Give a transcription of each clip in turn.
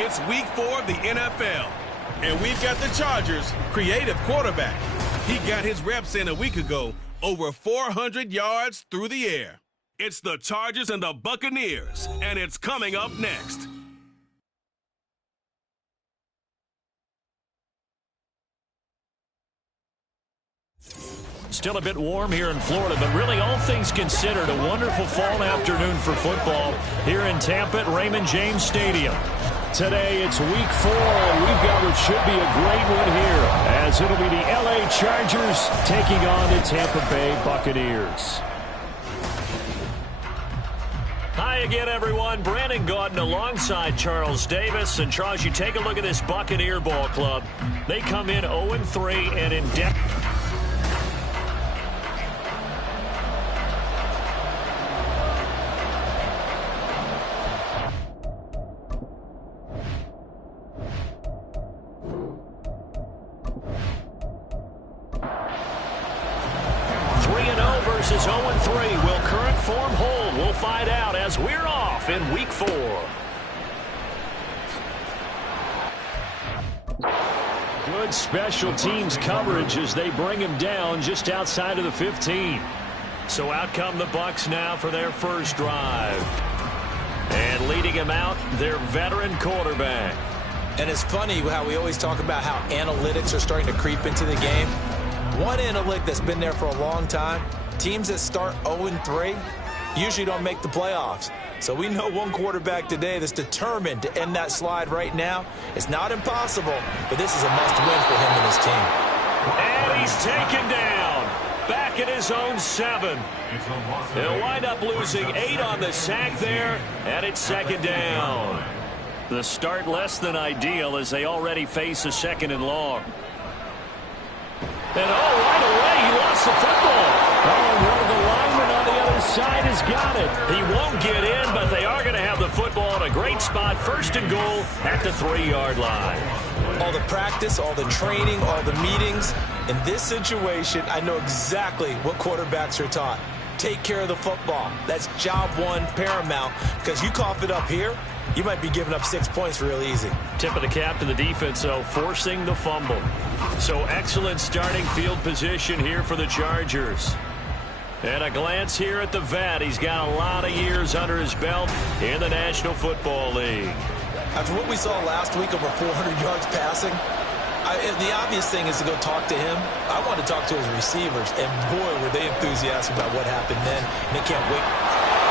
It's week 4 of the NFL, and we've got the Chargers' creative quarterback. He got his reps in a week ago, over 400 yards through the air. It's the Chargers and the Buccaneers, and it's coming up next. Still a bit warm here in Florida, but really all things considered, a wonderful fall afternoon for football here in Tampa at Raymond James Stadium. Today it's week 4, and we've got what should be a great one here, as it'll be the LA Chargers taking on the Tampa Bay Buccaneers. Hi again, everyone. Brandon Gaudin alongside Charles Davis. And Charles, you take a look at this Buccaneer ball club. They come in 0-3 and in depth. Versus 0-3. Will current form hold? We'll find out as we're off in week 4. Good special teams coverage as they bring him down just outside of the 15. So out come the Bucs now for their first drive. And leading him out, their veteran quarterback. And it's funny how we always talk about how analytics are starting to creep into the game. One analytic that's been there for a long time, teams that start 0-3 usually don't make the playoffs. So we know one quarterback today that's determined to end that slide right now. It's not impossible, but this is a must-win for him and his team. And he's taken down. Back at his own 7. He'll wind up losing 8 on the sack there, and it's second down. The start less than ideal as they already face a 2nd and long. And right away, he lost the football. And one of the linemen on the other side has got it. He won't get in, but they are going to have the football in a great spot. 1st and goal at the 3-yard line. All the practice, all the training, all the meetings. In this situation, I know exactly what quarterbacks are taught. Take care of the football. That's job one, paramount. Because you cough it up here, you might be giving up 6 points real easy. Tip of the cap to the defense, though, forcing the fumble. So excellent starting field position here for the Chargers. And a glance here at the vet. He's got a lot of years under his belt in the National Football League. After what we saw last week, over 400 yards passing, the obvious thing is to go talk to him. I want to talk to his receivers, and boy, were they enthusiastic about what happened then, and they can't wait.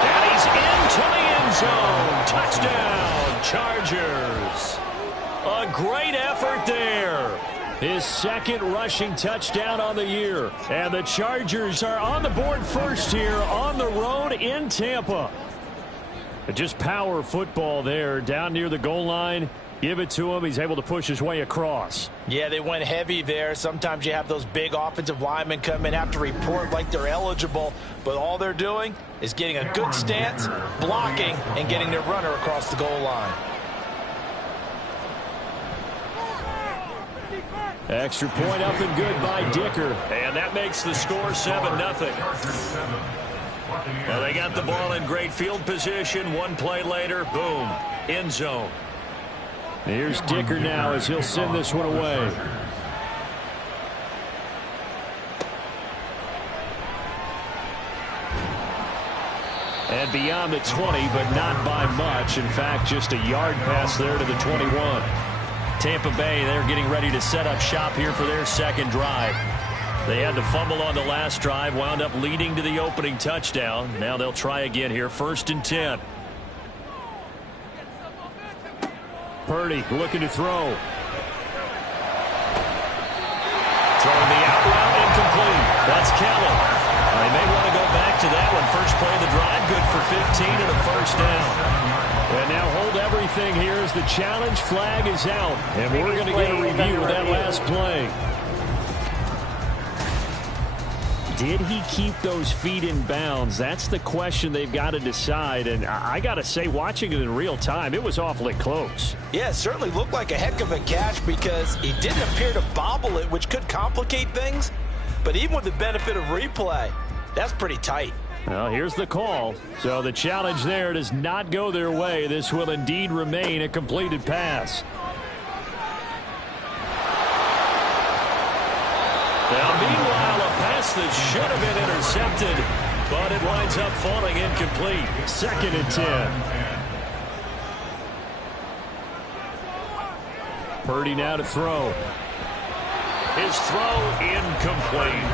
And he's into the end zone. Touchdown, Chargers. A great effort there. His 2nd rushing touchdown on the year. And the Chargers are on the board first here on the road in Tampa. Just power football there down near the goal line. Give it to him. He's able to push his way across. Yeah, they went heavy there. Sometimes you have those big offensive linemen come in, have to report like they're eligible. But all they're doing is getting a good stance, blocking, and getting their runner across the goal line. Extra point up and good by Dicker. And that makes the score 7-0. Now they got the ball in great field position. One play later, boom, end zone. Here's Dicker now as he'll send this one away. And beyond the 20, but not by much. In fact, just a yard pass there to the 21. Tampa Bay, they're getting ready to set up shop here for their 2nd drive. They had to fumble on the last drive, wound up leading to the opening touchdown. Now they'll try again here, 1st and 10. Purdy looking to throw. Throwing the out route, incomplete. That's Kelly. They may want to go back to that one. First play of the drive, good for 15 and a 1st down. And now hold everything here as the challenge flag is out. And we're going to get a review of that last play. Did he keep those feet in bounds? That's the question they've got to decide. And I got to say, watching it in real time, it was awfully close. Yeah, it certainly looked like a heck of a catch because he didn't appear to bobble it, which could complicate things. But even with the benefit of replay, that's pretty tight. Well, here's the call. So the challenge there does not go their way. This will indeed remain a completed pass. Now, meanwhile, a pass that should have been intercepted, but it winds up falling incomplete. 2nd and 10. Purdy now to throw. His throw incomplete.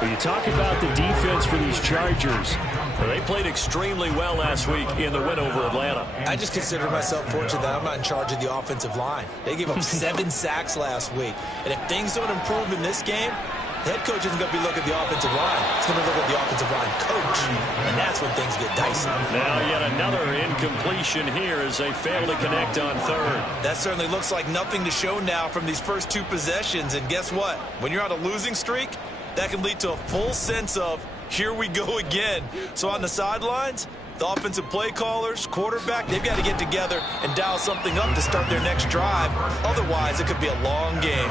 When you talk about the defense for these Chargers, They played extremely well last week in the win over Atlanta. I just consider myself fortunate that I'm not in charge of the offensive line. They gave up 7 sacks last week. And if things don't improve in this game, the head coach isn't going to be looking at the offensive line. He's going to look at the offensive line coach. And that's when things get dicey. Now yet another incompletion here as they fail to connect on third. That certainly looks like nothing to show now from these first 2 possessions. And guess what? When you're on a losing streak, that can lead to a full sense of, here we go again. So on the sidelines, the offensive play callers, quarterback, they've got to get together and dial something up to start their next drive. Otherwise, it could be a long game.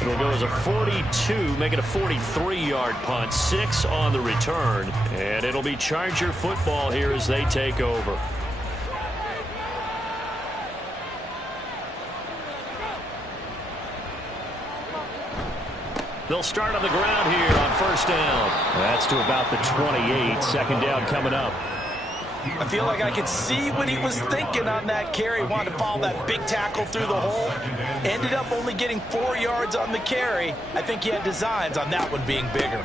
It'll go as a 42, make it a 43-yard punt, 6 on the return. And it'll be Charger football here as they take over. They'll start on the ground here on first down. That's to about the 28. Second down coming up. I feel like I could see what he was thinking on that carry. Wanted to follow that big tackle through the hole. Ended up only getting 4 yards on the carry. I think he had designs on that one being bigger.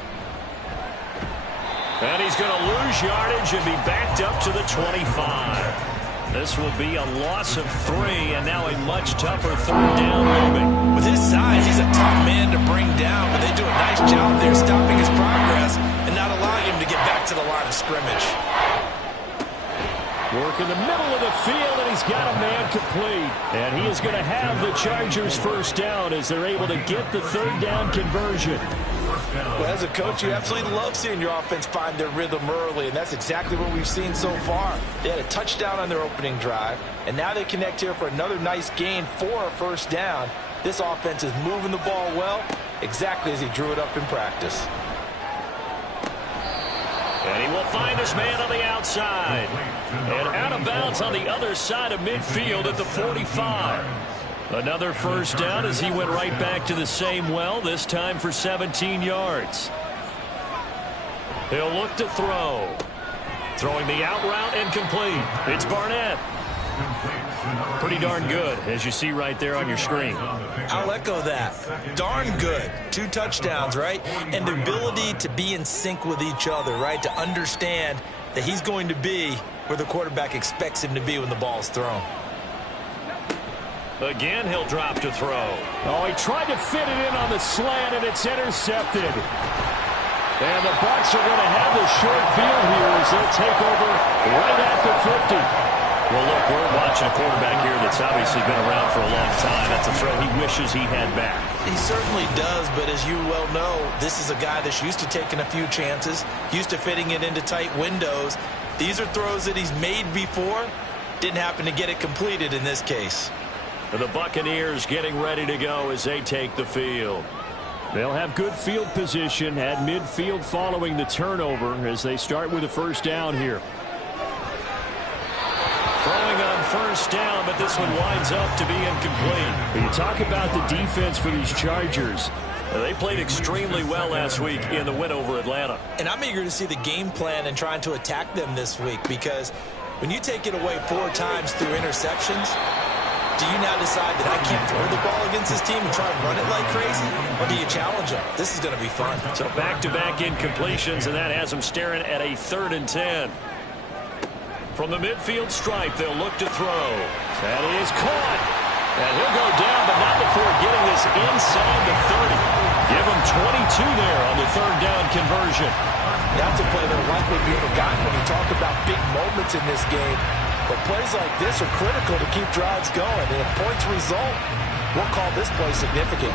And he's going to lose yardage and be backed up to the 25. This will be a loss of 3, and now a much tougher third down looming. With his size, he's a tough man to bring down, but they do a nice job there stopping his progress and not allowing him to get back to the line of scrimmage. Work in the middle of the field, and he's got a man complete. And he is going to have the Chargers first down as they're able to get the third down conversion. Well, as a coach, you absolutely love seeing your offense find their rhythm early, and that's exactly what we've seen so far. They had a touchdown on their opening drive, and now they connect here for another nice gain for a first down. This offense is moving the ball well, exactly as he drew it up in practice. And he will find his man on the outside. And out of bounds on the other side of midfield at the 45. Another first down as he went right back to the same well, this time for 17 yards. He'll look to throw. Throwing the out route and complete. It's Barnett. Pretty darn good, as you see right there on your screen. I'll echo that. Darn good. 2 touchdowns, right? And the ability to be in sync with each other, right? To understand that he's going to be where the quarterback expects him to be when the ball's thrown. Again, he'll drop to throw. Oh, he tried to fit it in on the slant, and it's intercepted. And the Bucs are going to have the short field here as they'll take over right at the 50. Well, look, we're watching a quarterback here that's obviously been around for a long time. That's a throw he wishes he had back. He certainly does, but as you well know, this is a guy that's used to taking a few chances, used to fitting it into tight windows. These are throws that he's made before. Didn't happen to get it completed in this case. The Buccaneers getting ready to go as they take the field. They'll have good field position at midfield following the turnover as they start with a first down here. Throwing on first down, but this one winds up to be incomplete. When you talk about the defense for these Chargers, they played extremely well last week in the win over Atlanta. And I'm eager to see the game plan and trying to attack them this week, because when you take it away 4 times through interceptions, do you now decide that I can't throw the ball against this team and try and run it like crazy? Or do you challenge them? This is going to be fun. So back-to-back incompletions, and that has them staring at a 3rd and 10. From the midfield stripe, they'll look to throw. That is caught. And he'll go down, but not before getting this inside the 30. Give him 22 there on the 3rd down conversion. That's a play that will likely be forgotten when you talk about big moments in this game. But plays like this are critical to keep drives going. And if points result, we'll call this play significant.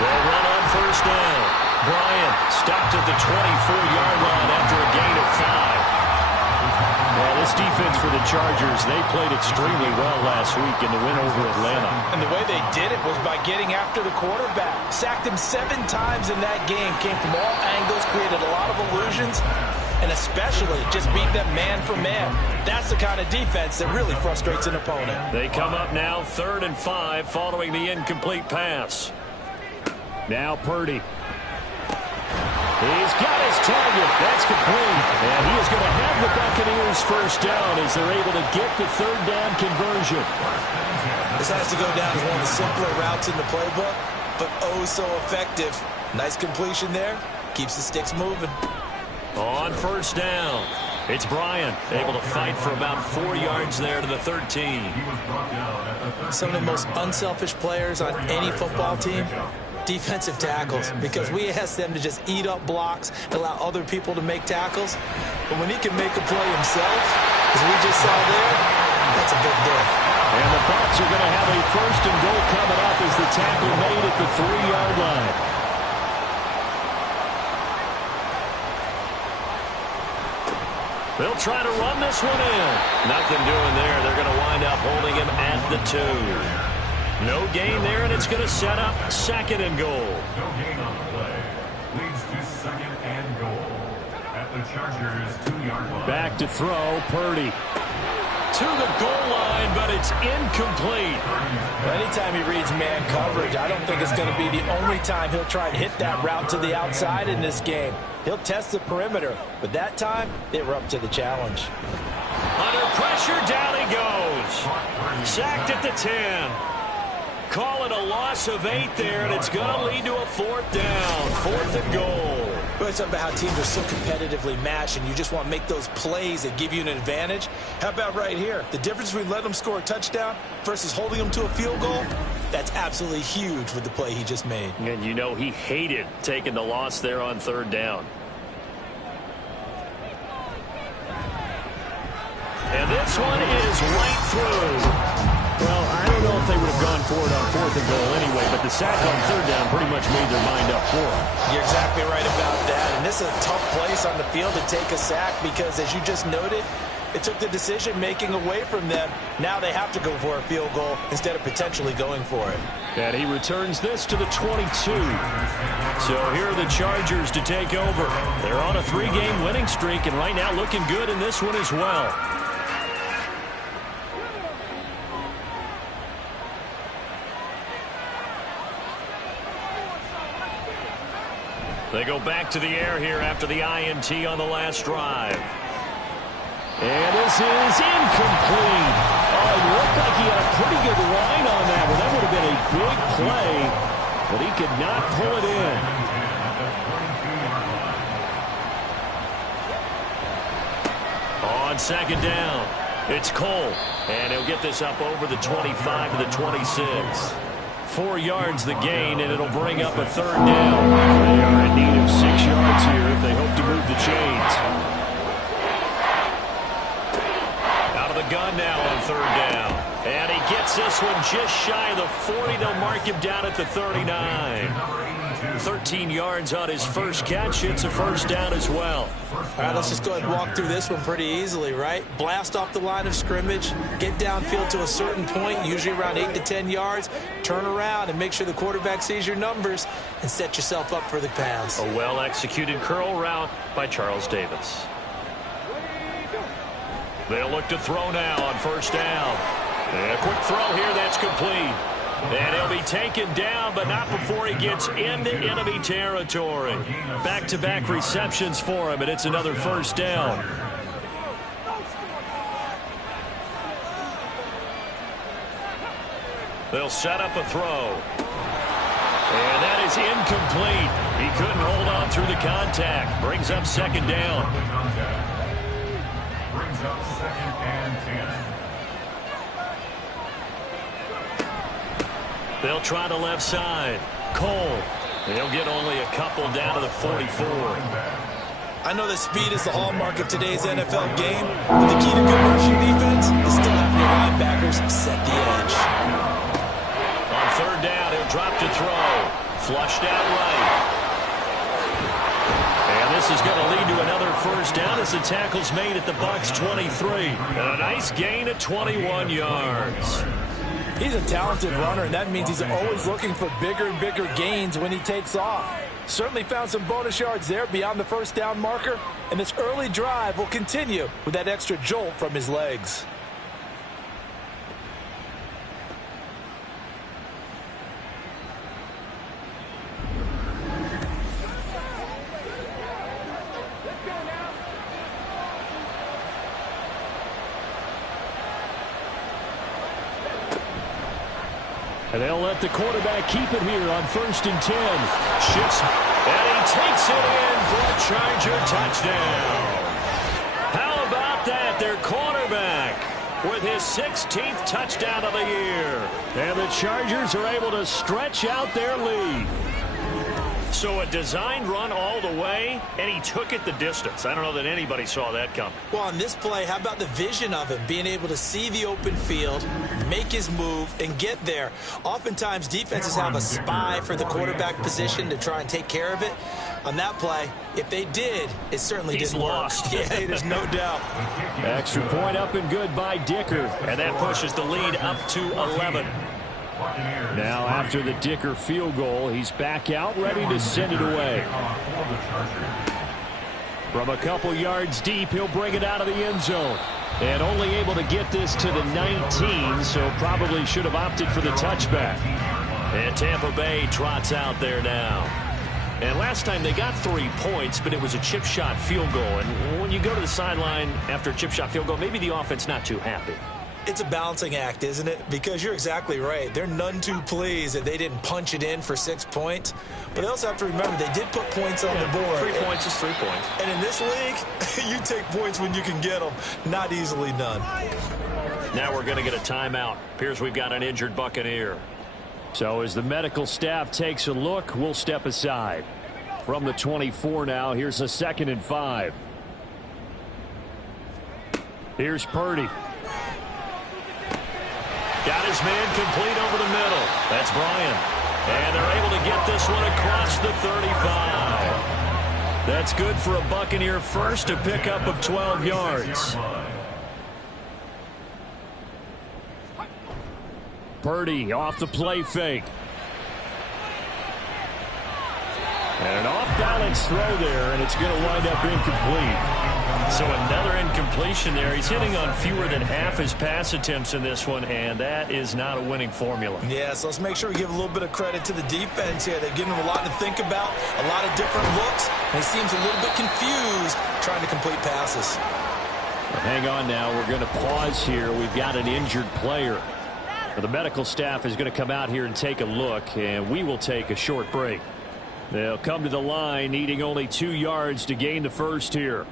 They'll run on first down. Bryant stopped at the 24-yard line after a gain of 5. Well, this defense for the Chargers, they played extremely well last week in the win over Atlanta. And the way they did it was by getting after the quarterback. Sacked him 7 times in that game. Came from all angles, created a lot of illusions, and especially just beat them man for man. That's the kind of defense that really frustrates an opponent. They come up now 3rd and 5 following the incomplete pass. Now Purdy. He's got his target. That's complete. And he is going to have the Buccaneers first down as they're able to get the 3rd down conversion. This has to go down as one of the simpler routes in the playbook, but oh so effective. Nice completion there. Keeps the sticks moving. On first down, it's Bryant, able to fight for about 4 yards there to the 13. Some of the most unselfish players on any football team, defensive tackles, because we ask them to just eat up blocks and allow other people to make tackles. But when he can make a play himself, as we just saw there, that's a big day. And the Bucs are going to have a first and goal coming up as the tackle made at the 3-yard line. They'll try to run this one in. Nothing doing there. They're going to wind up holding him at the 2. No gain there, and it's going to set up second and goal. No gain on the play. Leads to second and goal at the Chargers' 2-yard line. Back to throw, Purdy. To the goal line, but it's incomplete. Anytime he reads man coverage, I don't think it's going to be the only time he'll try and hit that route to the outside in this game. He'll test the perimeter, but that time, they were up to the challenge. Under pressure, down he goes. Sacked at the 10. Call it a loss of 8 there, and it's going to lead to a 4th down. 4th and goal. We always talk about how teams are so competitively matched, and you just want to make those plays that give you an advantage. How about right here? The difference between letting them score a touchdown versus holding them to a field goal, that's absolutely huge with the play he just made. And you know he hated taking the loss there on 3rd down. And this one is right through. Well, I don't know if they would have gone for it on 4th and goal anyway, but the sack on 3rd down pretty much made their mind up for it. You're exactly right about that. And this is a tough place on the field to take a sack because, as you just noted, it took the decision-making away from them. Now they have to go for a field goal instead of potentially going for it. And he returns this to the 22. So here are the Chargers to take over. They're on a 3-game winning streak, and right now looking good in this one as well. They go back to the air here after the INT on the last drive. And this is incomplete. Oh, it looked like he had a pretty good line on that one. That would have been a big play, but he could not pull it in. On 2nd down, it's Cole. And he'll get this up over the 25 to the 26. 4 yards the gain, and it'll bring up a 3rd down. They are in need of 6 yards here if they hope to move the chains. Out of the gun now on 3rd down. And he gets this one just shy of the 40. They'll mark him down at the 39. 13 yards on his first catch. It's a 1st down as well. All right, let's just go ahead and walk through this one pretty easily, right? Blast off the line of scrimmage, get downfield to a certain point, usually around 8 to 10 yards, turn around and make sure the quarterback sees your numbers and set yourself up for the pass. A well-executed curl route by Charles Davis. They'll look to throw now on 1st down. And a quick throw here, that's complete. And he'll be taken down, but not before he gets into enemy territory. Back-to-back receptions for him, and it's another 1st down. They'll set up a throw. And that is incomplete. He couldn't hold on through the contact. Brings up 2nd down. Brings up 2nd and 10. They'll try the left side. Cole. They'll get only a couple down to the 44. I know that speed is the hallmark of today's NFL game, but the key to good rushing defense is still having your linebackers set the edge. On 3rd down, he'll drop to throw. Flushed out right. And this is going to lead to another 1st down as the tackle's made at the Bucs 23. And a nice gain at 21 yards. He's a talented runner, and that means he's always looking for bigger and bigger gains when he takes off. Certainly found some bonus yards there beyond the 1st down marker, and this early drive will continue with that extra jolt from his legs. And they'll let the quarterback keep it here on 1st and 10. Shifts, and he takes it in for a Charger touchdown. How about that? Their quarterback with his 16th touchdown of the year. And the Chargers are able to stretch out their lead. So a designed run all the way, and he took it the distance. I don't know that anybody saw that coming. Well, on this play, how about the vision of him, being able to see the open field, make his move, and get there. Oftentimes, defenses have a spy for the quarterback position to try and take care of it. On that play, if they did, it certainly didn't lost. work. Yeah, there's no doubt. Extra point up and good by Dicker, and that pushes the lead up to 11. Now after the Dicker field goal, he's back out ready to send it away. From a couple yards deep, he'll bring it out of the end zone. And only able to get this to the 19, so probably should have opted for the touchback. And Tampa Bay trots out there now. And last time they got 3 points, but it was a chip shot field goal. And when you go to the sideline after a chip shot field goal, maybe the offense not too happy. It's a balancing act, isn't it? Because you're exactly right. They're none too pleased that they didn't punch it in for 6 points. But they also have to remember they did put points on the board. 3 points is 3 points. And in this league, you take points when you can get them. Not easily done. Now we're going to get a timeout. Appears we've got an injured Buccaneer. So as the medical staff takes a look, we'll step aside. From the 24 now, here's a 2nd and 5. Here's Purdy. Got his man complete over the middle. That's Bryant. And they're able to get this one across the 35. That's good for a Buccaneer first, a pickup of 12 yards. Purdy off the play fake. And an off-balance throw there, and it's going to wind up incomplete. So another incompletion there. He's hitting on fewer than half his pass attempts in this one, and that is not a winning formula. Yeah, so let's make sure we give a little bit of credit to the defense here. They've given him a lot to think about, a lot of different looks, and he seems a little bit confused trying to complete passes. Well, hang on now. We're going to pause here. We've got an injured player. The medical staff is going to come out here and take a look, and we will take a short break. They'll come to the line, needing only 2 yards to gain the first here.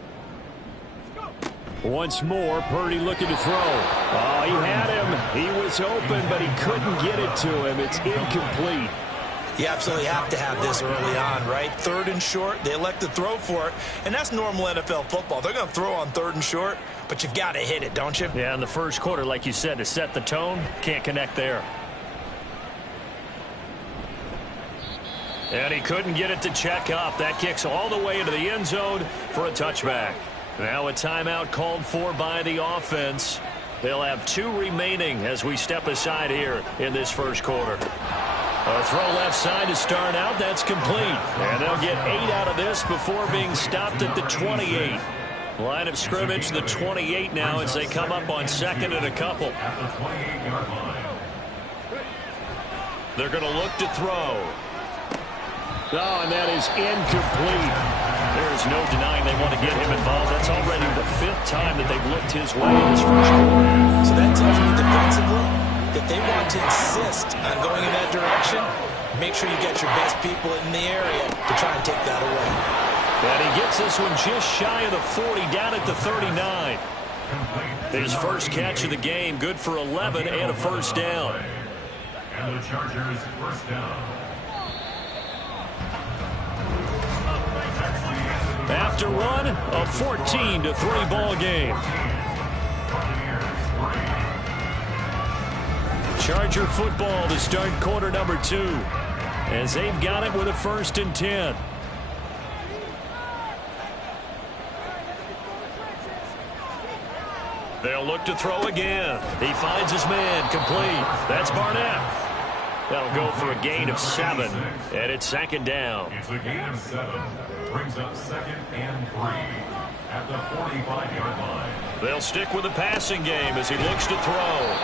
Once more, Purdy looking to throw. Oh, he had him. He was open, but he couldn't get it to him. It's incomplete. You absolutely have to have this early on, right? 3rd and short, they elect to throw for it, and that's normal NFL football. They're going to throw on 3rd and short, but you've got to hit it, don't you? Yeah, in the first quarter, like you said, to set the tone, can't connect there. And he couldn't get it to check up. That kicks all the way into the end zone for a touchback. Now a timeout called for by the offense. They'll have 2 remaining as we step aside here in this first quarter. A throw left side to start out. That's complete. And they'll get 8 out of this before being stopped at the 28. Line of scrimmage, the 28 now as they come up on 2nd and a couple. They're going to look to throw. Oh, and that is incomplete. There's no denying they want to get him involved. That's already the 5th time that they've looked his way in this first quarter. So that tells me defensively that they want to insist on going in that direction. Make sure you get your best people in the area to try and take that away. And he gets this one just shy of the 40, down at the 39. His first catch of the game, good for 11 and a first down. And the Chargers first down. After one, a 14-3 ball game. Charger football to start quarter number 2 as they've got it with a 1st and 10. They'll look to throw again. He finds his man complete. That's Barnett. That'll go for a gain of 7, and it's 2nd down. It's a gain of 7. Brings up 2nd and 3 at the 45-yard line. They'll stick with the passing game as he looks to throw.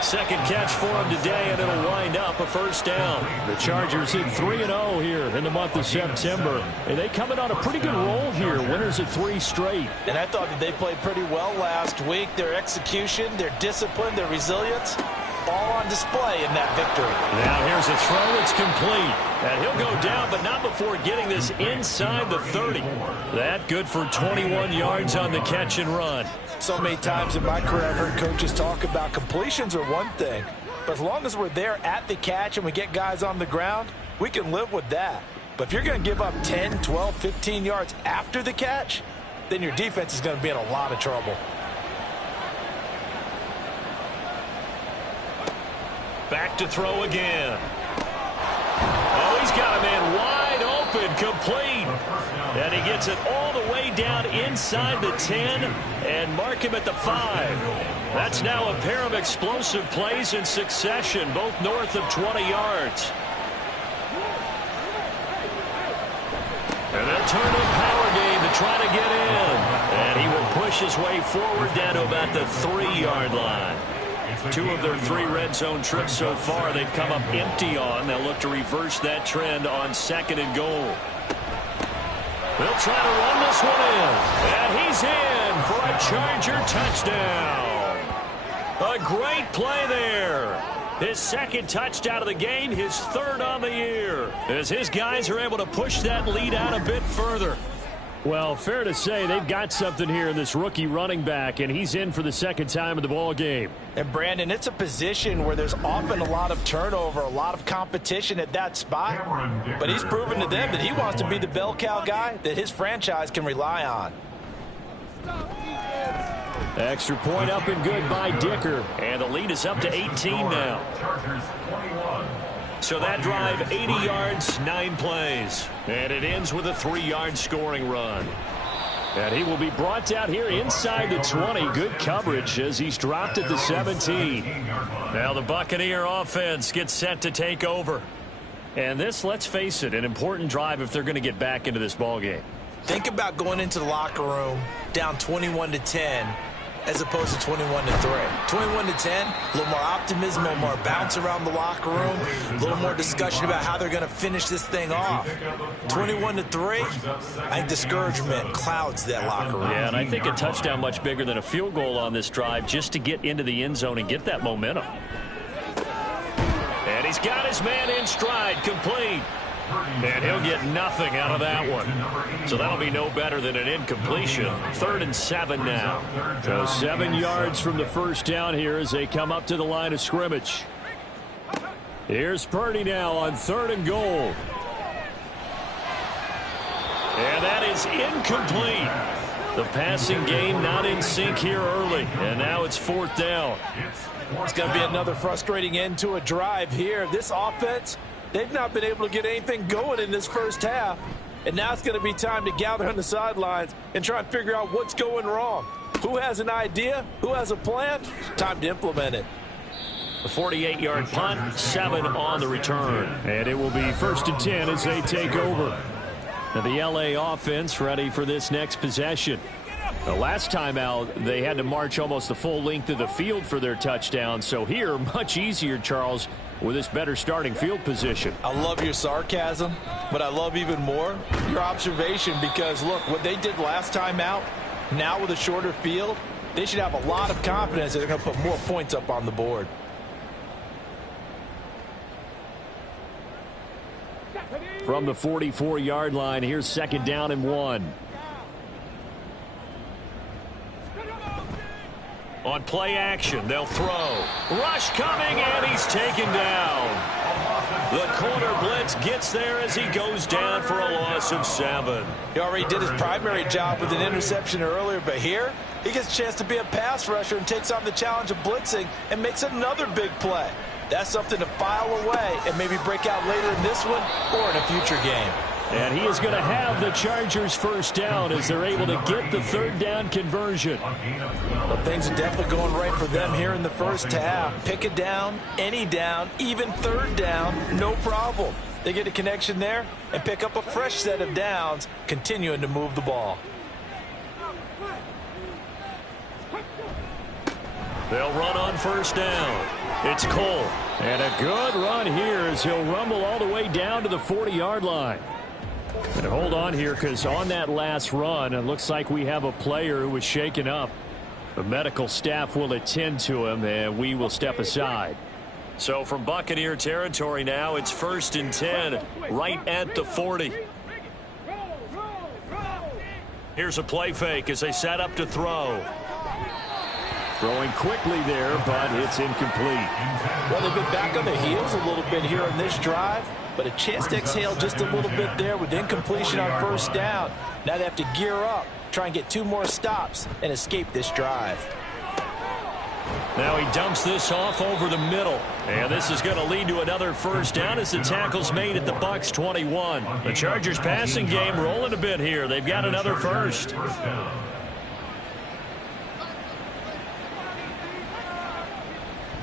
2nd catch for him today, and it'll wind up a first down. The Chargers hit 3-0 here in the month of September, and they come in on a pretty good roll here. Winners of 3 straight. And I thought that they played pretty well last week. Their execution, their discipline, their resilience, all on display in that victory. Now here's a throw. It's complete. And he'll go down, but not before getting this inside the 30. That good for 21 yards on the catch and run. So many times in my career I've heard coaches talk about completions are one thing, but as long as we're there at the catch and we get guys on the ground, we can live with that. But if you're going to give up 10, 12, 15 yards after the catch, then your defense is going to be in a lot of trouble. Back to throw again. Oh, he's got a man wide open, complete. And he gets it all the way down inside the 10 and mark him at the 5. That's now a pair of explosive plays in succession, both north of 20 yards. And they'll turn to a power game to try to get in. And he will push his way forward down to about the 3-yard line. 2 of their 3 red zone trips so far they've come up empty on. They'll look to reverse that trend on 2nd and goal. They'll try to run this one in. And he's in for a Charger touchdown. A great play there. His 2nd touchdown of the game, his 3rd on the year, as his guys are able to push that lead out a bit further. Well, fair to say they've got something here in this rookie running back, and he's in for the 2nd time of the ball game. And, Brandon, it's a position where there's often a lot of turnover, a lot of competition at that spot. But he's proven to them that he wants to be the bell cow guy that his franchise can rely on. Extra point up and good by Dicker. And the lead is up to 18 now. So that drive, 80 yards, 9 plays. And it ends with a 3-yard scoring run. And he will be brought down here inside the 20. Good coverage as he's dropped at the 17. Now the Buccaneer offense gets set to take over. And this, let's face it, an important drive if they're going to get back into this ball game. Think about going into the locker room down 21-10 as opposed to 21-3. 21-10, a little more optimism, a little more bounce around the locker room, a little more discussion about how they're going to finish this thing off. 21-3, I think discouragement clouds that locker room. Yeah, and I think a touchdown much bigger than a field goal on this drive just to get into the end zone and get that momentum. And he's got his man in stride, complete. And he'll get nothing out of that one. So that'll be no better than an incompletion. 3rd and 7 now. So 7 yards from the first down here as they come up to the line of scrimmage. Here's Purdy now on 3rd and goal. And that is incomplete. The passing game not in sync here early. And now it's 4th down. It's going to be another frustrating end to a drive here. This offense, they've not been able to get anything going in this first half. And now it's going to be time to gather on the sidelines and try and figure out what's going wrong. Who has an idea? Who has a plan? Time to implement it. A 48-yard punt, 7 on the return. And it will be 1st and 10 as they take over. Now the LA offense ready for this next possession. The last time out, they had to march almost the full length of the field for their touchdown. So here, much easier, Charles, with this better starting field position. I love your sarcasm, but I love even more your observation because, look, what they did last time out, now with a shorter field, they should have a lot of confidence that they're going to put more points up on the board. From the 44-yard line, here's 2nd down and 1. On play action, they'll throw. Rush coming, and he's taken down. The corner blitz gets there as he goes down for a loss of 7. He already did his primary job with an interception earlier, but here he gets a chance to be a pass rusher and takes on the challenge of blitzing and makes another big play. That's something to file away and maybe break out later in this one or in a future game. And he is going to have the Chargers 1st down as they're able to get the 3rd down conversion. Well, things are definitely going right for them here in the first half. Pick it down, any down, even 3rd down, no problem. They get a connection there and pick up a fresh set of downs, continuing to move the ball. They'll run on 1st down. It's Cole. And a good run here as he'll rumble all the way down to the 40-yard line. And hold on here because on that last run, it looks like we have a player who was shaken up. The medical staff will attend to him, and we will step aside. So from Buccaneer territory now, it's 1st and 10, right at the 40. Here's a play fake as they set up to throw. Throwing quickly there, but it's incomplete. Well, they've been back on their heels a little bit here on this drive, but a chance to exhale just a little bit there with incompletion on 1st down. Now they have to gear up, try and get 2 more stops, and escape this drive. Now he dumps this off over the middle. And this is going to lead to another 1st down as the tackle's made at the Bucs 21. The Chargers passing game rolling a bit here. They've got another 1st.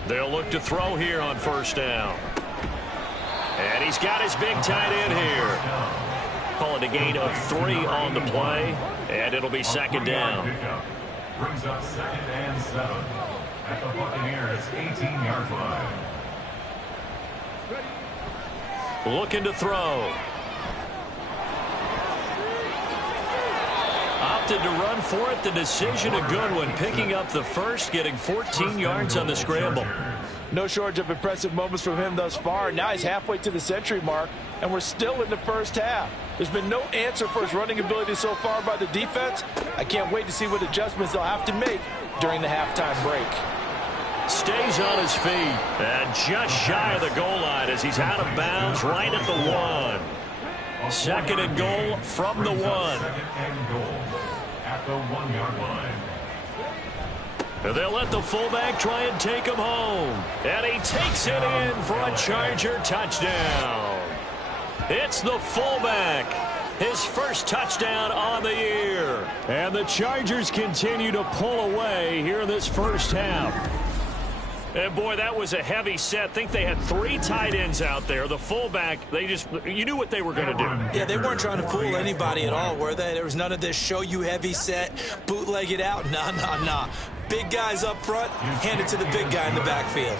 They'll look to throw here on 1st down. And he's got his big tight end here. Call it a gain of 3 on the play. And it'll be 2nd down. Brings up 2nd and 7 at the Buccaneers 18-yard line. Looking to throw. Opted to run for it. The decision a good one. Picking up the 1st, getting 14 yards on the scramble. No shortage of impressive moments from him thus far. Now he's halfway to the century mark, and we're still in the 1st half. There's been no answer for his running ability so far by the defense. I can't wait to see what adjustments they'll have to make during the halftime break. Stays on his feet and just shy of the goal line as he's out of bounds right at the 1. 2nd and goal from the 1. 2nd and goal at the 1-yard line. And they'll let the fullback try and take him home. And he takes it in for a Charger touchdown. It's the fullback. His 1st touchdown on the year. And the Chargers continue to pull away here in this 1st half. And boy, that was a heavy set. I think they had 3 tight ends out there. The fullback, you knew what they were going to do. Yeah, they weren't trying to fool anybody at all, were they? There was none of this show you heavy set, bootleg it out. Nah. Big guys up front, hand it to the big guy in the backfield.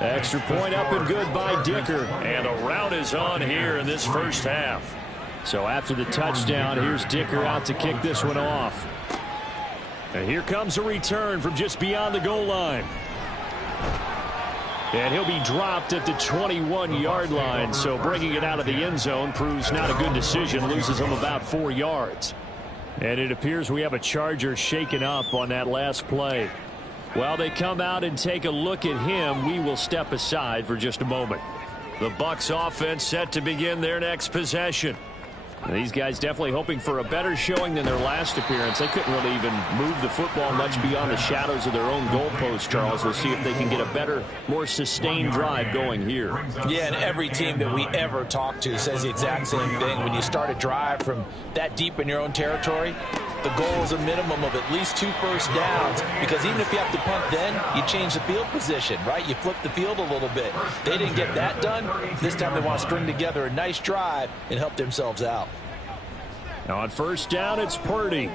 Extra point up and good by Dicker. And a route is on here in this 1st half. So after the touchdown, here's Dicker out to kick this one off. And here comes a return from just beyond the goal line. And he'll be dropped at the 21-yard line, so bringing it out of the end zone proves not a good decision, loses him about 4 yards. And it appears we have a Charger shaken up on that last play. While they come out and take a look at him, we will step aside for just a moment. The Bucs offense set to begin their next possession. These guys definitely hoping for a better showing than their last appearance. They couldn't really even move the football much beyond the shadows of their own goalpost, Charles. We'll see if they can get a better, more sustained drive going here. Yeah, and every team that we ever talk to says the exact same thing. When you start a drive from that deep in your own territory, the goal is a minimum of at least 2 first downs, because even if you have to punt then, you change the field position, right? You flip the field a little bit. They didn't get that done. This time they want to string together a nice drive and help themselves out. Now on 1st down, it's Purdy.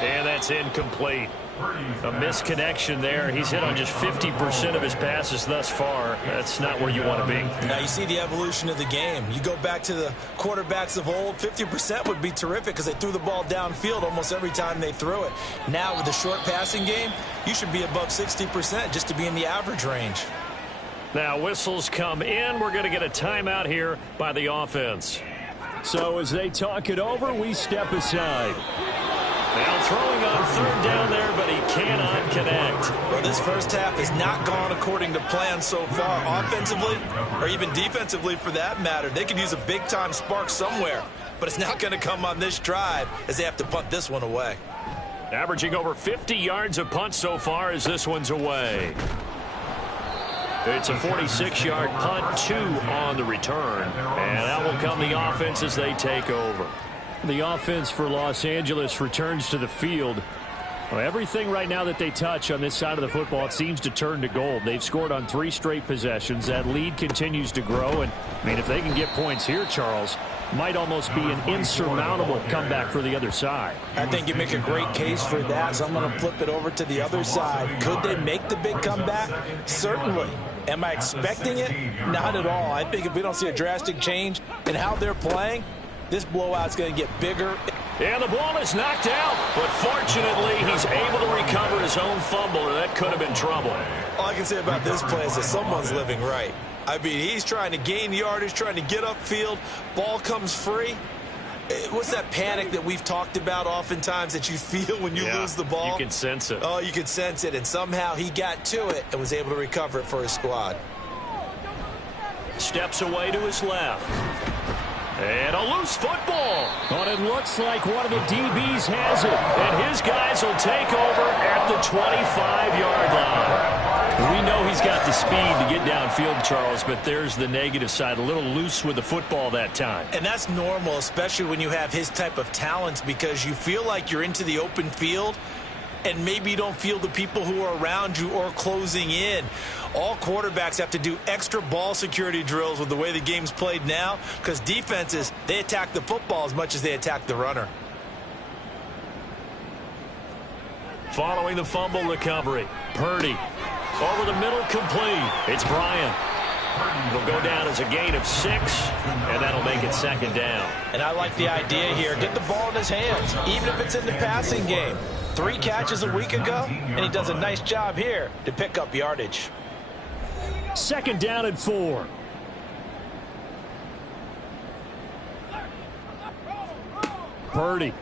And that's incomplete. A misconnection there. He's hit on just 50% of his passes thus far. That's not where you want to be. Now you see the evolution of the game. You go back to the quarterbacks of old, 50% would be terrific because they threw the ball downfield almost every time they threw it. Now with the short passing game, you should be above 60% just to be in the average range. Now whistles come in. We're going to get a timeout here by the offense. So as they talk it over, we step aside. Now throwing on 3rd down there, but he cannot connect. Well, this 1st half has not gone according to plan so far, offensively or even defensively for that matter. They could use a big-time spark somewhere, but it's not going to come on this drive as they have to punt this one away. Averaging over 50 yards a punt so far as this one's away. It's a 46-yard punt, 2 on the return. And out will come the offense as they take over. The offense for Los Angeles returns to the field. Well, everything right now that they touch on this side of the football, it seems to turn to gold. They've scored on 3 straight possessions. That lead continues to grow. And, I mean, if they can get points here, Charles, might almost be an insurmountable comeback for the other side. I think you make a great case for that, so I'm going to flip it over to the other side. Could they make the big comeback? Certainly. Am I expecting it? Not at all. I think if we don't see a drastic change in how they're playing, this blowout's going to get bigger And the ball is knocked out, but fortunately he's able to recover his own fumble, and that could have been trouble. All I can say about this play is that someone's living right. I mean, he's trying to gain yardage, trying to get upfield. Ball comes free. What's that panic that we've talked about oftentimes that you feel when you lose the ball? You can sense it. Oh, you can sense it, and somehow he got to it and was able to recover it for his squad. Steps away to his left. And a loose football. But it looks like one of the DBs has it. And his guys will take over at the 25-yard line. We know he's got the speed to get downfield, Charles, but there's the negative side. A little loose with the football that time. And that's normal, especially when you have his type of talents, because you feel like you're into the open field and maybe you don't feel the people who are around you or closing in. All quarterbacks have to do extra ball security drills with the way the game's played now, because defenses, they attack the football as much as they attack the runner. Following the fumble recovery, Purdy over the middle, complete. It's Bryant. It'll go down as a gain of 6, and that'll make it second down. And I like the idea here. Get the ball in his hands, even if it's in the passing game. 3 catches a week ago, and he does a nice job here to pick up yardage. Second down and 4. Purdy.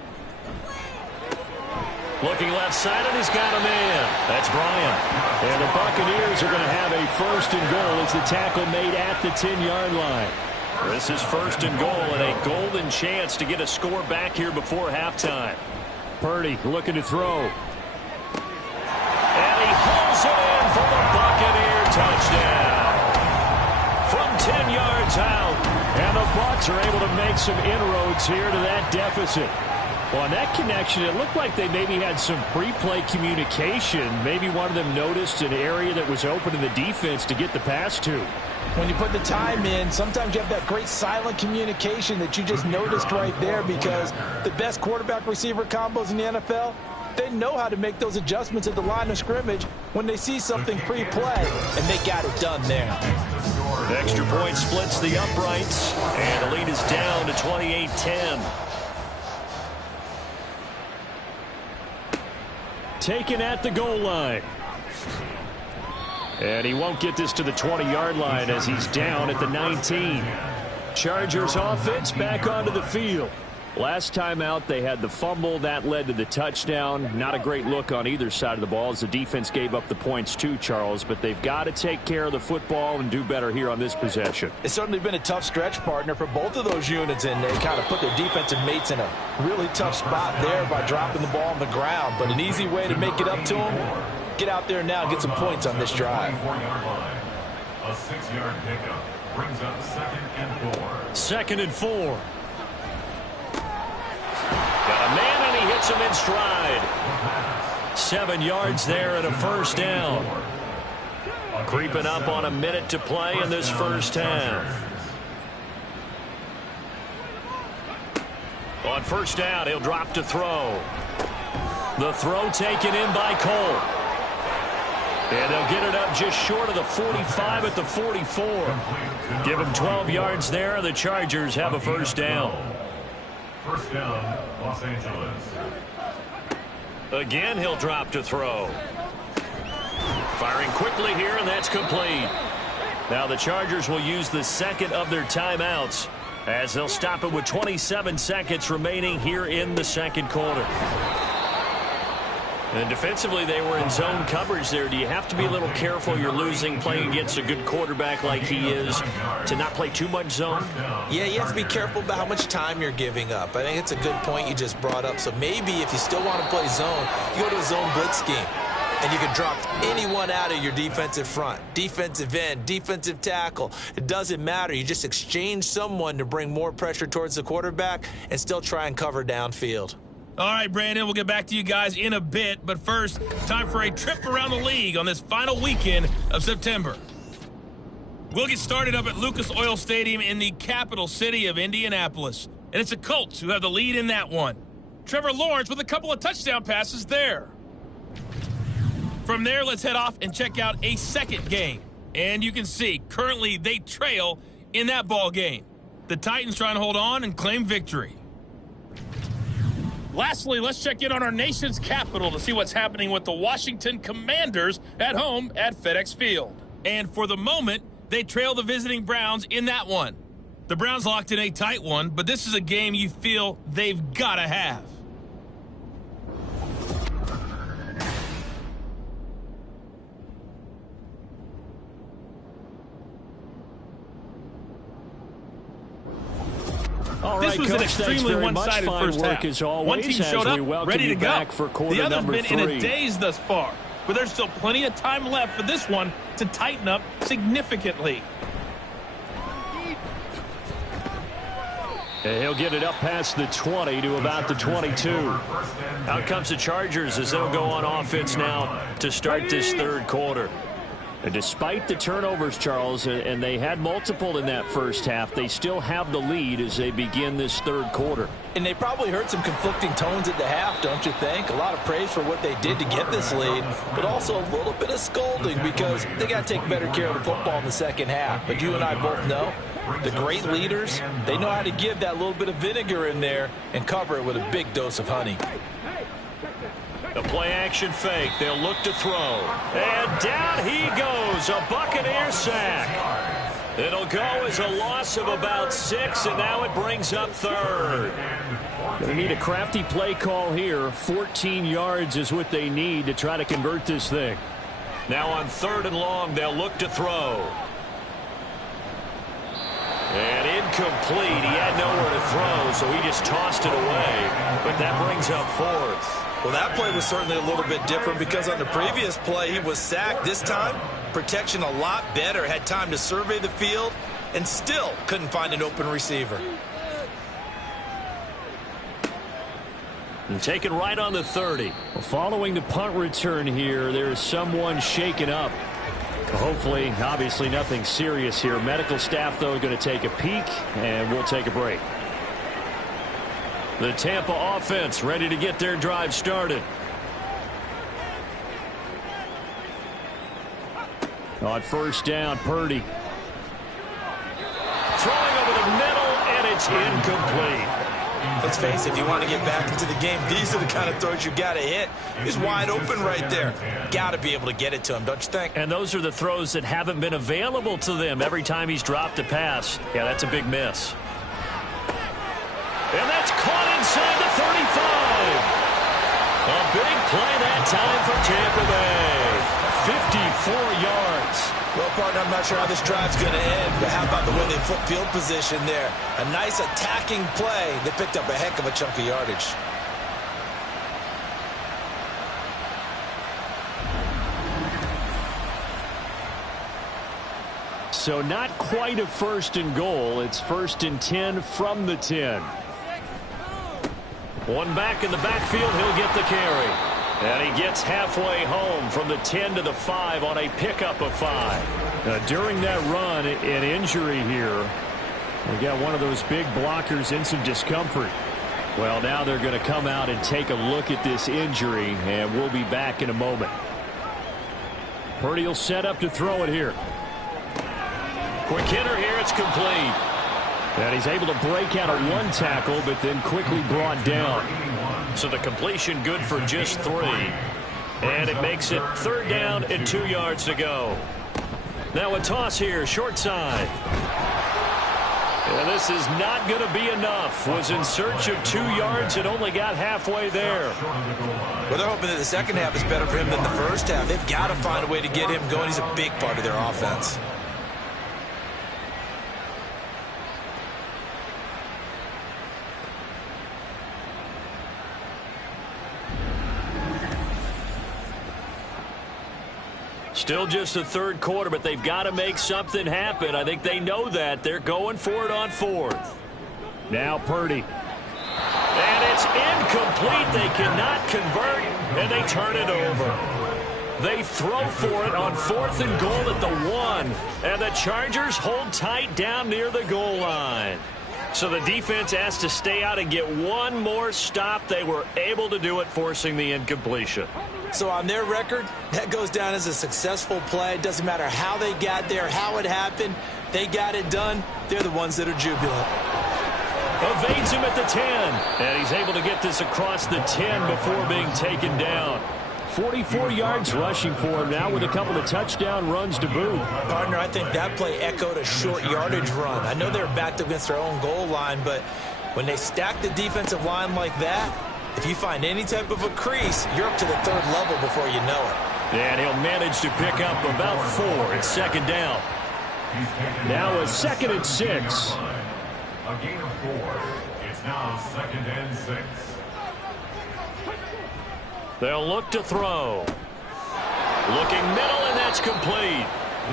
Looking left side, and he's got a man. That's Bryant. And the Buccaneers are going to have a first and goal as the tackle made at the 10-yard line. This is first and goal, and a golden chance to get a score back here before halftime. Purdy looking to throw. And he hauls it in for the Buccaneer touchdown. From 10 yards out. And the Bucs are able to make some inroads here to that deficit. Well, on that connection, it looked like they maybe had some pre-play communication. Maybe one of them noticed an area that was open in the defense to get the pass to. When you put the time in, sometimes you have that great silent communication that you just noticed right there, because the best quarterback-receiver combos in the NFL, they know how to make those adjustments at the line of scrimmage when they see something pre-play, and they got it done there. The extra point splits the uprights, and the lead is down to 28-10. Taken at the goal line. And he won't get this to the 20-yard line as he's down at the 19. Chargers offense back onto the field. Last time out, they had the fumble. That led to the touchdown. Not a great look on either side of the ball as the defense gave up the points too, Charles. But they've got to take care of the football and do better here on this possession. It's certainly been a tough stretch, partner, for both of those units, and they kind of put their defensive mates in a really tough spot there by dropping the ball on the ground. But an easy way to make it up to them, get out there now and get some points on this drive. A 6-yard pickup brings up 2nd and 4. 2nd and 4. Got a man, and he hits him in stride. 7 yards there and a first down. Creeping up on a minute to play in this first half. On first down, he'll drop to throw. The throw taken in by Cole. And they'll get it up just short of the 45 at the 44. Give him 12 yards there. The Chargers have a first down. First down, Los Angeles. Again, he'll drop to throw. Firing quickly here, and that's complete. Now the Chargers will use the second of their timeouts as they'll stop it with 27 seconds remaining here in the second quarter. And defensively, they were in zone coverage there. Do you have to be a little careful? You're losing, playing against a good quarterback like he is, to not play too much zone? Yeah, you have to be careful about how much time you're giving up. I think it's a good point you just brought up. So maybe if you still want to play zone, you go to a zone blitz scheme, and you can drop anyone out of your defensive front, defensive end, defensive tackle. It doesn't matter. You just exchange someone to bring more pressure towards the quarterback and still try and cover downfield. All right, Brandon, we'll get back to you guys in a bit. But first, time for a trip around the league on this final weekend of September. We'll get started up at Lucas Oil Stadium in the capital city of Indianapolis. And it's the Colts who have the lead in that one. Trevor Lawrence with a couple of touchdown passes there. From there, let's head off and check out a second game. And you can see, currently they trail in that ball game. The Titans trying to hold on and claim victory. Lastly, let's check in on our nation's capital to see what's happening with the Washington Commanders at home at FedEx Field. And for the moment, they trail the visiting Browns in that one. The Browns locked in a tight one, but this is a game you feel they've got to have. All right, this was Coach, an extremely one-sided first half. One team showed up, ready to go. The other's been in a daze thus far, but there's still plenty of time left for this one to tighten up significantly. And he'll get it up past the 20 to about the 22. Out comes the Chargers as they'll go on offense now to start this third quarter. And despite the turnovers, Charles, and they had multiple in that first half, they still have the lead as they begin this third quarter. And they probably heard some conflicting tones at the half, don't you think? A lot of praise for what they did to get this lead, but also a little bit of scolding because they got to take better care of the football in the second half. But you and I both know the great leaders, they know how to give that little bit of vinegar in there and cover it with a big dose of honey. The play-action fake. They'll look to throw. And down he goes. A Buccaneer sack. It'll go as a loss of about 6, and now it brings up third. Going to need a crafty play call here. 14 yards is what they need to try to convert this thing. Now on 3rd and long, they'll look to throw. And incomplete. He had nowhere to throw, so he just tossed it away. But that brings up 4th. Well, that play was certainly a little bit different because on the previous play, he was sacked. This time, protection a lot better. Had time to survey the field and still couldn't find an open receiver. And taken right on the 30. Well, following the punt return here, there is someone shaken up. Hopefully, obviously nothing serious here. Medical staff, though, going to take a peek, and we'll take a break. The Tampa offense ready to get their drive started. On 1st down, Purdy. Throwing over the middle, and it's incomplete. Let's face it, if you want to get back into the game, these are the kind of throws you got to hit. He's wide open right there. Got to be able to get it to him, don't you think? And those are the throws that haven't been available to them every time he's dropped a pass. Yeah, that's a big miss. And that's caught inside the 35. A big play that time for Tampa Bay. 54 yards. Well, partner, I'm not sure how this drive's going to end, but how about the way they put field position there? A nice attacking play. They picked up a heck of a chunk of yardage. So not quite a 1st and goal. It's 1st and 10 from the 10. One back in the backfield, he'll get the carry. And he gets halfway home from the 10 to the 5 on a pickup of 5. During that run, an injury here. We got one of those big blockers in some discomfort. Well, now they're going to come out and take a look at this injury, and we'll be back in a moment. Purdy will set up to throw it here. Quick hitter here, it's complete. And he's able to break out of 1 tackle, but then quickly brought down. So the completion good for just 3. And it makes it 3rd down and 2 yards to go. Now a toss here, short side. And this is not going to be enough. Was in search of 2 yards and only got halfway there. Well, they're hoping that the second half is better for him than the first half. They've got to find a way to get him going. He's a big part of their offense. Still just the 3rd quarter, but they've got to make something happen. I think they know that. They're going for it on 4th. Now Purdy. And it's incomplete. They cannot convert, and they turn it over. They throw for it on 4th and goal at the 1. And the Chargers hold tight down near the goal line. So the defense has to stay out and get one more stop. They were able to do it, forcing the incompletion. So on their record, that goes down as a successful play. It doesn't matter how they got there, how it happened. They got it done. They're the ones that are jubilant. Evades him at the 10. And he's able to get this across the 10 before being taken down. 44 yards rushing for him now with a couple of touchdown runs to boot. Partner, I think that play echoed a short yardage run. I know they're backed up against their own goal line, but when they stack the defensive line like that, if you find any type of a crease, you're up to the third level before you know it. And he'll manage to pick up about 4. It's second down. Now a 2nd and 6. A gain of 4. It's now 2nd and 6. They'll look to throw. Looking middle, and that's complete.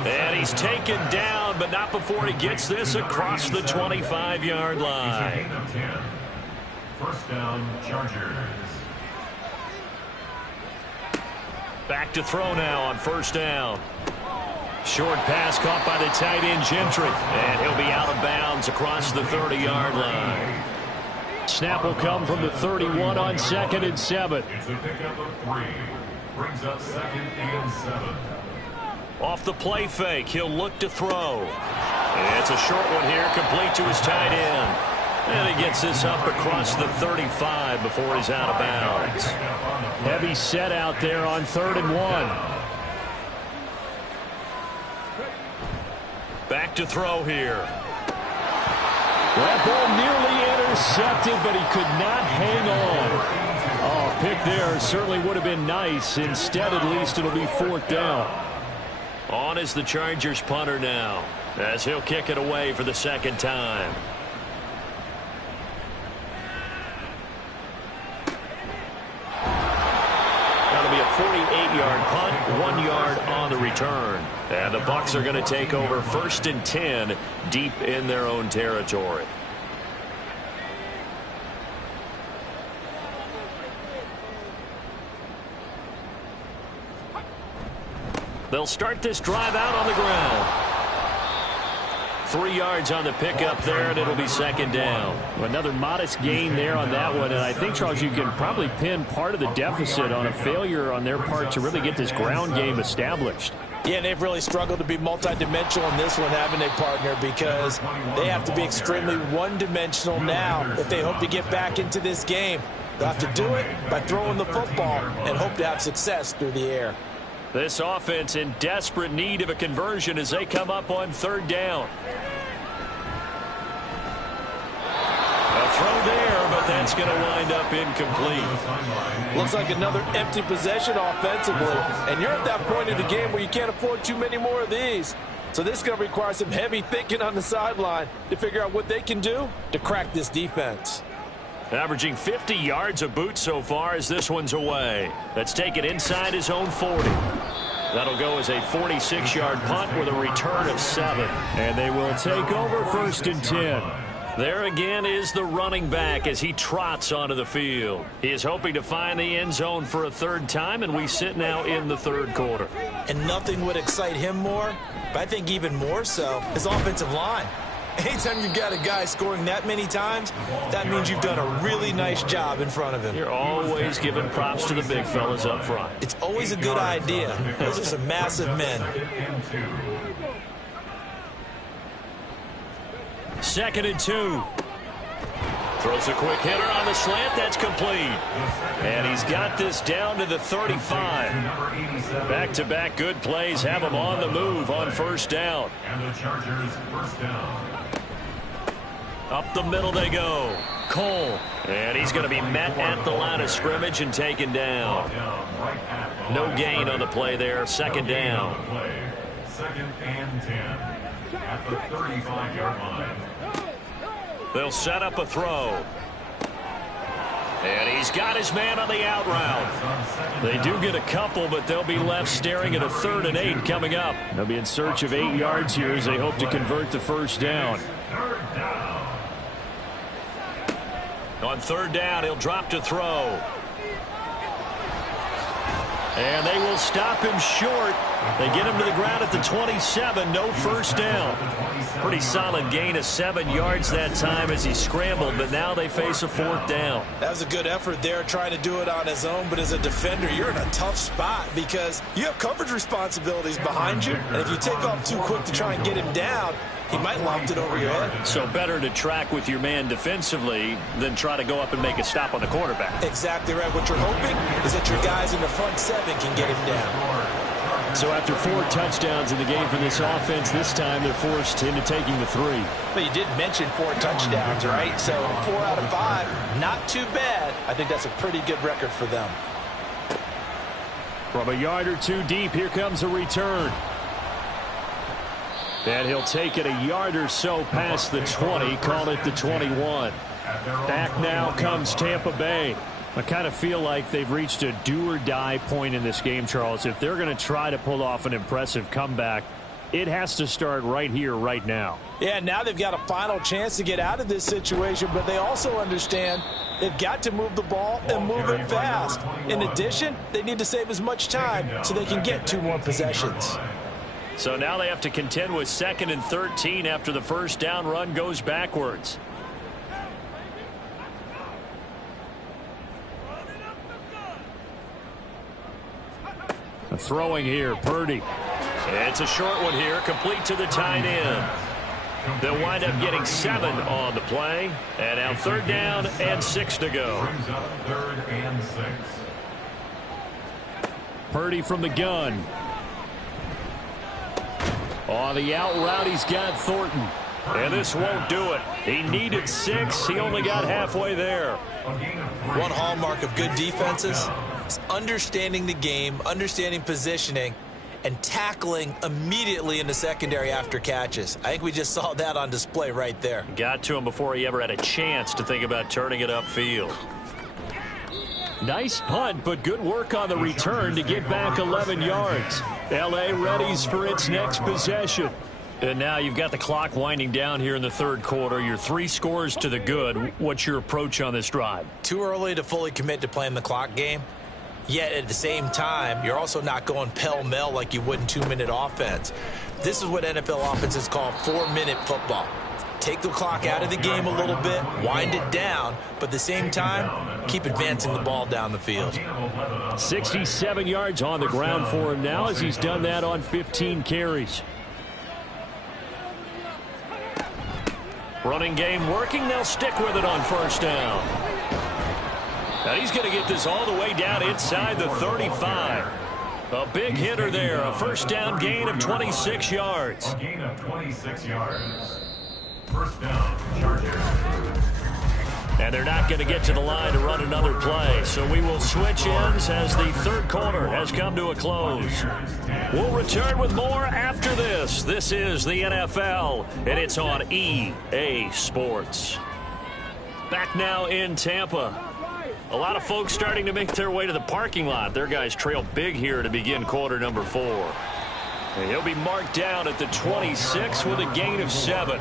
And he's taken down, but not before he gets this across the 25-yard line. Gain of 10. First down, Chargers. Back to throw now on first down. Short pass caught by the tight end Gentry. And he'll be out of bounds across the 30-yard line. Snap will come from the 31 on 2nd and 7. It's a pickup of 3. Brings up 2nd and 7. Off the play fake, he'll look to throw. It's a short one here, complete to his tight end. And he gets this up across the 35 before he's out of bounds. Heavy set out there on 3rd and 1. Back to throw here. That ball nearly intercepted, but he could not hang on. Oh, pick there certainly would have been nice. Instead, at least, it'll be 4th down. On is the Chargers punter now, as he'll kick it away for the 2nd time. That'll be a 48-yard punt, 1 yard on the return. And the Bucs are going to take over 1st and 10 deep in their own territory. They'll start this drive out on the ground. 3 yards on the pickup there, and it'll be 2nd down. Another modest gain there on that one, and I think, Charles, you can probably pin part of the deficit on a failure on their part to really get this ground game established. Yeah, they've really struggled to be multidimensional in this one, haven't they, partner? Because they have to be extremely one-dimensional now if they hope to get back into this game. They'll have to do it by throwing the football and hope to have success through the air. This offense in desperate need of a conversion as they come up on 3rd down. A throw there, but that's going to wind up incomplete. Looks like another empty possession offensively. And you're at that point in the game where you can't afford too many more of these. So this is going to require some heavy thinking on the sideline to figure out what they can do to crack this defense. Averaging 50 yards a boot so far as this one's away. Let's take it inside his own 40. That'll go as a 46-yard punt with a return of 7. And they will take over 1st and 10. There again is the running back as he trots onto the field. He is hoping to find the end zone for a 3rd time, and we sit now in the 3rd quarter. And nothing would excite him more, but I think even more so, his offensive line. Anytime you've got a guy scoring that many times, that means you've done a really nice job in front of him. You're always giving props to the big fellas up front. It's always a good idea. Those are some massive men. 2nd and 2. Throws a quick hitter on the slant. That's complete. And he's got this down to the 35. Back-to-back good plays have him on the move on 1st down. And the Chargers 1st down. Up the middle they go. Cole. And he's going to be met at the line of scrimmage and taken down. No gain on the play there. 2nd down. 2nd and 10 at the 35-yard line. They'll set up a throw. And he's got his man on the out route. They do get a couple, but they'll be left staring at a 3rd and 8 coming up. They'll be in search of 8 yards here as they hope to convert the 1st down. 3rd down. On 3rd down, he'll drop to throw. And they will stop him short. They get him to the ground at the 27, no first down. Pretty solid gain of 7 yards that time as he scrambled, but now they face a 4th down. That was a good effort there, trying to do it on his own, but as a defender, you're in a tough spot because you have coverage responsibilities behind you, and if you take off too quick to try and get him down, he might loft it over your head. So better to track with your man defensively than try to go up and make a stop on the quarterback. Exactly right. What you're hoping is that your guys in the front 7 can get him down. So after 4 touchdowns in the game for this offense, this time they're forced into taking the 3. But you did mention 4 touchdowns, right? So 4 out of 5, not too bad. I think that's a pretty good record for them. From a yard or 2 deep, here comes a return. And he'll take it a yard or so past the 20, call it the 21. Back now comes Tampa Bay. I kind of feel like they've reached a do-or-die point in this game, Charles. If they're going to try to pull off an impressive comeback, it has to start right here, right now. Yeah, now they've got a final chance to get out of this situation, but they also understand they've got to move the ball and move it fast. In addition, they need to save as much time so they can get 2 more possessions. So now they have to contend with 2nd and 13 after the first down run goes backwards. Throwing here, Purdy. It's a short one here, complete to the tight end. They'll wind up getting 7 on the play. And now 3rd down and 6 to go. 3rd and 6. Purdy from the gun. On the out route, he's got Thornton. And this won't do it. He needed 6. He only got halfway there. One hallmark of good defenses is understanding the game, understanding positioning, and tackling immediately in the secondary after catches. I think we just saw that on display right there. Got to him before he ever had a chance to think about turning it upfield. Nice punt, but good work on the return to get back 11 yards. L.A. readies for its next possession. And now you've got the clock winding down here in the 3rd quarter. Your 3 scores to the good. What's your approach on this drive? Too early to fully commit to playing the clock game. Yet at the same time, you're also not going pell-mell like you would in 2-minute offense. This is what NFL offenses call 4-minute football. Take the clock out of the game a little bit, wind it down, but at the same time, keep advancing the ball down the field. 67 yards on the ground for him now as he's done that on 15 carries. Running game working. They'll stick with it on 1st down. And he's going to get this all the way down inside the 35. A big hitter there. A 1st down gain of 26 yards. A gain of 26 yards. 1st down, Chargers. And they're not going to get to the line to run another play. So we will switch ends as the 3rd quarter has come to a close. We'll return with more after this. This is the NFL, and it's on EA Sports. Back now in Tampa. A lot of folks starting to make their way to the parking lot. Their guys trail big here to begin quarter number 4. And he'll be marked down at the 26 with a gain of 7.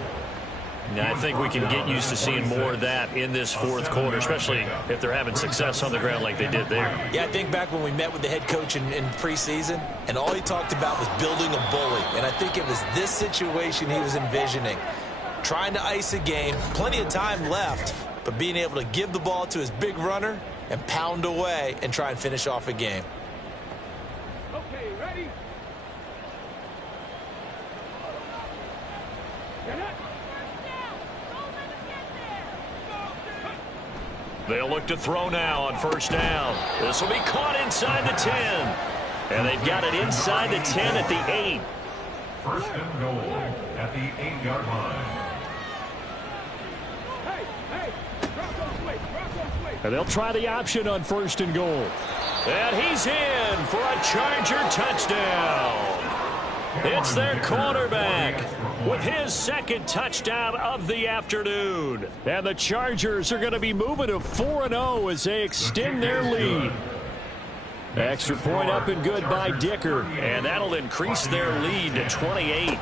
Now, I think we can get used to seeing more of that in this 4th quarter, especially if they're having success on the ground like they did there. Yeah, I think back when we met with the head coach in preseason, and all he talked about was building a bully. And I think it was this situation he was envisioning. Trying to ice a game, plenty of time left, but being able to give the ball to his big runner and pound away and try and finish off a game. Okay, ready? They'll look to throw now on 1st down. This will be caught inside the 10. And they've got it inside the 10 at the 8. 1st and goal at the 8-yard line. And they'll try the option on 1st and goal. And he's in for a Charger touchdown. It's their quarterback with his 2nd touchdown of the afternoon. And the Chargers are going to be moving to 4-0 as they extend their lead. Extra point up and good by Dicker. And that'll increase their lead to 28.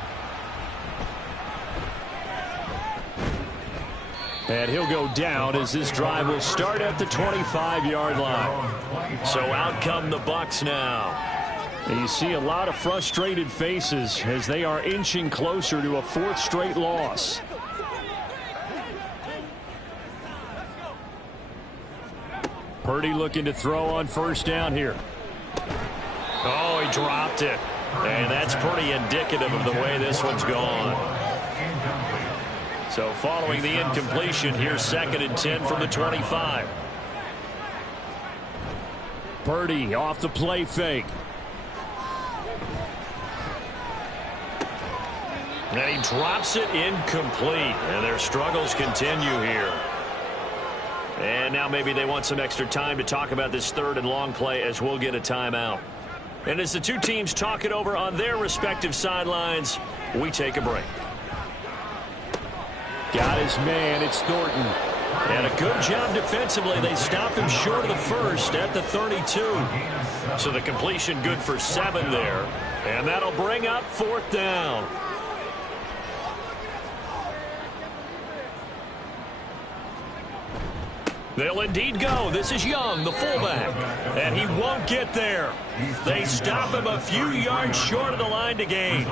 And he'll go down as this drive will start at the 25-yard line. So out come the Bucs now. And you see a lot of frustrated faces as they are inching closer to a 4th straight loss. Purdy looking to throw on 1st down here. Oh, he dropped it. And that's pretty indicative of the way this one's gone. So following the incompletion, here's 2nd and 10 from the 25. Purdy off the play fake. And he drops it incomplete. And their struggles continue here. And now maybe they want some extra time to talk about this 3rd and long play as we'll get a timeout. And as the two teams talk it over on their respective sidelines, we take a break. Got his man. It's Thornton. And a good job defensively. They stop him short of the 1st at the 32. So the completion good for 7 there. And that'll bring up 4th down. They'll indeed go. This is Young, the fullback. And he won't get there. They stop him a few yards short of the line to gain.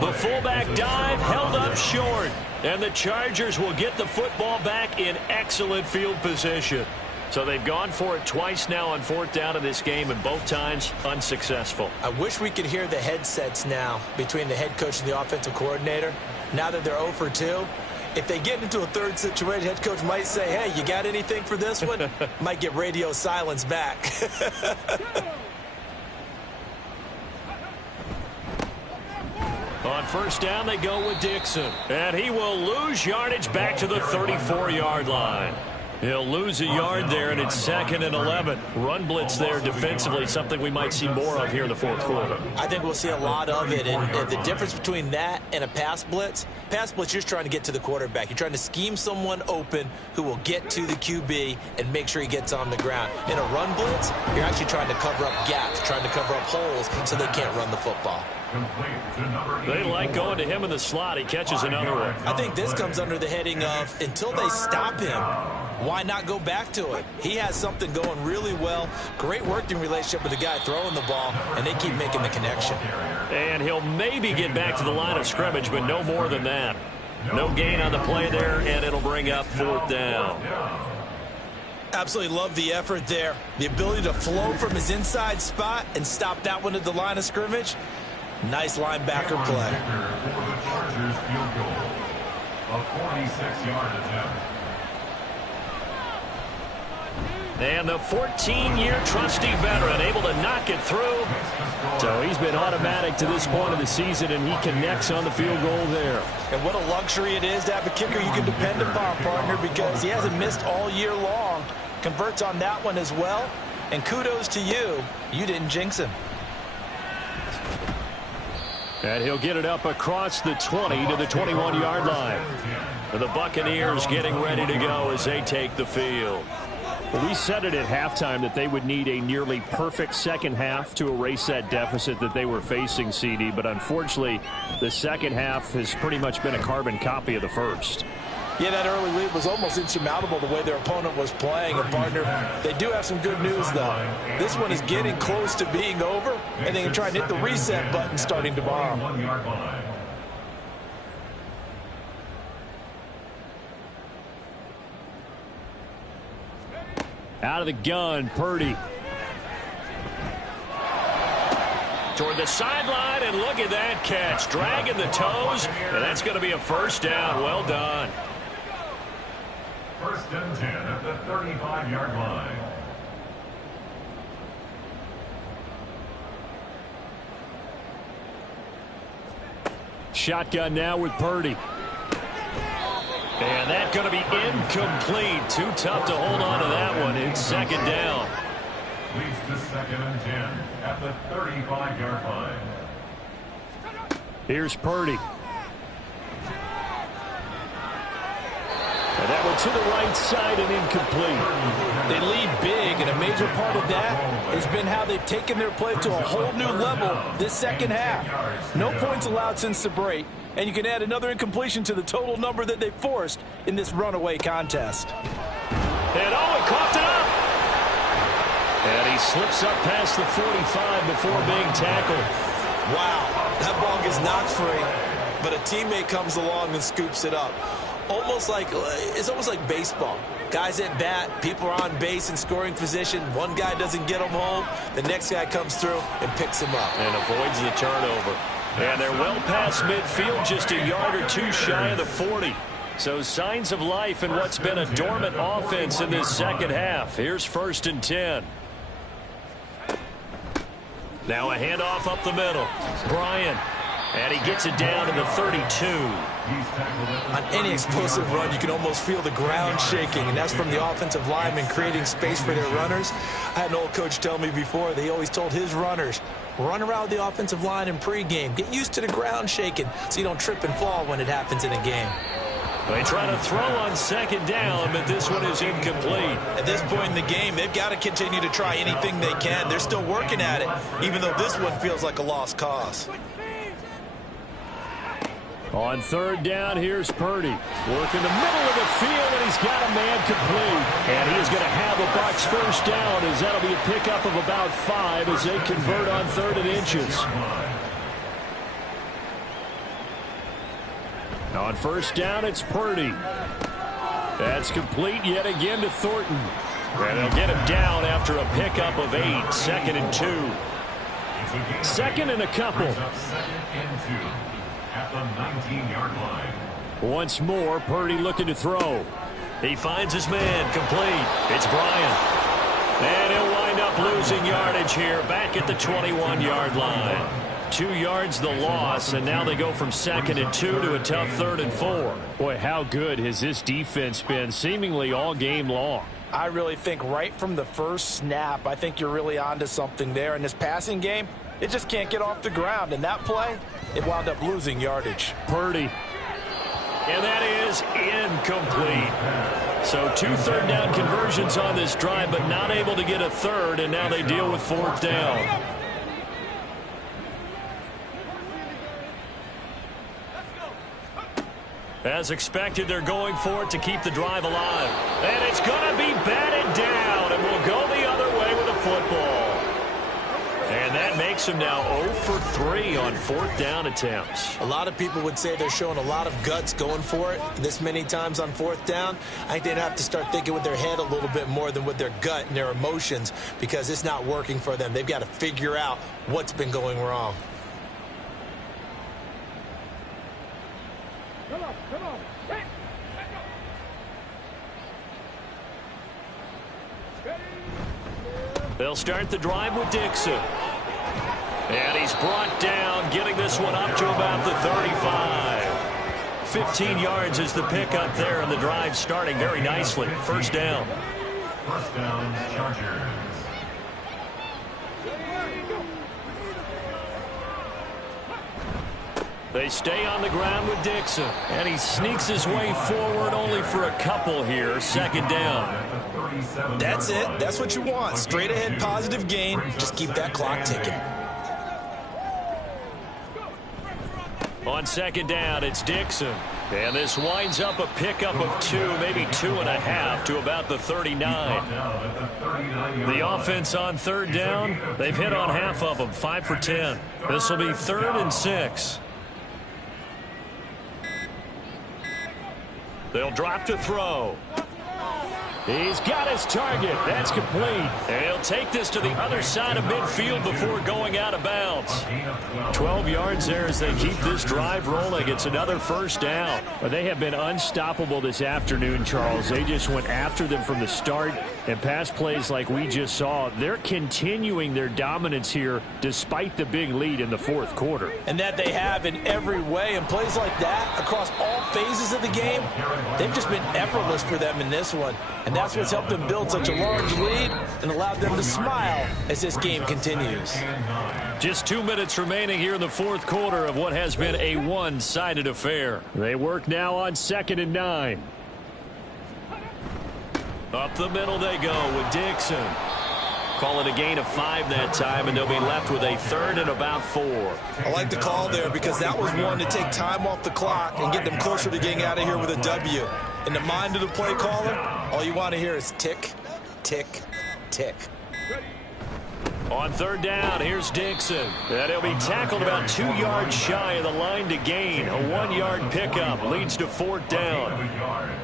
The fullback dive held up short. And the Chargers will get the football back in excellent field position. So they've gone for it twice now on 4th down in this game, and both times unsuccessful. I wish we could hear the headsets now between the head coach and the offensive coordinator. Now that they're 0 for 2. If they get into a 3rd situation, head coach might say, hey, you got anything for this one? Might get radio silence back. On 1st down, they go with Dixon. And he will lose yardage back to the 34-yard line. He'll lose a yard there, and it's 2nd and 11. Run blitz there defensively, something we might see more of here in the 4th quarter. I think we'll see a lot of it, and the difference between that and a pass blitz, you're just trying to get to the quarterback. You're trying to scheme someone open who will get to the QB and make sure he gets on the ground. In a run blitz, you're actually trying to cover up gaps, trying to cover up holes so they can't run the football. They like going to him in the slot. He catches another one. I think this comes under the heading of until they stop him, why not go back to it? He has something going really well. Great working relationship with the guy throwing the ball, and they keep making the connection. And he'll maybe get back to the line of scrimmage, but no more than that. No gain on the play there, and it'll bring up 4th down. Absolutely love the effort there. The ability to flow from his inside spot and stop that one at the line of scrimmage. Nice linebacker play. For the Chargers field goal, a 46-yard attempt. And the 14-year trusty veteran able to knock it through. So he's been automatic to this point of the season, and he connects on the field goal there. And what a luxury it is to have a kicker you can depend upon, partner, because he hasn't missed all year long. Converts on that one as well. And kudos to you. You didn't jinx him. And he'll get it up across the 20 to the 21-yard line. And the Buccaneers getting ready to go as they take the field. Well, we said it at halftime that they would need a nearly perfect second half to erase that deficit that they were facing, CD. But unfortunately, the second half has pretty much been a carbon copy of the first. Yeah, that early lead was almost insurmountable the way their opponent was playing. And, partner, they do have some good news, though. This one is getting close to being over, and they can try and hit the reset button starting tomorrow. Out of the gun, Purdy. Toward the sideline, and look at that catch. Dragging the toes, and that's going to be a 1st down. Well done. 1st and 10 at the 35-yard line. Shotgun now with Purdy. And that's going to be incomplete. Too tough to hold on to that one. It's 2nd down. Leads to 2nd and 10 at the 35-yard line. Here's Purdy. And that one to the right side and incomplete. They lead big, and a major part of that has been how they've taken their play to a whole new level this second half. No points allowed since the break, and you can add another incompletion to the total number that they forced in this runaway contest. And oh, it coughed it up. And he slips up past the 45 before being tackled. Wow, that ball gets knocked free, but a teammate comes along and scoops it up. It's almost like baseball. Guys at bat, people are on base in scoring position. One guy doesn't get him home. The next guy comes through and picks him up. And avoids the turnover. And they're well past midfield, just a yard or two shy of the 40. So signs of life in what's been a dormant offense in this second half. Here's 1st and 10. Now a handoff up the middle. Bryant. And he gets it down to the 32. On any explosive run, you can almost feel the ground shaking, and that's from the offensive linemen creating space for their runners. I had an old coach tell me before, they always told his runners, run around the offensive line in pregame. Get used to the ground shaking so you don't trip and fall when it happens in a game. They try to throw on 2nd down, but this one is incomplete. At this point in the game, they've got to continue to try anything they can. They're still working at it, even though this one feels like a lost cause. On 3rd down, here's Purdy. Work in the middle of the field, and he's got a man complete. And he is going to have a Bucs 1st down, as that'll be a pickup of about 5 as they convert on 3rd and inches. On 1st down, it's Purdy. That's complete yet again to Thornton. And they'll get him down after a pickup of 8. 2nd and 2. 2nd and a couple. 2nd and 2 at the 19-yard line. Once more, Purdy looking to throw. He finds his man, complete. It's Bryant. And he'll wind up losing yardage here, back at the 21-yard line. 2 yards the loss, and now they go from 2nd and 2 to a tough 3rd and 4. Boy, how good has this defense been seemingly all game long? I really think right from the first snap, I think you're really onto something there. In this passing game, it just can't get off the ground. And that play, it wound up losing yardage. Purdy. And that is incomplete. So 2 3rd down conversions on this drive, but not able to get a 3rd, and now they deal with 4th down. As expected, they're going for it to keep the drive alive. And it's going to be batted down, and we'll go the other way with a football. And that makes them now 0 for 3 on 4th down attempts. A lot of people would say they're showing a lot of guts going for it this many times on 4th down. I think they'd have to start thinking with their head a little bit more than with their gut and their emotions, because it's not working for them. They've got to figure out what's been going wrong. Come on. Hey, They'll start the drive with Dixon. And he's brought down, getting this one up to about the 35. 15 yards is the pickup there, and the drive starting very nicely. 1st down. 1st down, Chargers. They stay on the ground with Dixon. And he sneaks his way forward only for a couple here. 2nd down. That's it. That's what you want. Straight ahead positive gain. Just keep that clock ticking. On 2nd down, it's Dixon. And this winds up a pickup of 2, maybe 2.5 to about the 39. The offense on 3rd down, they've hit on half of them, 5 for 10. This will be 3rd and 6. They'll drop to throw. He's got his target. That's complete. And he'll take this to the other side of midfield before going out of bounds. 12 yards there as they keep this drive rolling. It's another 1st down. Well, they have been unstoppable this afternoon, Charles. They just went after them from the start. And pass plays like we just saw, they're continuing their dominance here despite the big lead in the 4th quarter. And that they have in every way. And plays like that across all phases of the game, they've just been effortless for them in this one. And that's what's helped them build such a large lead and allowed them to smile as this game continues. Just 2 minutes remaining here in the 4th quarter of what has been a one-sided affair. They work now on 2nd and 9. Up the middle they go with Dixon. Call it a gain of 5 that time, and they'll be left with a 3rd and about 4. I like the call there because that was one to take time off the clock and get them closer to getting out of here with a W. In the mind of the play caller, all you want to hear is tick, tick, tick. On third down, here's Dixon. And he'll be tackled about 2 yards shy of the line to gain. A 1-yard pickup leads to fourth down.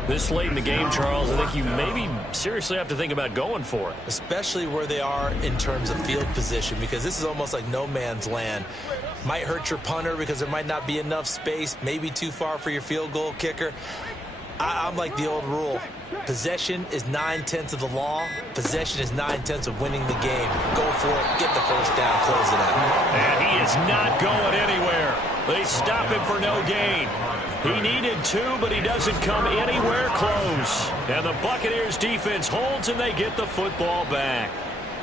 This late in the game, Charles, I think you maybe seriously have to think about going for it. Especially where they are in terms of field position, because this is almost like no man's land. Might hurt your punter because there might not be enough space, maybe too far for your field goal kicker. I'm like the old rule. Possession is 9/10 of the law. Possession is 9/10 of winning the game. Go for it. Get the first down. Close it out. And he is not going anywhere. They stop him for no gain. He needed 2, but he doesn't come anywhere close. And the Buccaneers defense holds, and they get the football back.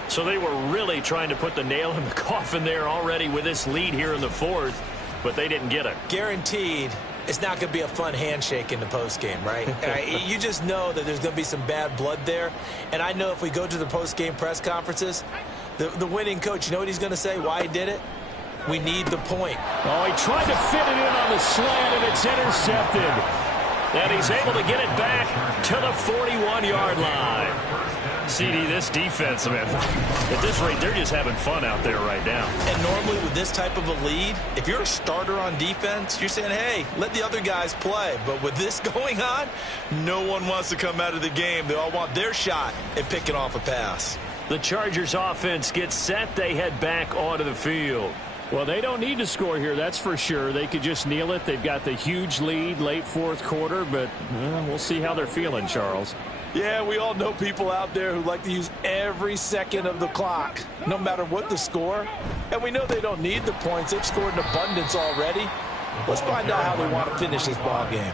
So they were really trying to put the nail in the coffin there already with this lead here in the fourth, but they didn't get it. Guaranteed. It's not going to be a fun handshake in the postgame, right? You just know that there's going to be some bad blood there. And I know if we go to the postgame press conferences, the winning coach, you know what he's going to say, why he did it? We need the point. Oh, he tried to fit it in on the slant, and it's intercepted. And he's able to get it back to the 41-yard line. CD, this defense, man, at this rate, they're just having fun out there right now. And normally with this type of a lead, if you're a starter on defense, you're saying, hey, let the other guys play. But with this going on, no one wants to come out of the game. They all want their shot at picking off a pass. The Chargers offense gets set. They head back onto the field. Well, they don't need to score here, that's for sure. They could just kneel it. They've got the huge lead late fourth quarter, but we'll see how they're feeling, Charles. Yeah, we all know people out there who like to use every second of the clock, no matter what the score. And we know they don't need the points. They've scored in abundance already. Let's find out how they want to finish this ball game.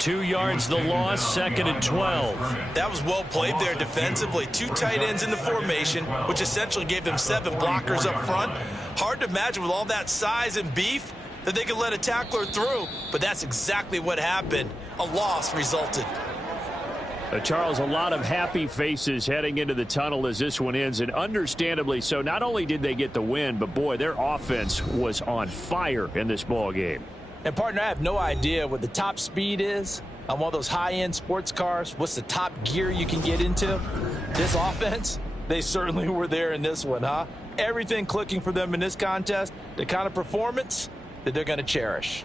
2 yards the loss, 2nd and 12. That was well played there defensively. 2 tight ends in the formation, which essentially gave them 7 blockers up front. Hard to imagine with all that size and beef that they could let a tackler through, but that's exactly what happened. A loss resulted. Charles, a lot of happy faces heading into the tunnel as this one ends, and understandably so. Not only did they get the win, but boy, their offense was on fire in this ball game. And partner, I have no idea what the top speed is on one of those high-end sports cars. What's the top gear you can get into? This offense, they certainly were there in this one, huh? Everything clicking for them in this contest, the kind of performance that they're going to cherish.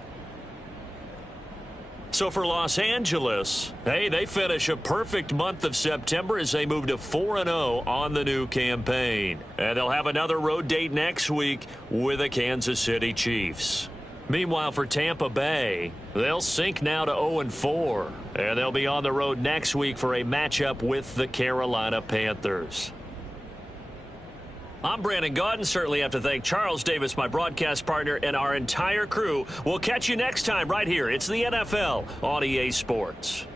So for Los Angeles, hey, they finish a perfect month of September as they move to 4-0 on the new campaign. And they'll have another road date next week with the Kansas City Chiefs. Meanwhile, for Tampa Bay, they'll sink now to 0-4. And they'll be on the road next week for a matchup with the Carolina Panthers. I'm Brandon Gaudin. Certainly have to thank Charles Davis, my broadcast partner, and our entire crew. We'll catch you next time right here. It's the NFL on EA Sports.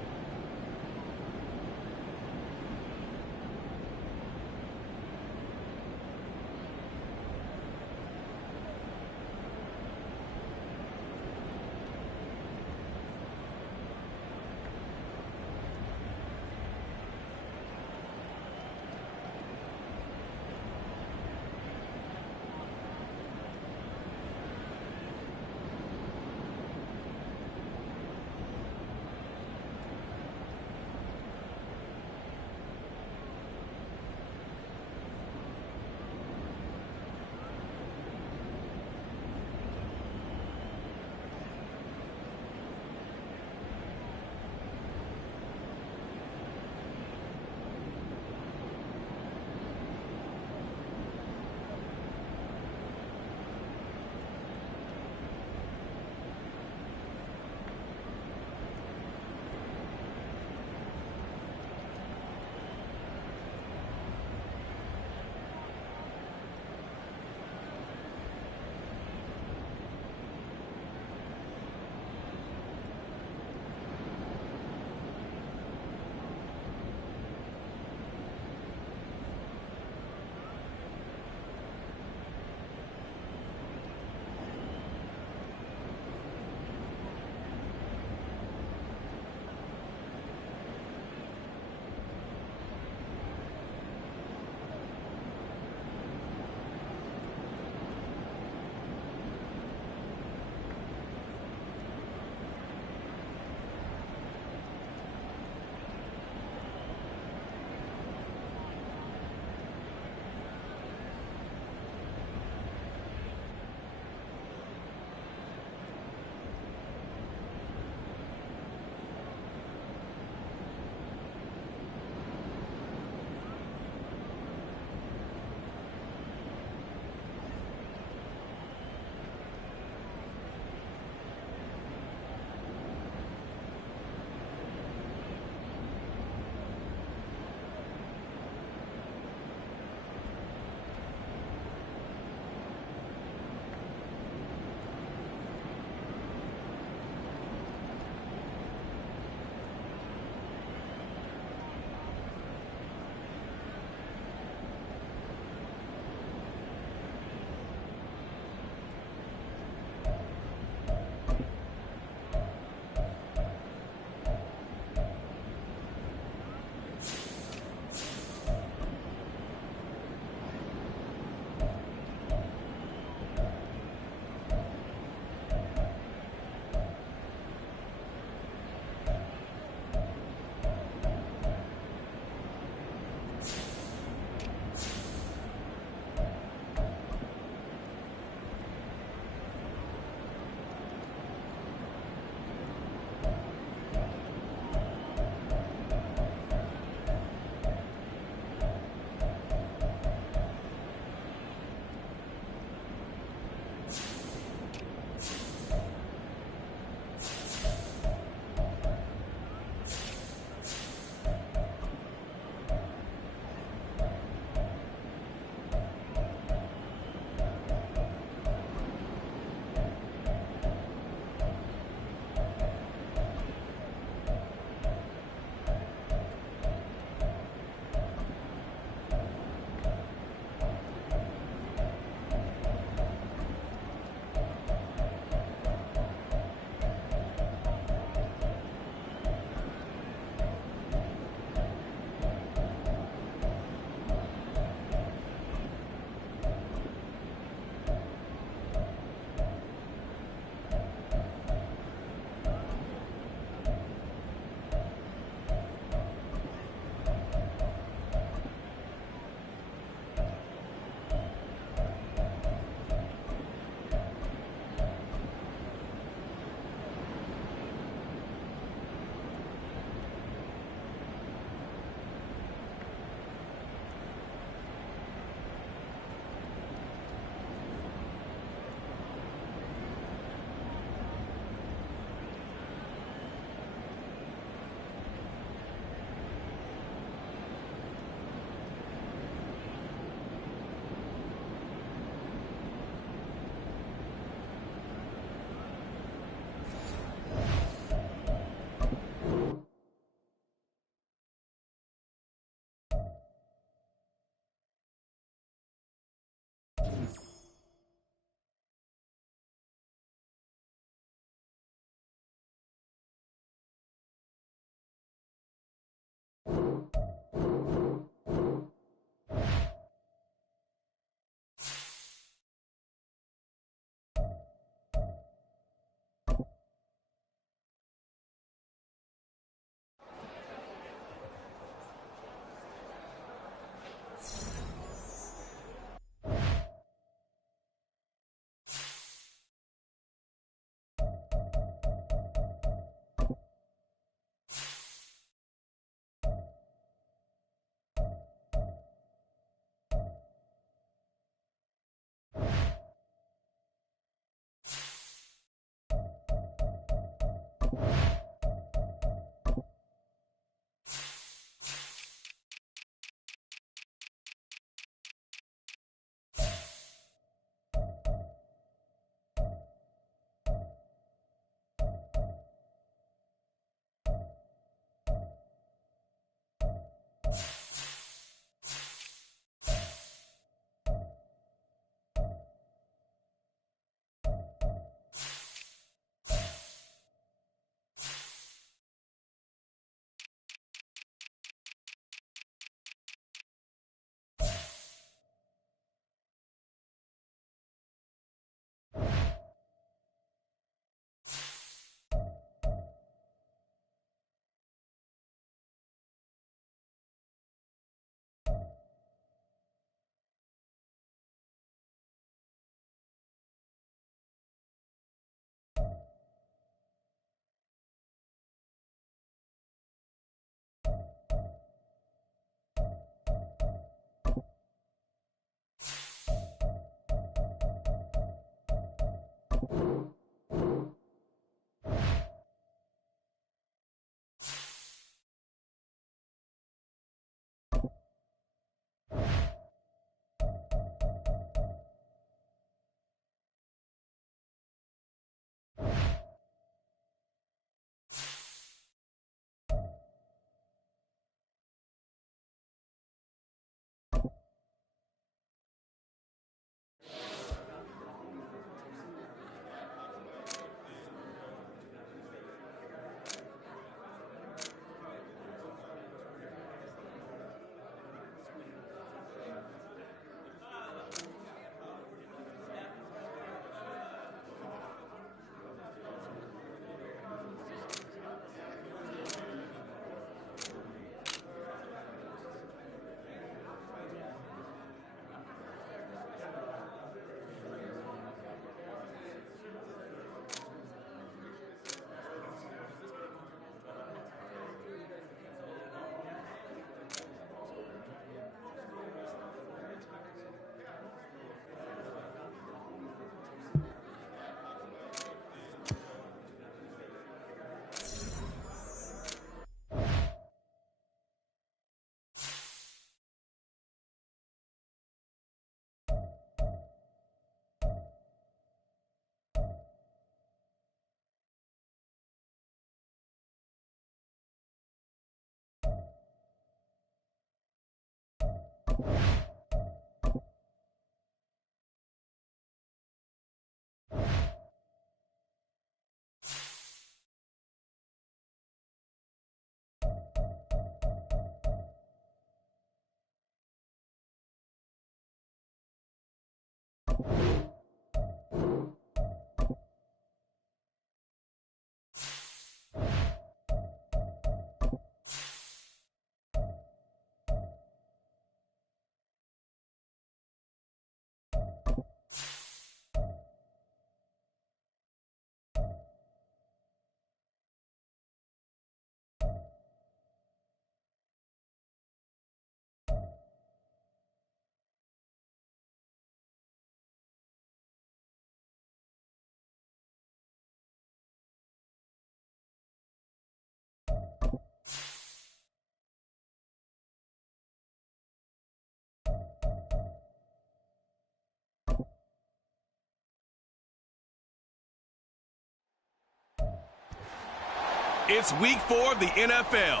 It's week 4 of the NFL.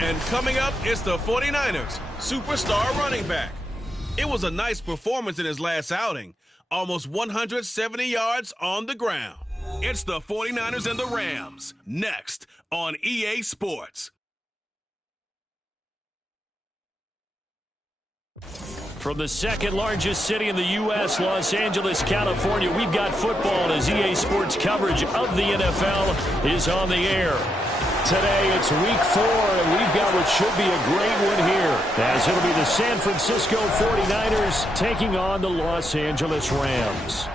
And coming up, it's the 49ers superstar running back. It was a nice performance in his last outing. Almost 170 yards on the ground. It's the 49ers and the Rams. Next on EA Sports. From the second largest city in the U.S., Los Angeles, California, we've got football as EA Sports coverage of the NFL is on the air. Today, it's week 4, and we've got what should be a great one here, as it'll be the San Francisco 49ers taking on the Los Angeles Rams.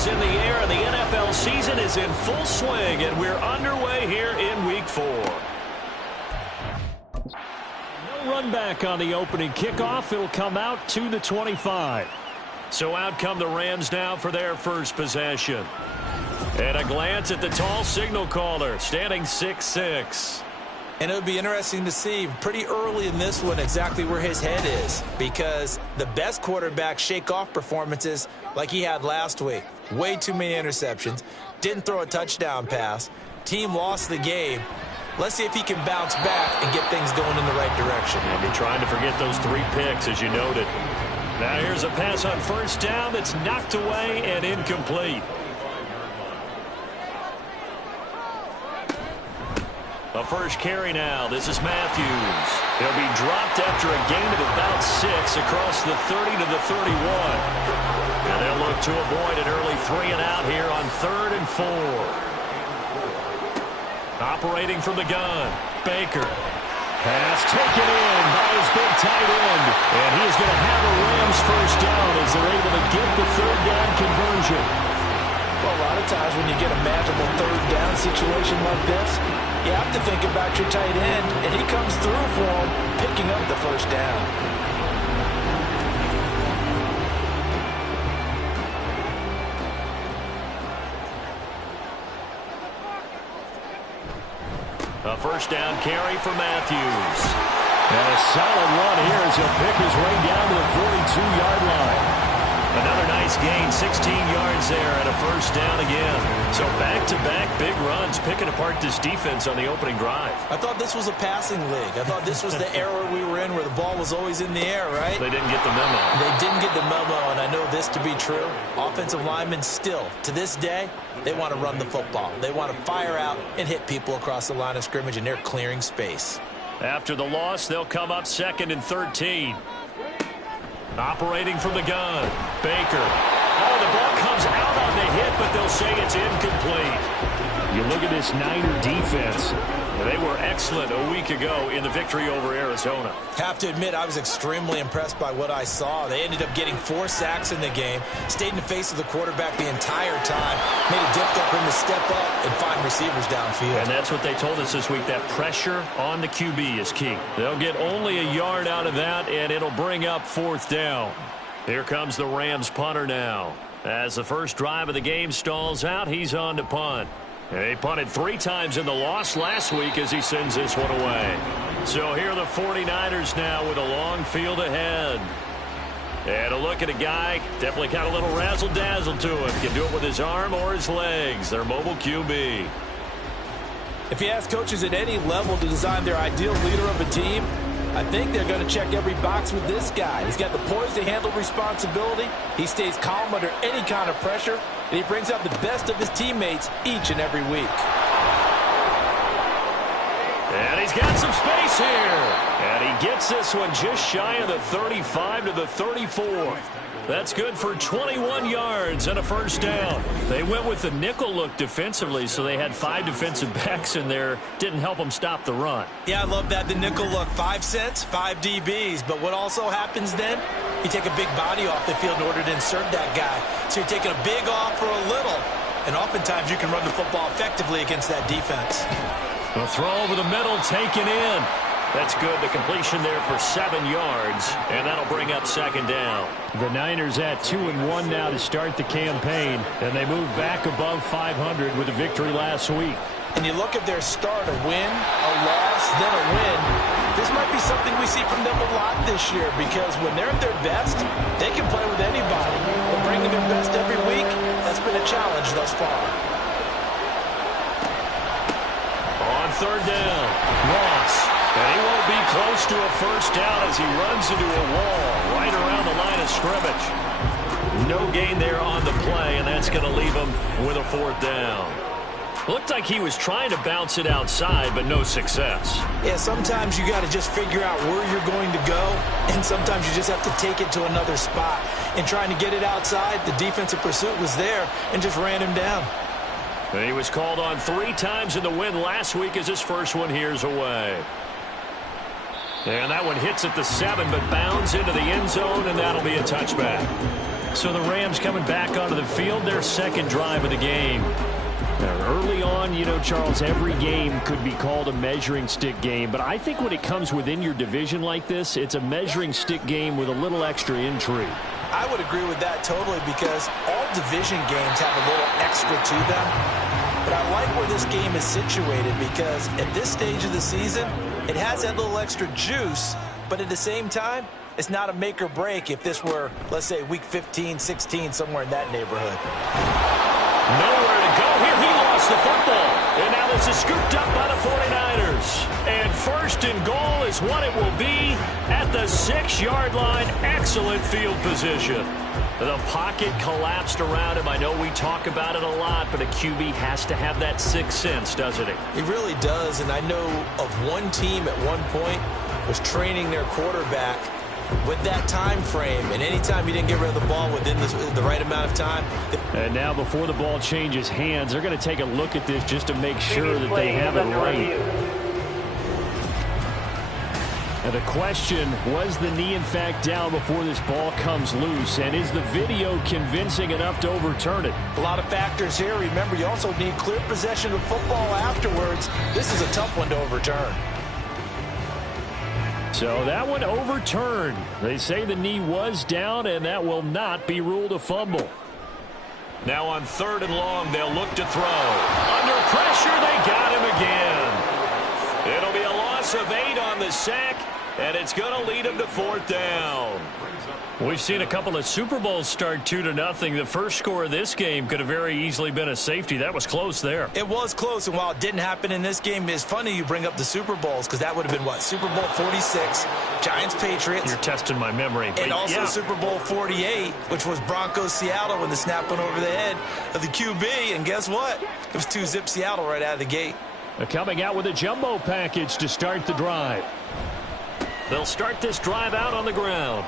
is in the air, and the NFL season is in full swing, and we're underway here in Week 4. No run back on the opening kickoff. It'll come out to the 25. So out come the Rams now for their first possession. And a glance at the tall signal caller, standing 6'6". And it would be interesting to see pretty early in this one exactly where his head is, because the best quarterback shake-off performances like he had last week, way too many interceptions, didn't throw a touchdown pass, team lost the game. Let's see if he can bounce back and get things going in the right direction. And you're trying to forget those 3 picks, as you noted. Now here's a pass on first down that's knocked away and incomplete. A first carry now. This is Matthews. He'll be dropped after a gain of about 6 across the 30 to the 31. And they'll look to avoid an early 3 and out here on 3rd and 4. Operating from the gun, Baker. Pass taken in by his big tight end. And he's going to have a Rams first down as they're able to get the 3rd down conversion. Well, a lot of times when you get a magical 3rd down situation like this, you have to think about your tight end, and he comes through for him, picking up the first down. A first down carry for Matthews. And a solid run here as he'll pick his way down to the 42-yard line. Another nice gain, 16 yards there, and a first down again. So back-to-back big runs, picking apart this defense on the opening drive. I thought this was a passing league. I thought this was the era we were in where the ball was always in the air, right? They didn't get the memo. They didn't get the memo, and I know this to be true. Offensive linemen still, to this day, they want to run the football. They want to fire out and hit people across the line of scrimmage, and they're clearing space. After the loss, they'll come up 2nd and 13. Operating from the gun, Baker. Oh, the ball comes out on the hit, but they'll say it's incomplete. You look at this Niner defense. They were excellent a week ago in the victory over Arizona. Have to admit, I was extremely impressed by what I saw. They ended up getting 4 sacks in the game, stayed in the face of the quarterback the entire time, made it difficult for him to step up and find receivers downfield. And that's what they told us this week, that pressure on the QB is key. They'll get only a yard out of that, and it'll bring up 4th down. Here comes the Rams punter now. As the first drive of the game stalls out, he's on to punt. He punted 3 times in the loss last week as he sends this one away. So here are the 49ers now with a long field ahead. And a look at a guy, definitely got a little razzle-dazzle to him. Can do it with his arm or his legs. Their mobile QB. If you ask coaches at any level to design their ideal leader of a team, I think they're going to check every box with this guy. He's got the poise to handle responsibility. He stays calm under any kind of pressure. And he brings out the best of his teammates each and every week. And he's got some space here. And he gets this one just shy of the 35 to the 34. That's good for 21 yards and a first down. They went with the nickel look defensively, so they had 5 defensive backs in there. Didn't help them stop the run. Yeah, I love that, the nickel look. 5 cents, 5 DBs. But what also happens then, you take a big body off the field in order to insert that guy. So you're taking a big off for a little. And oftentimes you can run the football effectively against that defense. A throw over the middle, taken in. That's good. The completion there for 7 yards, and that'll bring up 2nd down. The Niners at 2-1 now to start the campaign, and they move back above 500 with a victory last week. And you look at their start, a win, a loss, then a win. This might be something we see from them a lot this year, because when they're at their best, they can play with anybody. But bringing their best every week, that's been a challenge thus far. On 3rd down, Ross. And he won't be close to a first down as he runs into a wall right around the line of scrimmage. No gain there on the play, and that's going to leave him with a 4th down. Looked like he was trying to bounce it outside, but no success. Yeah, sometimes you got to just figure out where you're going to go, and sometimes you just have to take it to another spot. And trying to get it outside, the defensive pursuit was there and just ran him down. And he was called on 3 times in the win last week as his first one here's away. And that one hits at the 7, but bounds into the end zone, and that'll be a touchback. So the Rams coming back onto the field, their second drive of the game. Now, early on, you know, Charles, every game could be called a measuring stick game. But I think when it comes within your division like this, it's a measuring stick game with a little extra intrigue. I would agree with that totally because all division games have a little extra to them. But I like where this game is situated because at this stage of the season, it has that little extra juice. But at the same time, it's not a make or break if this were, let's say, week 15, 16, somewhere in that neighborhood. Nowhere to go here. He lost the football. And now this is scooped up by the 49ers. And first and goal is what it will be at the 6-yard line. Excellent field position. The pocket collapsed around him. I know we talk about it a lot, but a QB has to have that sixth sense, doesn't he? He really does. And I know of one team at one point was training their quarterback with that time frame, and anytime you didn't get rid of the ball within the right amount of time. And now before the ball changes hands, they're going to take a look at this just to make sure that they have it right. And the question, was the knee in fact down before this ball comes loose? And is the video convincing enough to overturn it? A lot of factors here. Remember, you also need clear possession of football afterwards. This is a tough one to overturn. So that one overturned. They say the knee was down, and that will not be ruled a fumble. Now on 3rd and long, they'll look to throw. Under pressure, they got him again. It'll be a loss of 8 on the sack, and it's going to lead him to 4th down. We've seen a couple of Super Bowls start 2-0. The first score of this game could have very easily been a safety. That was close there. It was close, and while it didn't happen in this game, it's funny you bring up the Super Bowls because that would have been, what, Super Bowl 46, Giants-Patriots. You're testing my memory. And also yeah. Super Bowl 48, which was Broncos-Seattle when the snap went over the head of the QB. And guess what? It was 2-zip Seattle right out of the gate. They're coming out with a jumbo package to start the drive. They'll start this drive out on the ground.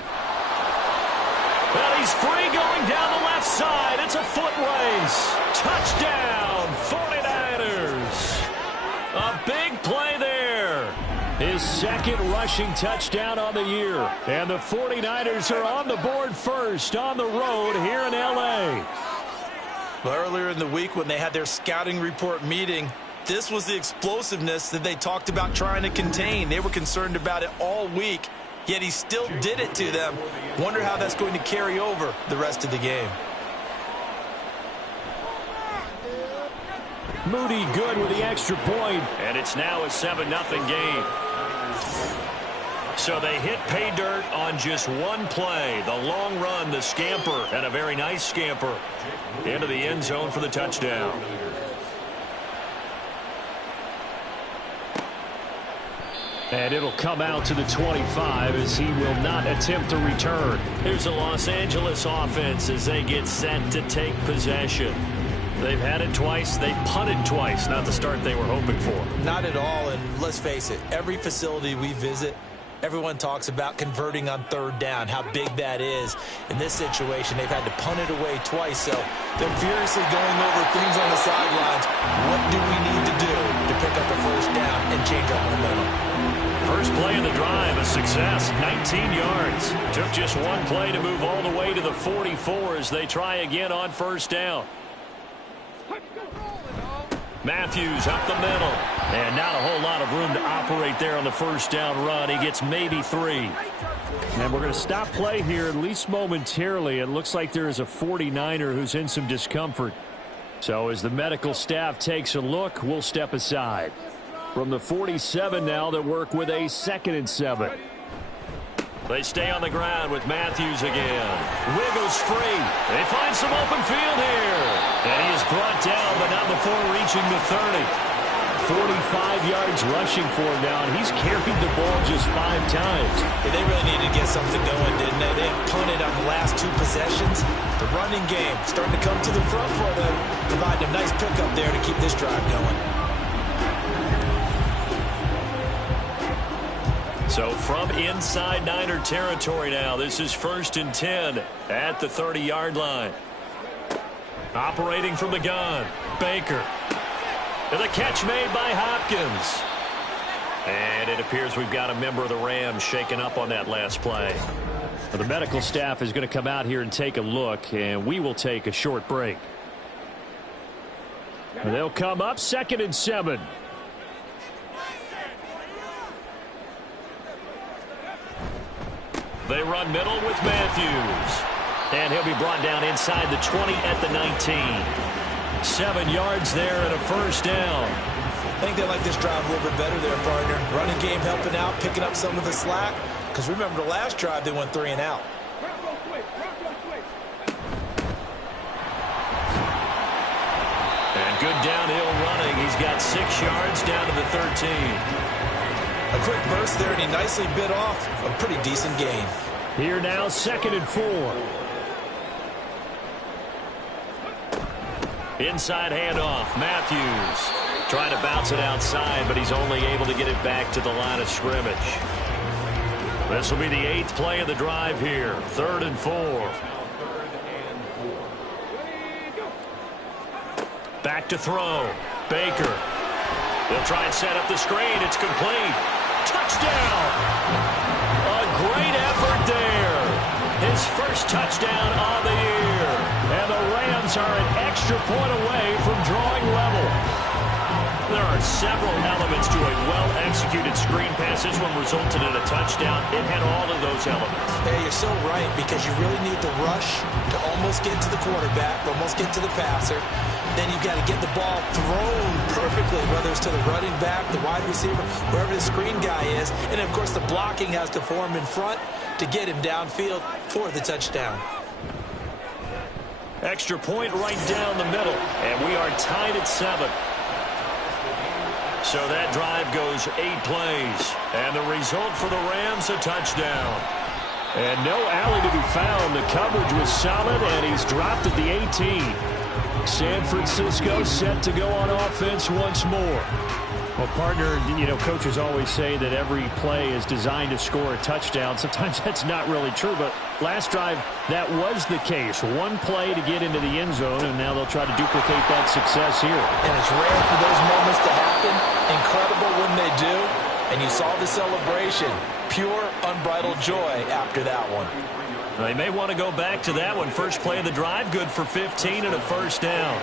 Well, he's free going down the left side. It's a foot race. Touchdown, 49ers. A big play there. His second rushing touchdown on the year. And the 49ers are on the board first on the road here in L.A. Well, earlier in the week when they had their scouting report meeting, this was the explosiveness that they talked about trying to contain. They were concerned about it all week. Yet he still did it to them. Wonder how that's going to carry over the rest of the game. Moody good with the extra point. And it's now a 7-0 game. So they hit pay dirt on just one play. The long run, the scamper, and a very nice scamper into the end zone for the touchdown. And it'll come out to the 25 as he will not attempt to return. Here's the Los Angeles offense as they get set to take possession. They've had it twice. They've punted twice. Not the start they were hoping for. Not at all, and let's face it, every facility we visit, everyone talks about converting on 3rd down, how big that is. In this situation, they've had to punt it away twice, so they're furiously going over things on the sidelines. What do we need to do to pick up a 1st down and change our momentum? First play of the drive, a success, 19 yards. Took just one play to move all the way to the 44 as they try again on 1st down. Matthews up the middle. And not a whole lot of room to operate there on the 1st down run. He gets maybe 3. And we're going to stop play here, at least momentarily. It looks like there is a 49er who's in some discomfort. So as the medical staff takes a look, we'll step aside. From the 47 now, they work with a 2nd and 7. They stay on the ground with Matthews again. Wiggles free. They find some open field here. And he is brought down, but not before reaching the 30. 45 yards rushing for him now, and he's carried the ball just 5 times. Yeah, they really needed to get something going, didn't they? They had punted on the last 2 possessions. The running game starting to come to the front for them, providing a nice pickup there to keep this drive going. So from inside Niner territory now, this is 1st and 10 at the 30-yard line. Operating from the gun, Baker. And the catch made by Hopkins. And it appears we've got a member of the Rams shaken up on that last play. The medical staff is going to come out here and take a look, and we will take a short break. They'll come up 2nd and 7. They run middle with Matthews. And he'll be brought down inside the 20 at the 19. 7 yards there and a first down. I think they like this drive a little bit better there, partner. Running game helping out, picking up some of the slack. Because remember the last drive, they went 3 and out. And good downhill running. He's got 6 yards down to the 13. A quick burst there, and he nicely bit off a pretty decent gain. Here now, 2nd and 4. Inside handoff. Matthews trying to bounce it outside, but he's only able to get it back to the line of scrimmage. This will be the 8th play of the drive here. 3rd and 4. Back to throw. Baker. He'll try and set up the screen. It's complete. Touchdown! A great effort there. His first touchdown of the year. And the Rams are an extra point away from drawing level. There are several elements to a well-executed screen pass. This one resulted in a touchdown. It had all of those elements. Yeah, you're so right, because you really need the rush to almost get to the quarterback, almost get to the passer. Then you've got to get the ball thrown perfectly, whether it's to the running back, the wide receiver, wherever the screen guy is. And, of course, the blocking has to form in front to get him downfield for the touchdown. Extra point right down the middle, and we are tied at 7. So that drive goes 8 plays, and the result for the Rams, a touchdown. And no alley to be found. The coverage was solid, and he's dropped at the 18. San Francisco set to go on offense once more. Well, partner, you know, coaches always say that every play is designed to score a touchdown. Sometimes that's not really true, but last drive, that was the case. One play to get into the end zone, and now they'll try to duplicate that success here. And it's rare for those moments to happen. Incredible when they do. And you saw the celebration. Pure, unbridled joy after that one. They may want to go back to that one. First play of the drive, good for 15 and a first down.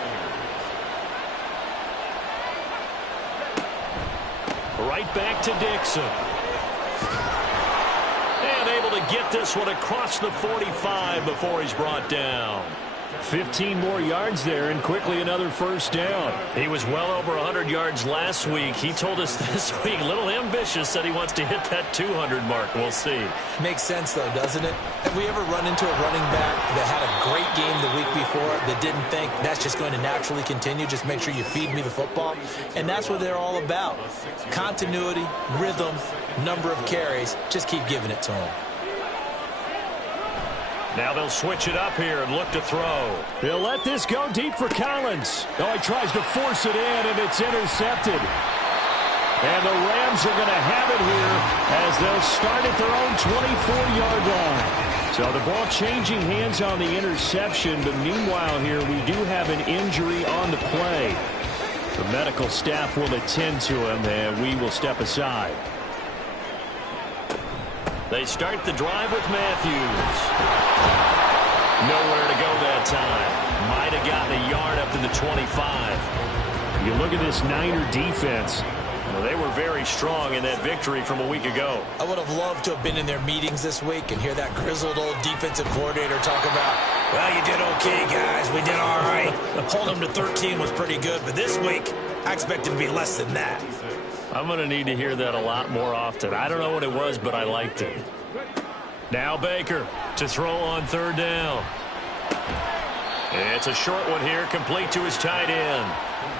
Right back to Dixon. And able to get this one across the 45 before he's brought down. 15 more yards there, and quickly another first down. He was well over 100 yards last week. He told us this week, a little ambitious, said he wants to hit that 200 mark. We'll see. Makes sense, though, doesn't it? Have we ever run into a running back that had a great game the week before that didn't think that's just going to naturally continue? Just make sure you feed me the football. And that's what they're all about. Continuity, rhythm, number of carries. Just keep giving it to them. Now they'll switch it up here and look to throw. They'll let this go deep for Collins. Oh, he tries to force it in, and it's intercepted. And the Rams are going to have it here as they'll start at their own 24-yard line. So the ball changing hands on the interception, but meanwhile here we do have an injury on the play. The medical staff will attend to him, and we will step aside. They start the drive with Matthews. Nowhere to go that time. Might have gotten a yard up to the 25. You look at this Niner defense. Well, they were very strong in that victory from a week ago. I would have loved to have been in their meetings this week and hear that grizzled old defensive coordinator talk about, well, you did okay, guys. We did all right. Holding them to 13 was pretty good, but this week, I expected to be less than that. I'm going to need to hear that a lot more often. I don't know what it was, but I liked it. Now Baker to throw on third down. It's a short one here, complete to his tight end.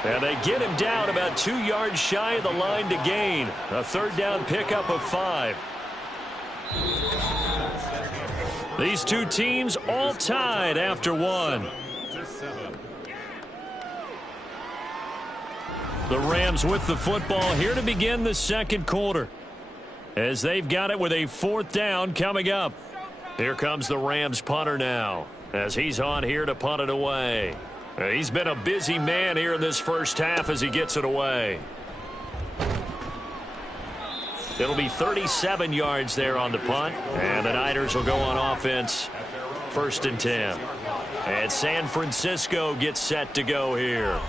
And they get him down about 2 yards shy of the line to gain. A third down pickup of 5. These two teams all tied after one. The Rams with the football here to begin the second quarter, as they've got it with a fourth down coming up. Here comes the Rams punter now, as he's on here to punt it away. He's been a busy man here in this first half as he gets it away. It'll be 37 yards there on the punt, and the Niners will go on offense 1st and 10. And San Francisco gets set to go here.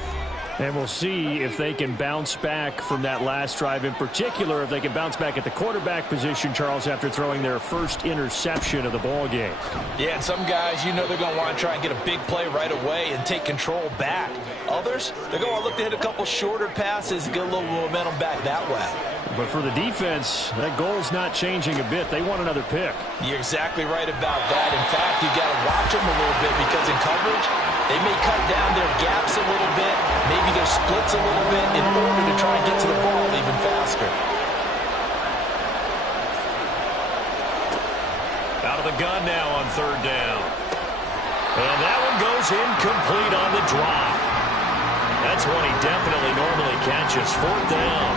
And we'll see if they can bounce back from that last drive, in particular if they can bounce back at the quarterback position, Charles, after throwing their first interception of the ball game. Yeah, and some guys, you know they're going to want to try and get a big play right away and take control back. Others, they're going to look to hit a couple shorter passes and get a little momentum back that way. But for the defense, that goal's not changing a bit. They want another pick. You're exactly right about that. In fact, you got to watch them a little bit because in coverage, they may cut down their gaps a little bit, maybe their splits a little bit in order to try and get to the ball even faster. Out of the gun now on 3rd down. And that one goes incomplete on the drop. That's one he definitely normally catches. 4th down.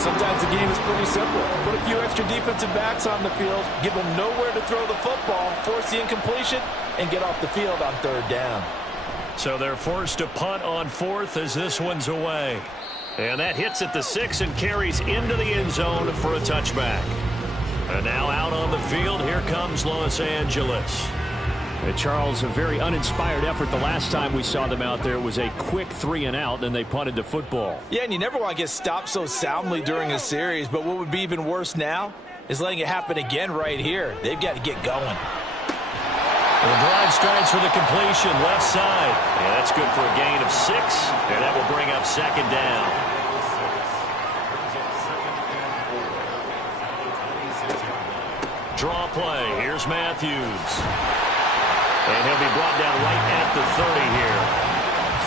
Sometimes the game is pretty simple. Put a few extra defensive backs on the field, give them nowhere to throw the football, force the incompletion, and get off the field on 3rd down. So they're forced to punt on 4th as this one's away. And that hits at the 6 and carries into the end zone for a touchback. And now out on the field, here comes Los Angeles. And Charles, a very uninspired effort. The last time we saw them out there was a quick 3-and-out, and they punted the football. Yeah, and you never want to get stopped so soundly during a series, but what would be even worse now is letting it happen again right here. They've got to get going. The drive starts for the completion, left side. And that's good for a gain of 6, and that will bring up 2nd down. Draw play. Here's Matthews. And he'll be brought down right at the 30 here.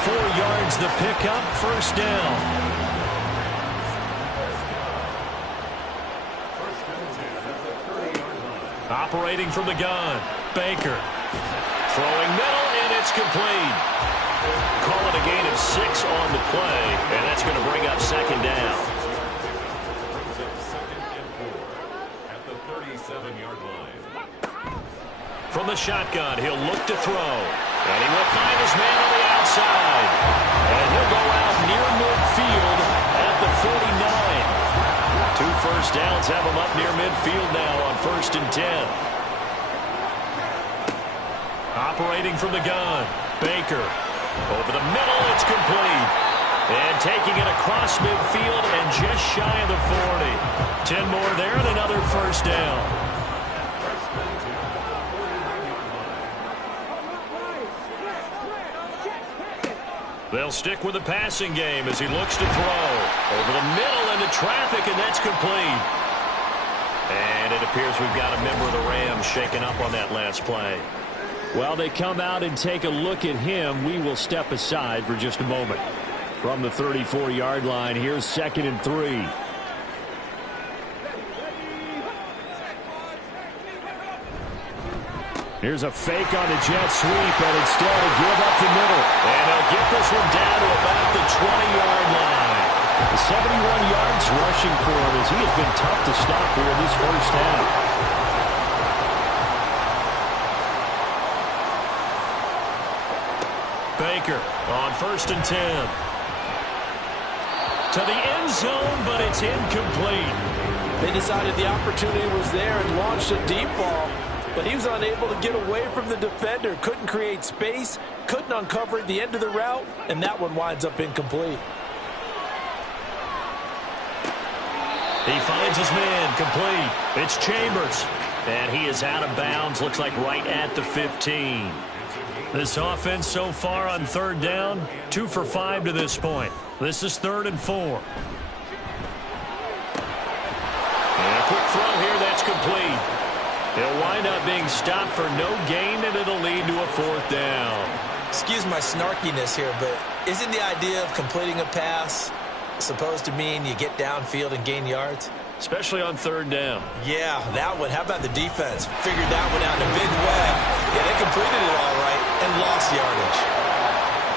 4 yards the pickup, 1st down. Operating from the gun, Baker. Throwing middle, and it's complete. Call it a gain of 6 on the play, and that's going to bring up 2nd down. At the 37-yard line. From the shotgun, he'll look to throw. And he will find his man on the outside. And he'll go out near midfield at the 49. 2 first downs have him up near midfield now on 1st and 10. Operating from the gun, Baker. Over the middle, it's complete. And taking it across midfield and just shy of the 40. 10 more there and another 1st down. They'll stick with the passing game as he looks to throw. Over the middle into traffic, and that's complete. And it appears we've got a member of the Rams shaken up on that last play. While they come out and take a look at him, we will step aside for just a moment. From the 34-yard line, here's 2nd and 3. Here's a fake on the jet sweep, and instead a give up the middle. And they'll get this one down to about the 20-yard line. 71 yards rushing for him as he has been tough to stop here in this 1st half. Baker on 1st and 10. To the end zone, but it's incomplete. They decided the opportunity was there and launched a deep ball. But he was unable to get away from the defender, couldn't create space, couldn't uncover the end of the route, and that one winds up incomplete. He finds his man, complete. It's Chambers. And he is out of bounds, looks like right at the 15. This offense so far on 3rd down, 2 for 5 to this point. This is 3rd and 4. And a quick throw here, that's complete. He'll wind up being stopped for no gain, and it'll lead to a 4th down. Excuse my snarkiness here, but isn't the idea of completing a pass supposed to mean you get downfield and gain yards? Especially on 3rd down. Yeah, that one. How about the defense? Figured that one out in a big way. Yeah, they completed it all right and lost yardage.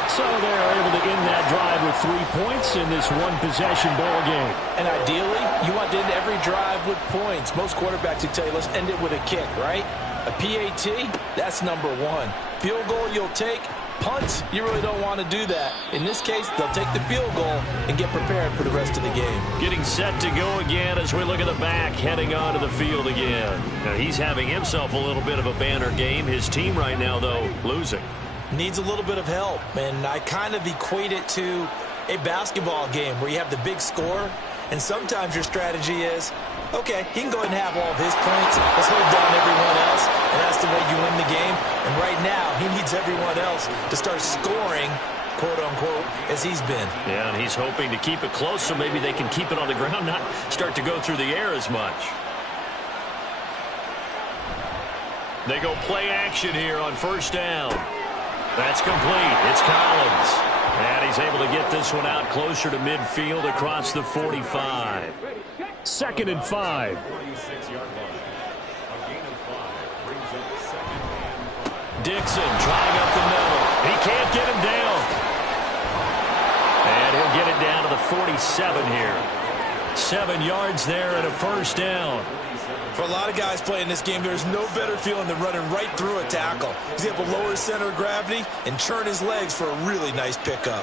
So they're able to end that drive with 3 points in this one-possession ball game. And ideally, you want to end every drive with points. Most quarterbacks would tell you, let's end it with a kick, right? A PAT, that's number 1. Field goal you'll take, Punts, you really don't want to do that. In this case, they'll take the field goal and get prepared for the rest of the game. Getting set to go again as we look at the back, heading onto the field again. Now, he's having himself a little bit of a banner game. His team right now, though, losing. Needs a little bit of help, and I kind of equate it to a basketball game where you have the big score, and sometimes your strategy is, okay, he can go ahead and have all of his points. Let's hold down everyone else, and that's the way you win the game. And right now, he needs everyone else to start scoring, quote-unquote, as he's been. Yeah, and he's hoping to keep it close so maybe they can keep it on the ground, not start to go through the air as much. They go play action here on first down. That's complete. It's Collins. And he's able to get this one out closer to midfield across the 45. 2nd and 5. Dixon trying up the middle. He can't get him down. And he'll get it down to the 47 here. 7 yards there and a first down. For a lot of guys playing this game, there's no better feeling than running right through a tackle. He's able to lower his center of gravity and churn his legs for a really nice pickup.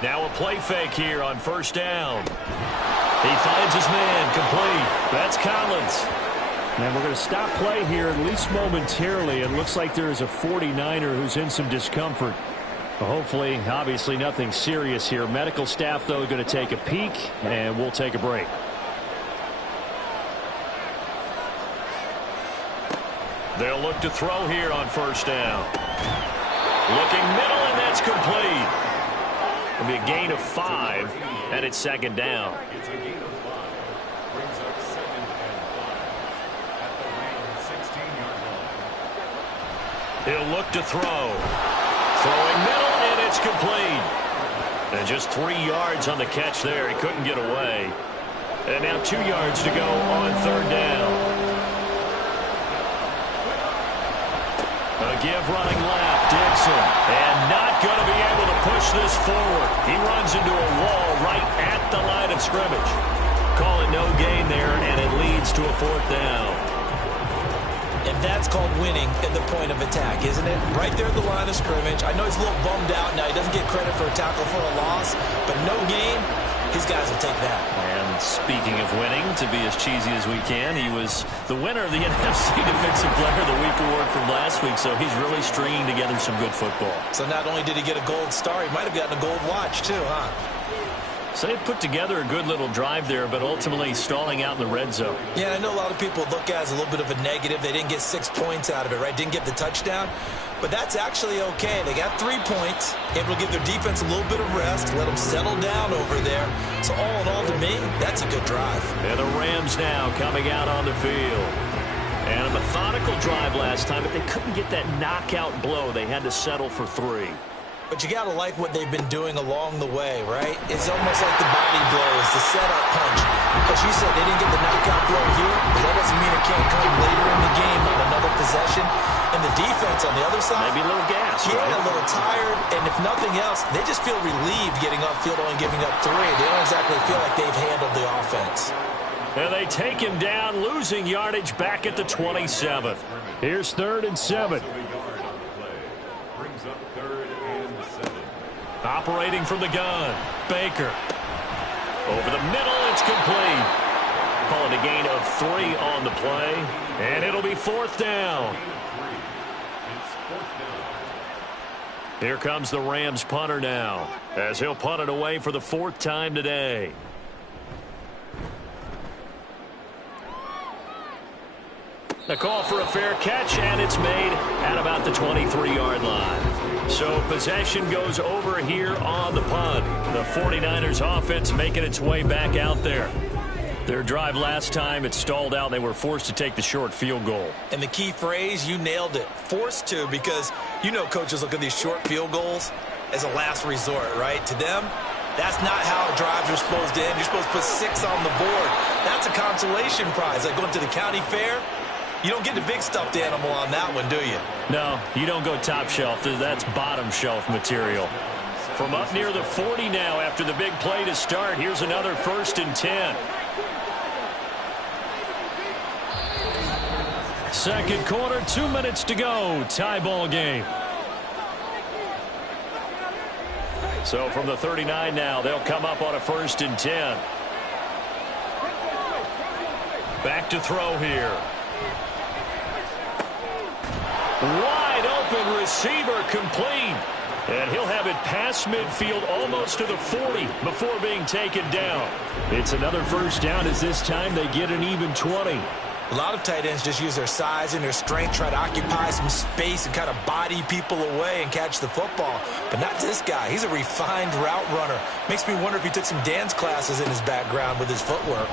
Now a play fake here on first down. He finds his man, complete. That's Collins. And we're going to stop play here, at least momentarily. It looks like there is a 49er who's in some discomfort. Well, hopefully, obviously, nothing serious here. Medical staff, though, going to take a peek, and we'll take a break. They'll look to throw here on first down. Looking middle, and that's complete. It'll be a gain of 5, and it's 2nd down. It's a gain of 5. Brings up 2nd and 5 at the Rams 16-yard line. He'll look to throw. Throwing middle, and it's complete. And just 3 yards on the catch there. He couldn't get away. And now 2 yards to go on 3rd down. A give running left, Dixon, and not going to be able to push this forward. He runs into a wall right at the line of scrimmage. Call it no gain there, and it leads to a 4th down. And that's called winning at the point of attack, isn't it? Right there at the line of scrimmage. I know he's a little bummed out now. He doesn't get credit for a tackle for a loss, but no gain, his guys will take that. And speaking of winning, to be as cheesy as we can, he was the winner of the NFC Defensive Player of the Week award from last week, so he's really stringing together some good football. So not only did he get a gold star, he might have gotten a gold watch too, huh? So they put together a good little drive there, but ultimately stalling out in the red zone. Yeah, I know a lot of people look at it as a little bit of a negative. They didn't get 6 points out of it, right? Didn't get the touchdown. But that's actually okay. They got 3 points, able to give their defense a little bit of rest, let them settle down over there. So all in all, to me, that's a good drive. And the Rams now coming out on the field. And a methodical drive last time, but they couldn't get that knockout blow. They had to settle for 3. But you got to like what they've been doing along the way, right? It's almost like the body blow is the setup punch. Because you said they didn't get the knockout blow here, but that doesn't mean it can't come later in the game on another possession. And the defense on the other side, maybe a little gas, yeah, right? A little tired. And if nothing else, they just feel relieved getting upfield, only giving up 3. They don't exactly feel like they've handled the offense. And they take him down, losing yardage back at the 27th. Here's 3rd and 7. Operating from the gun, Baker. Over the middle, it's complete. Calling a gain of 3 on the play, and it'll be 4th down. Here comes the Rams punter now, as he'll punt it away for the 4th time today. A call for a fair catch, and it's made at about the 23-yard line. So possession goes over here on the punt. The 49ers offense making its way back out there. Their drive last time, it stalled out. They were forced to take the short field goal. And the key phrase, you nailed it. Forced to, because you know coaches look at these short field goals as a last resort, right? To them, that's not how drives are supposed to end. You're supposed to put 6 on the board. That's a consolation prize. Like going to the county fair, you don't get the big stuffed animal on that one, do you? No, you don't go top shelf. That's bottom shelf material. From up near the 40 now after the big play to start. Here's another 1st and 10. Second quarter, 2 minutes to go. Tie ball game. So from the 39 now, they'll come up on a 1st and 10. Back to throw here. Wide open receiver complete. And he'll have it past midfield almost to the 40 before being taken down. It's another 1st down as this time they get an even 20. A lot of tight ends just use their size and their strength, try to occupy some space and kind of body people away and catch the football. But not this guy. He's a refined route runner. Makes me wonder if he took some dance classes in his background with his footwork.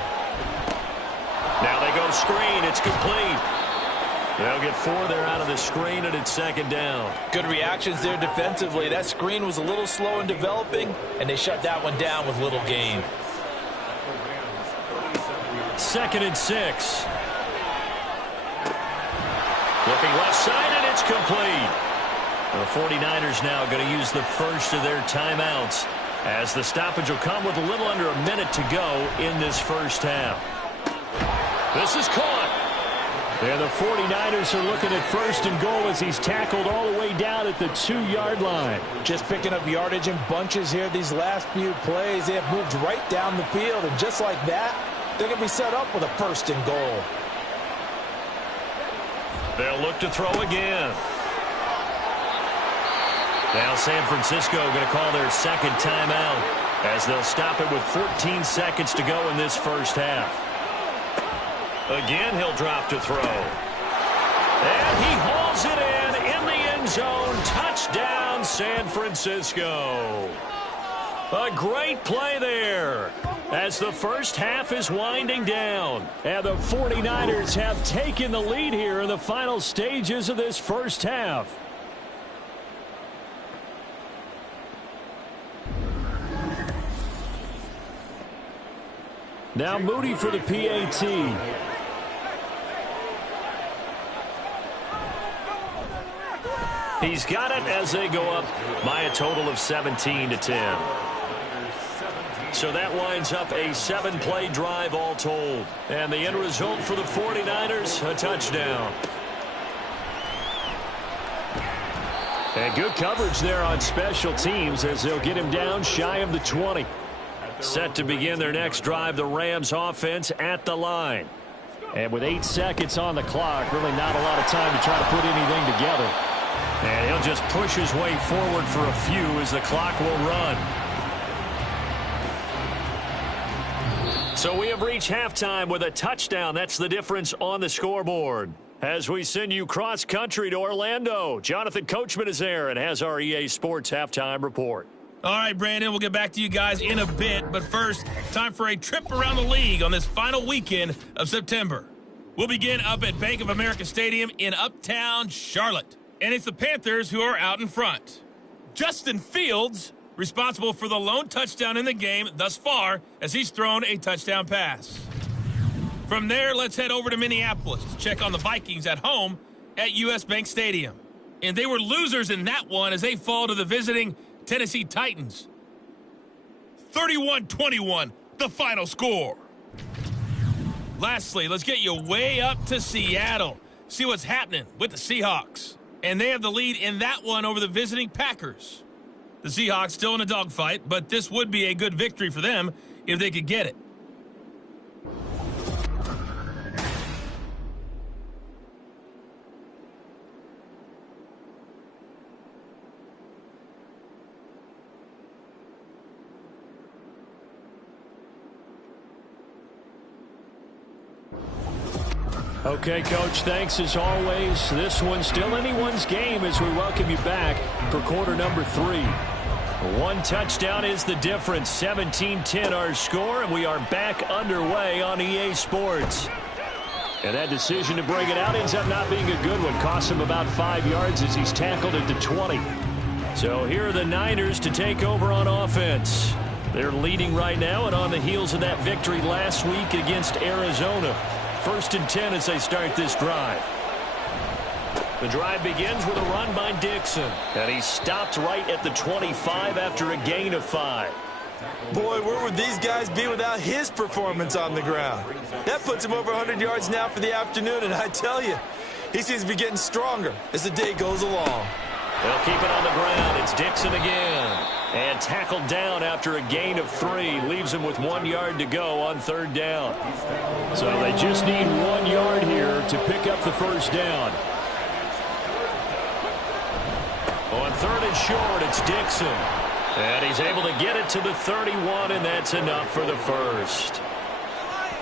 Now they go screen. It's complete. They'll get 4 there out of the screen, and it's 2nd down. Good reactions there defensively. That screen was a little slow in developing, and they shut that one down with little gain. 2nd and 6. Looking left side, and it's complete. The 49ers now going to use the first of their timeouts, as the stoppage will come with a little under a minute to go in this 1st half. This is caught. And the 49ers are looking at 1st and goal as he's tackled all the way down at the 2-yard line. Just picking up yardage in bunches here these last few plays. They have moved right down the field, and just like that, they're going to be set up with a 1st and goal. They'll look to throw again. Now San Francisco going to call their 2nd timeout as they'll stop it with 14 seconds to go in this 1st half. Again, he'll drop to throw. And he hauls it in the end zone. Touchdown, San Francisco. A great play there as the 1st half is winding down. And the 49ers have taken the lead here in the final stages of this 1st half. Now Moody for the PAT. He's got it as they go up by a total of 17-10. So that winds up a 7-play drive all told. And the end result for the 49ers, a touchdown. And good coverage there on special teams as they'll get him down shy of the 20. Set to begin their next drive, the Rams offense at the line. And with 8 seconds on the clock, really not a lot of time to try to put anything together. And he'll just push his way forward for a few as the clock will run. So we have reached halftime with a touchdown. That's the difference on the scoreboard. As we send you cross-country to Orlando, Jonathan Coachman is there and has our EA Sports halftime report. All right, Brandon, we'll get back to you guys in a bit. But first, time for a trip around the league on this final weekend of September. We'll begin up at Bank of America Stadium in Uptown Charlotte. And it's the Panthers who are out in front. Justin Fields, responsible for the lone touchdown in the game thus far, as he's thrown a touchdown pass. From there, let's head over to Minneapolis to check on the Vikings at home at US Bank Stadium. And they were losers in that one as they fall to the visiting Tennessee Titans. 31-21, the final score. Lastly, let's get you way up to Seattle. See what's happening with the Seahawks. And they have the lead in that one over the visiting Packers. The Seahawks still in a dogfight, but this would be a good victory for them if they could get it. Okay, Coach, thanks as always. This one's still anyone's game as we welcome you back for quarter number 3. One touchdown is the difference. 17-10 our score, and we are back underway on EA Sports. And that decision to bring it out ends up not being a good one. Costs him about 5 yards as he's tackled at the 20. So here are the Niners to take over on offense. They're leading right now and on the heels of that victory last week against Arizona. 1st and 10 as they start this drive. The drive begins with a run by Dixon. And he stopped right at the 25 after a gain of 5. Boy, where would these guys be without his performance on the ground? That puts him over 100 yards now for the afternoon, and I tell you, he seems to be getting stronger as the day goes along. They'll keep it on the ground. It's Dixon again. And tackled down after a gain of 3. Leaves him with 1 yard to go on 3rd down. So they just need 1 yard here to pick up the first down. On 3rd and short, it's Dixon. And he's able to get it to the 31, and that's enough for the first.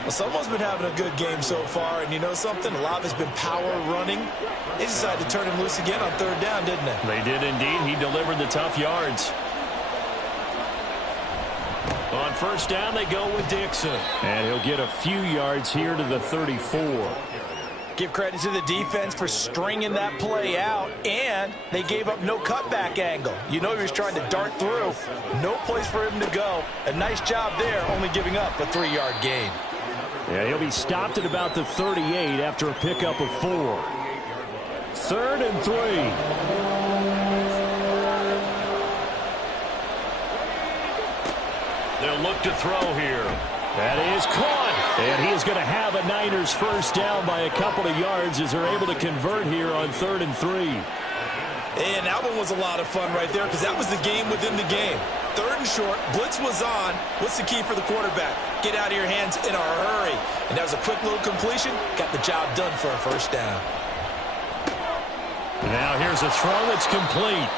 Well, someone's been having a good game so far, and you know something? A lot of it's been power running. They decided to turn him loose again on 3rd down, didn't they? They did indeed. He delivered the tough yards. On 1st down, they go with Dixon. And he'll get a few yards here to the 34. Give credit to the defense for stringing that play out, and they gave up no cutback angle. You know he was trying to dart through. No place for him to go. A nice job there, only giving up a 3-yard gain. Yeah, he'll be stopped at about the 38 after a pickup of 4. 3rd and 3. They'll look to throw here. That is caught. And he is going to have a Niners first down by a couple of yards as they're able to convert here on 3rd and 3. And that one was a lot of fun right there because that was the game within the game. 3rd and short, blitz was on. What's the key for the quarterback? Get out of your hands in a hurry. And that was a quick little completion. Got the job done for a first down. Now here's a throw that's complete.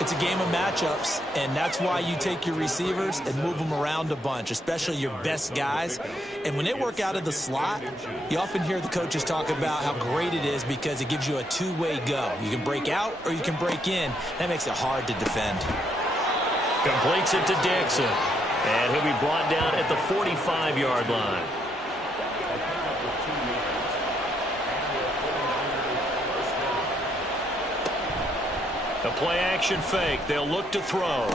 It's a game of matchups, and that's why you take your receivers and move them around a bunch, especially your best guys. And when they work out of the slot, you often hear the coaches talk about how great it is because it gives you a two-way go. You can break out or you can break in. That makes it hard to defend. Completes it to Dixon. And he'll be brought down at the 45-yard line. A play-action fake. They'll look to throw.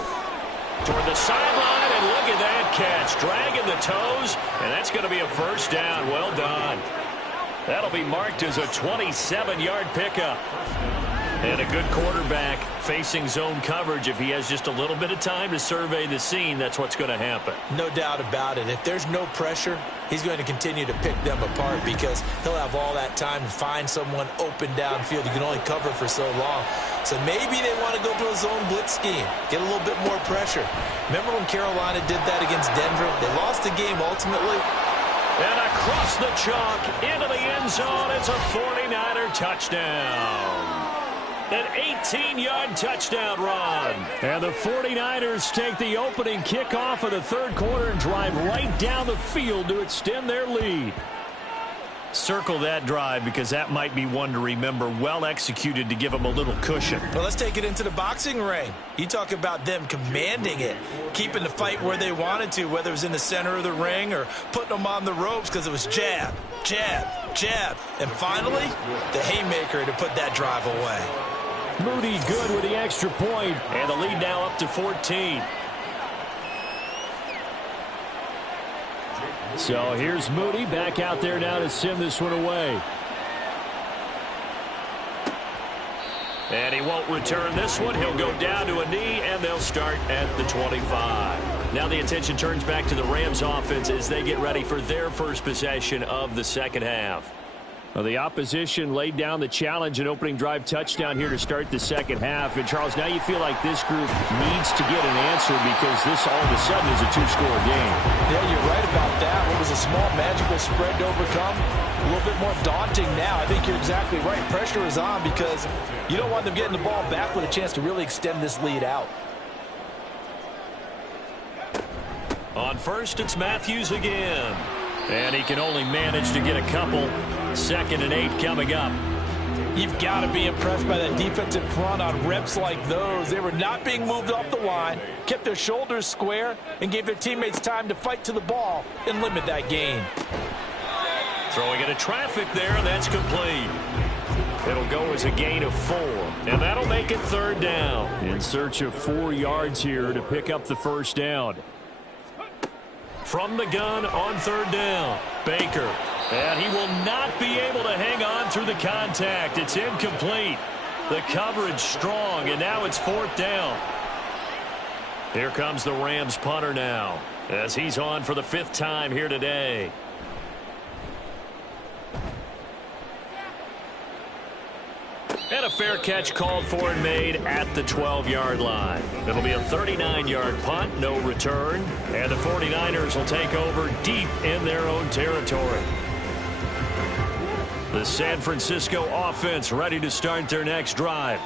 Toward the sideline, and look at that catch. Dragging the toes, and that's going to be a first down. Well done. That'll be marked as a 27-yard pickup. And a good quarterback facing zone coverage. If he has just a little bit of time to survey the scene, that's what's going to happen. No doubt about it. If there's no pressure, he's going to continue to pick them apart because he'll have all that time to find someone open downfield. You can only cover for so long. So maybe they want to go to a zone blitz scheme, get a little bit more pressure. Remember when Carolina did that against Denver? They lost the game ultimately. And across the chalk into the end zone, it's a 49er touchdown. An 18-yard touchdown run. And the 49ers take the opening kickoff of the 3rd quarter and drive right down the field to extend their lead. Circle that drive because that might be one to remember. Well executed to give them a little cushion. Well, let's take it into the boxing ring. You talk about them commanding it, keeping the fight where they wanted to, whether it was in the center of the ring or putting them on the ropes because it was jab, jab, jab. And finally, the haymaker to put that drive away. Moody good with the extra point. And the lead now up to 14. So here's Moody back out there now to send this one away. And he won't return this one. He'll go down to a knee, and they'll start at the 25. Now the attention turns back to the Rams offense as they get ready for their first possession of the second half. Well, the opposition laid down the challenge, an opening drive touchdown here to start the second half. And, Charles, now you feel like this group needs to get an answer because this all of a sudden is a two-score game. Yeah, you're right about that. What was a small magical spread to overcome, a little bit more daunting now. I think you're exactly right. Pressure is on because you don't want them getting the ball back with a chance to really extend this lead out. On first, it's Matthews again. And he can only manage to get a couple. 2nd and 8 coming up. You've got to be impressed by that defensive front on reps like those. They were not being moved off the line, kept their shoulders square, and gave their teammates time to fight to the ball and limit that gain. Throwing into traffic there, and that's complete. It'll go as a gain of 4, and that'll make it 3rd down. In search of 4 yards here to pick up the first down. From the gun on 3rd down, Baker. And he will not be able to hang on through the contact. It's incomplete. The coverage strong, and now it's 4th down. Here comes the Rams punter now as he's on for the 5th time here today. And a fair catch called for and made at the 12-yard line. It'll be a 39-yard punt, no return. And the 49ers will take over deep in their own territory. The San Francisco offense ready to start their next drive.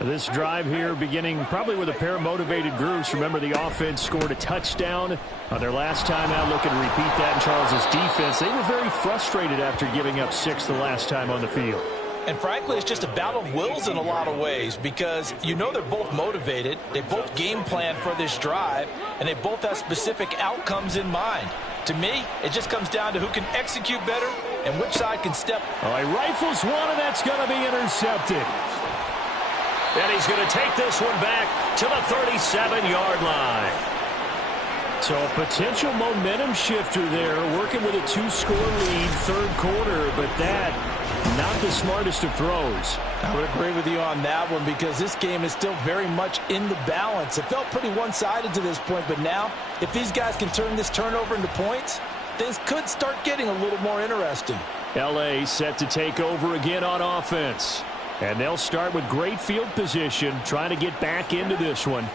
This drive here beginning probably with a pair of motivated groups. Remember, the offense scored a touchdown on their last time out. Looking to repeat that in Charles' defense. They were very frustrated after giving up 6 the last time on the field. And frankly, it's just a battle of wills in a lot of ways because you know they're both motivated. They both game plan for this drive, and they both have specific outcomes in mind. To me, it just comes down to who can execute better and which side can step. He rifles one, and that's going to be intercepted. And he's going to take this one back to the 37-yard line. So a potential momentum shifter there, working with a 2-score lead, third quarter, but that, not the smartest of throws. I would agree with you on that one because this game is still very much in the balance. It felt pretty one-sided to this point, but now, if these guys can turn this turnover into points, things could start getting a little more interesting. L.A. set to take over again on offense. And they'll start with great field position, trying to get back into this one.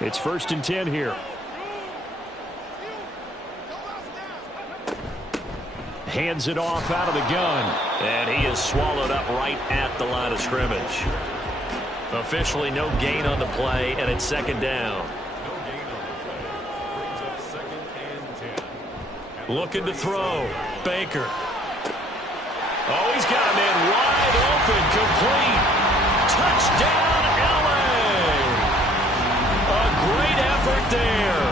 It's 1st and 10 here. Hands it off out of the gun. And he is swallowed up right at the line of scrimmage. Officially no gain on the play, and it's 2nd down. No gain on the play. Brings up 2nd and 10. Looking to throw. Baker. Oh, he's got him in wide open, complete. Touchdown, LA. A great effort there.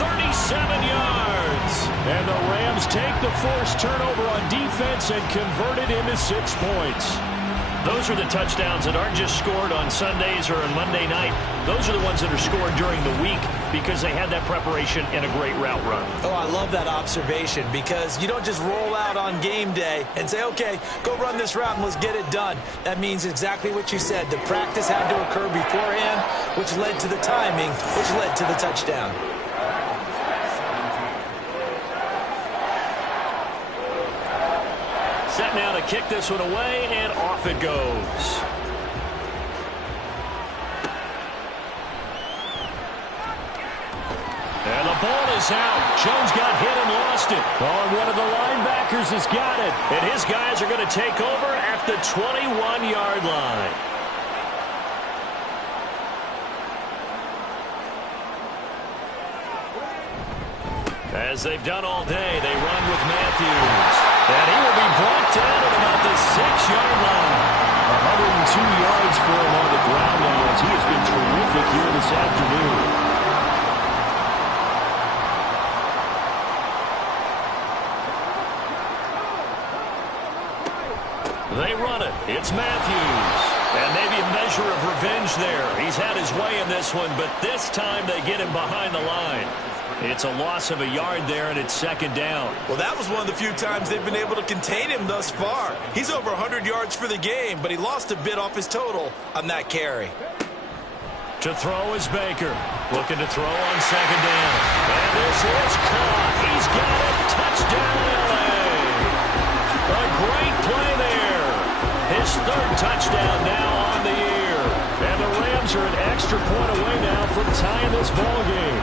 37 yards. And the Rams take the forced turnover on defense and convert it into 6 points. Those are the touchdowns that aren't just scored on Sundays or on Monday night. Those are the ones that are scored during the week because they had that preparation and a great route run. Oh, I love that observation because you don't just roll out on game day and say, okay, go run this route and let's get it done. That means exactly what you said. The practice had to occur beforehand, which led to the timing, which led to the touchdown. Set now to kick this one away, and off it goes. And the ball is out. Jones got hit and lost it. Oh, and one of the linebackers has got it. And his guys are going to take over at the 21-yard line. As they've done all day, they run with Matthews. And he will be brought down at about the 6-yard line. 102 yards for him on the ground now as he has been terrific here this afternoon. They run it. It's Matthews. And maybe a measure of revenge there. He's had his way in this one, but this time they get him behind the line. It's a loss of a yard there, and it's 2nd down. Well, that was one of the few times they've been able to contain him thus far. He's over 100 yards for the game, but he lost a bit off his total on that carry. To throw is Baker. Looking to throw on 2nd down. And this is caught. He's got it. Touchdown, LA. A great play there. His 3rd touchdown now on the year. And the Rams are an extra point away now from tying this ball game.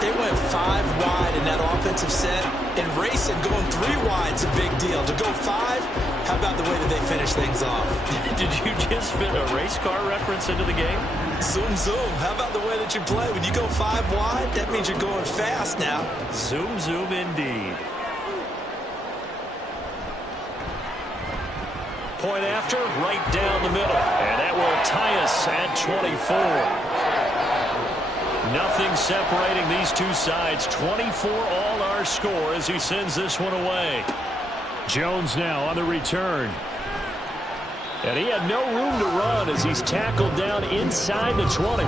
They went 5 wide in that offensive set, and racing going 3 wide is a big deal. To go 5, how about the way that they finish things off? Did you just fit a race car reference into the game? Zoom, zoom. How about the way that you play? When you go 5 wide, that means you're going fast now. Zoom, zoom indeed. Point after, right down the middle. And that will tie us at 24. Nothing separating these two sides. 24 all our score as he sends this one away. Jones now on the return. And he had no room to run as he's tackled down inside the 20.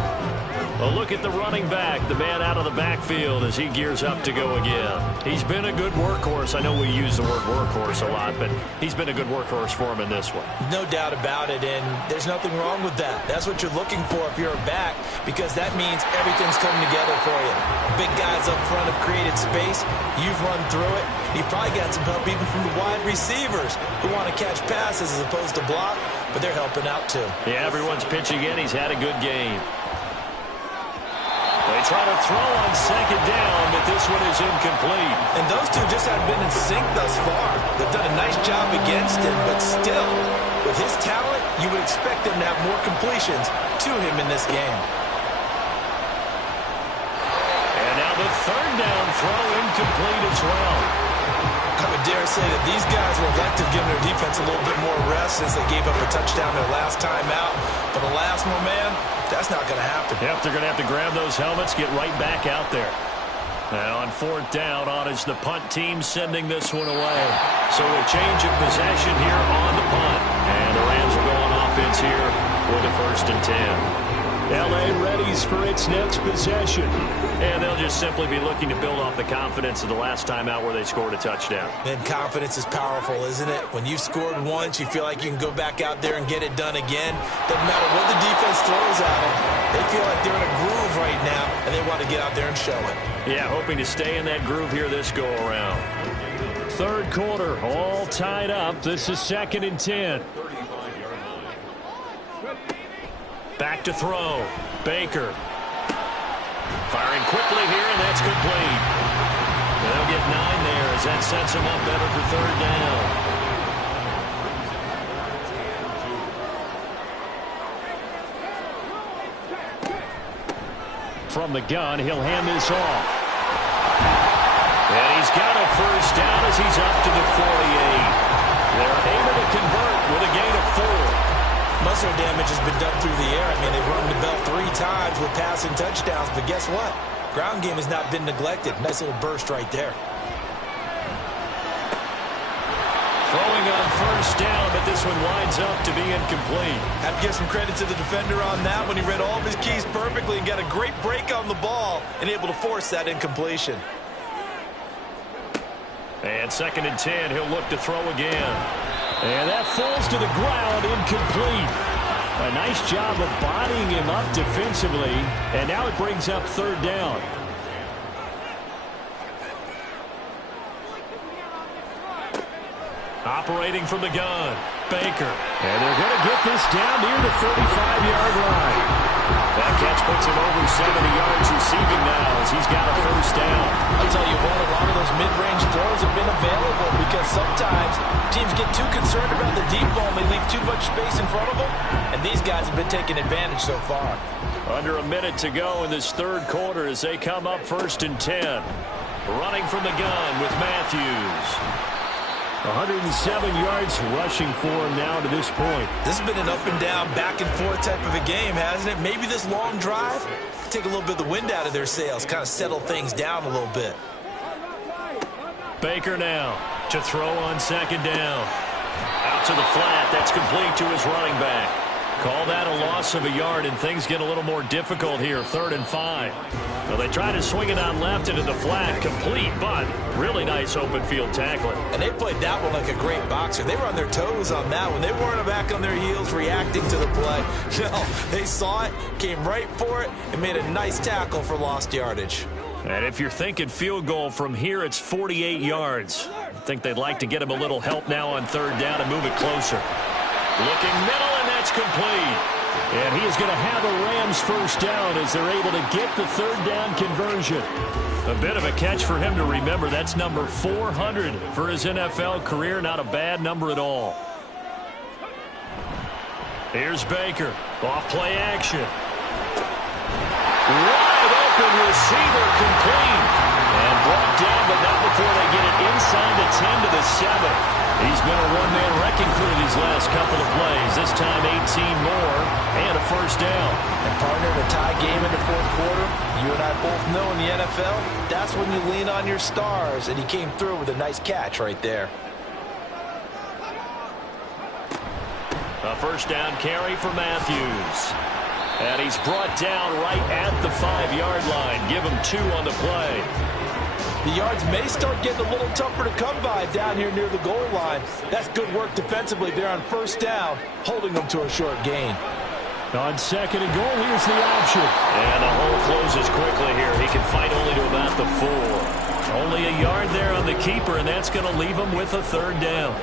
A look at the running back, the man out of the backfield as he gears up to go again. He's been a good workhorse. I know we use the word workhorse a lot, but he's been a good workhorse for him in this one. No doubt about it, and there's nothing wrong with that. That's what you're looking for if you're a back, because that means everything's coming together for you. Big guys up front have created space. You've run through it. You've probably got some help even from the wide receivers who want to catch passes as opposed to block, but they're helping out too. Yeah, everyone's pitching in. He's had a good game. They try to throw on second down, but this one is incomplete. And those two just haven't been in sync thus far. They've done a nice job against him, but still, with his talent, you would expect them to have more completions to him in this game. And now the third down throw incomplete as well. I would dare say that these guys would like to have given their defense a little bit more rest since they gave up a touchdown their last time out. But the last one, man, that's not going to happen. Yep, they're going to have to grab those helmets, get right back out there. Now on fourth down, on is the punt team sending this one away. So a change of possession here on the punt. And the Rams will go on offense here with a 1st and 10. L.A. readies for its next possession. And they'll just simply be looking to build off the confidence of the last time out where they scored a touchdown. And confidence is powerful, isn't it? When you've scored once, you feel like you can go back out there and get it done again. Doesn't matter what the defense throws at them. They feel like they're in a groove right now, and they want to get out there and show it. Yeah, hoping to stay in that groove here this go-around. Third quarter, all tied up. This is 2nd and 10. Back to throw. Baker. Firing quickly here, and that's complete. They'll get 9 there as that sets them up better for 3rd down. From the gun, he'll hand this off. And he's got a 1st down as he's up to the 48. They're able to convert with a gain of 4. Muscle damage has been done through the air. I mean, they've rung the bell 3 times with passing touchdowns, but guess what? Ground game has not been neglected. Nice little burst right there. Throwing on 1st down, but this one winds up to be incomplete. Have to give some credit to the defender on that one. He read all of his keys perfectly and got a great break on the ball and able to force that incompletion. And 2nd and 10, he'll look to throw again. And that falls to the ground, incomplete. A nice job of bodying him up defensively, and now it brings up 3rd down. Operating from the gun, Baker. And they're going to get this down near the 35-yard line. That catch puts him over 70 yards receiving now as he's got a 1st down. I'll tell you what, a lot of those mid-range throws have been available because sometimes teams get too concerned about the deep ball and they leave too much space in front of them, and these guys have been taking advantage so far. Under a minute to go in this 3rd quarter as they come up 1st and 10. Running from the gun with Matthews. 107 yards rushing for him now to this point. This has been an up and down, back and forth type of a game, hasn't it? Maybe this long drive take a little bit of the wind out of their sails, kind of settle things down a little bit. Baker now to throw on 2nd down. Out to the flat. That's complete to his running back. Call that a loss of a yard, and things get a little more difficult here. 3rd and 5. Well, they try to swing it on left into the flat. Complete, but really nice open field tackling. And they played that one like a great boxer. They were on their toes on that one. They weren't back on their heels reacting to the play. No, they saw it, came right for it, and made a nice tackle for lost yardage. And if you're thinking field goal from here, it's 48 yards. I think they'd like to get him a little help now on 3rd down and move it closer. Looking middle, and that's complete. And he is going to have a Rams 1st down as they're able to get the 3rd down conversion. A bit of a catch for him to remember. That's number 400 for his NFL career. Not a bad number at all. Here's Baker. Off play action. Wide open receiver complete. And brought down, but not before they get it inside the 10 to the 7. He's been a one-man wrecking crew these last couple of plays. This time 18 more and a 1st down. And partner, in a tie game in the 4th quarter, you and I both know in the NFL, that's when you lean on your stars. And he came through with a nice catch right there. A 1st down carry for Matthews. And he's brought down right at the 5-yard line. Give him 2 on the play. The yards may start getting a little tougher to come by down here near the goal line. That's good work defensively there on first down, holding them to a short gain. On second and goal, here's the option. And the hole closes quickly here. He can fight only to about the 4. Only a yard there on the keeper, and that's going to leave him with a 3rd down.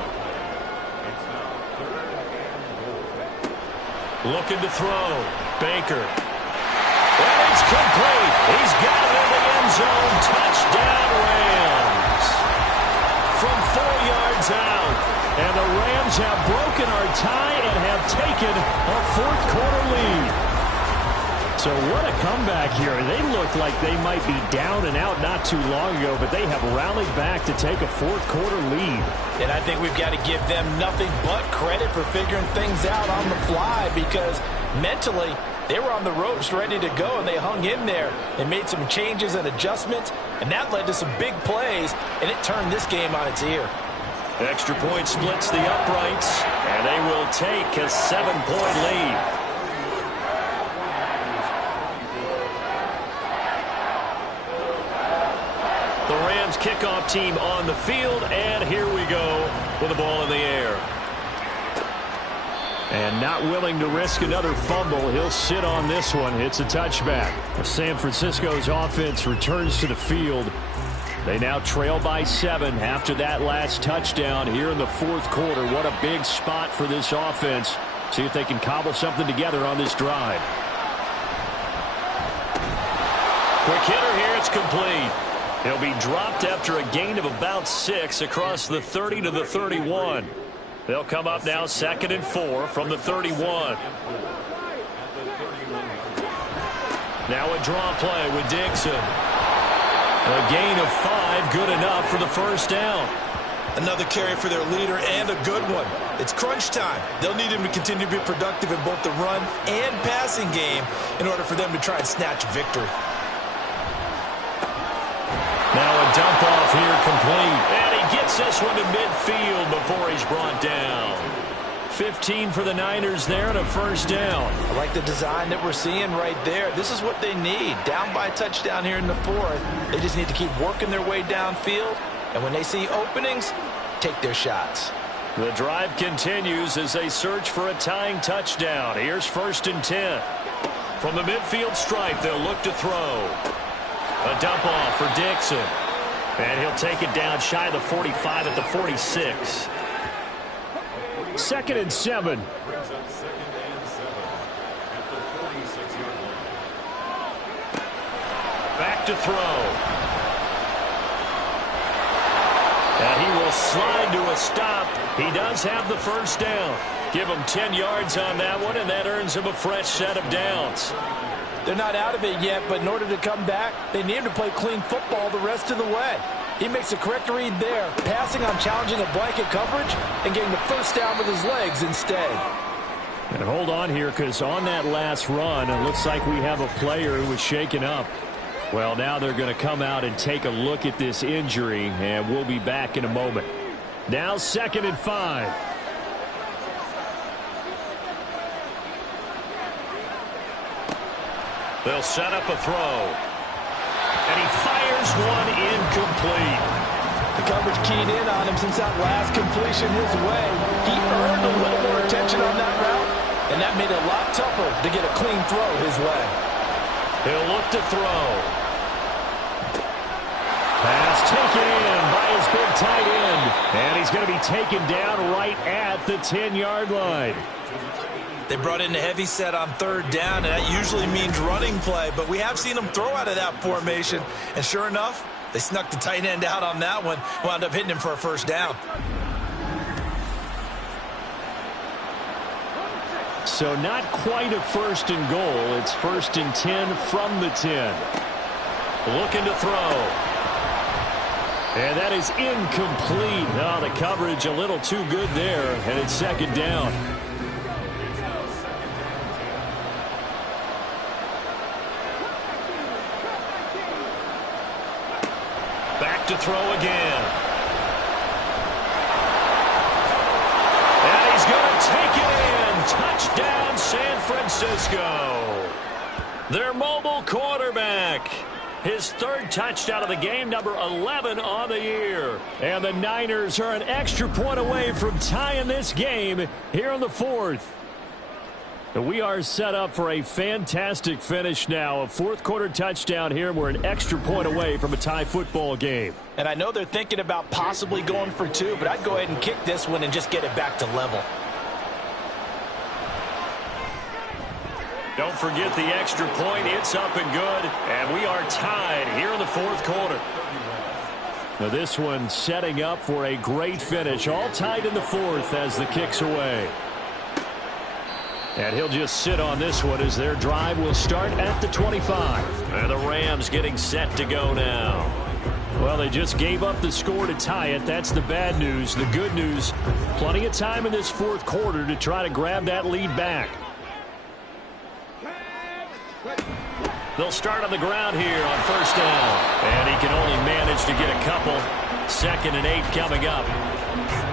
Looking to throw. Baker. And it's complete. He's got it in the end zone. Touchdown, Rams. From 4 yards out. And the Rams have broken our tie and have taken a 4th quarter lead. So what a comeback here. They look like they might be down and out not too long ago, but they have rallied back to take a 4th quarter lead. And I think we've got to give them nothing but credit for figuring things out on the fly, because mentally they were on the ropes ready to go, and they hung in there. They made some changes and adjustments, and that led to some big plays, and it turned this game on its ear. Extra point splits the uprights, and they will take a 7-point lead. The Rams kickoff team on the field, and here we go with the ball in the air. And not willing to risk another fumble, he'll sit on this one. It's a touchback. San Francisco's offense returns to the field. They now trail by 7 after that last touchdown here in the 4th quarter. What a big spot for this offense. See if they can cobble something together on this drive. Quick hitter here, it's complete. He'll be dropped after a gain of about 6 across the 30 to the 31. They'll come up now 2nd and 4 from the 31. Now a draw play with Dixon. A gain of 5, good enough for the 1st down. Another carry for their leader, and a good one. It's crunch time. They'll need him to continue to be productive in both the run and passing game in order for them to try and snatch victory. Now a dump off here complete. And he gets this one to midfield before he's brought down. 15 for the Niners there and a 1st down. I like the design that we're seeing right there. This is what they need. Down by a touchdown here in the 4th. They just need to keep working their way downfield. And when they see openings, take their shots. The drive continues as they search for a tying touchdown. Here's 1st and 10. From the midfield stripe, they'll look to throw. A dump off for Dixon. And he'll take it down shy of the 45 at the 46. 2nd and 7. Brings up 2nd and 7 at the 46-yard line. Back to throw. And he will slide to a stop. He does have the 1st down. Give him 10 yards on that one, and that earns him a fresh set of downs. They're not out of it yet, but in order to come back, they need him to play clean football the rest of the way. He makes a correct read there, passing on challenging a blanket coverage and getting the 1st down with his legs instead. And hold on here, because on that last run, it looks like we have a player who was shaken up. Well, now they're going to come out and take a look at this injury, and we'll be back in a moment. Now 2nd and 5. They'll set up a throw. And he fires one incomplete. The coverage keyed in on him since that last completion his way. He earned a little more attention on that route, and that made it a lot tougher to get a clean throw his way. He'll look to throw. Pass taken in by his big tight end. And he's going to be taken down right at the 10-yard line. They brought in a heavy set on 3rd down, and that usually means running play, but we have seen them throw out of that formation, and sure enough, they snuck the tight end out on that one, wound up hitting him for a 1st down. So not quite a 1st and goal. It's 1st and 10 from the 10. Looking to throw. And that is incomplete. Oh, the coverage a little too good there, and it's 2nd down. Back to throw again. And he's going to take it in. Touchdown, San Francisco. Their mobile quarterback. His third touchdown of the game, number 11 on the year. And the Niners are an extra point away from tying this game here in the fourth. We are set up for a fantastic finish now. A fourth-quarter touchdown here. We're an extra point away from a tie football game. And I know they're thinking about possibly going for two, but I'd go ahead and kick this one and just get it back to level. Don't forget the extra point. It's up and good. And we are tied here in the fourth quarter. Now this one setting up for a great finish. All tied in the fourth as the kick's away. And he'll just sit on this one as their drive will start at the 25. And the Rams getting set to go now. Well, they just gave up the score to tie it. That's the bad news. The good news, plenty of time in this fourth quarter to try to grab that lead back. They'll start on the ground here on first down. And he can only manage to get a couple. 2nd and 8 coming up.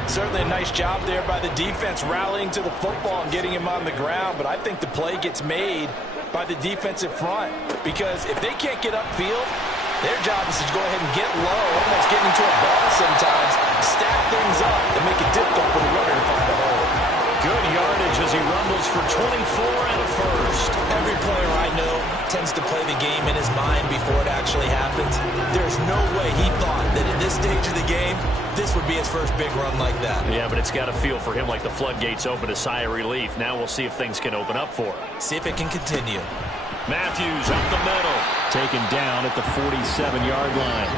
Certainly a nice job there by the defense rallying to the football and getting him on the ground, but I think the play gets made by the defensive front because if they can't get upfield, their job is to go ahead and get low, almost getting into a ball sometimes, stack things up and make it difficult for the runner to find a hole. Good yardage as he rumbles for 24 and a first. Every player I know tends to play the game in his mind before it actually happens. There's no way he thought that in this stage of the game, this would be his first big run like that. Yeah, but it's got to feel for him like the floodgates open, a sigh of relief. Now we'll see if things can open up for him. See if it can continue. Matthews up the middle. Taken down at the 47-yard line.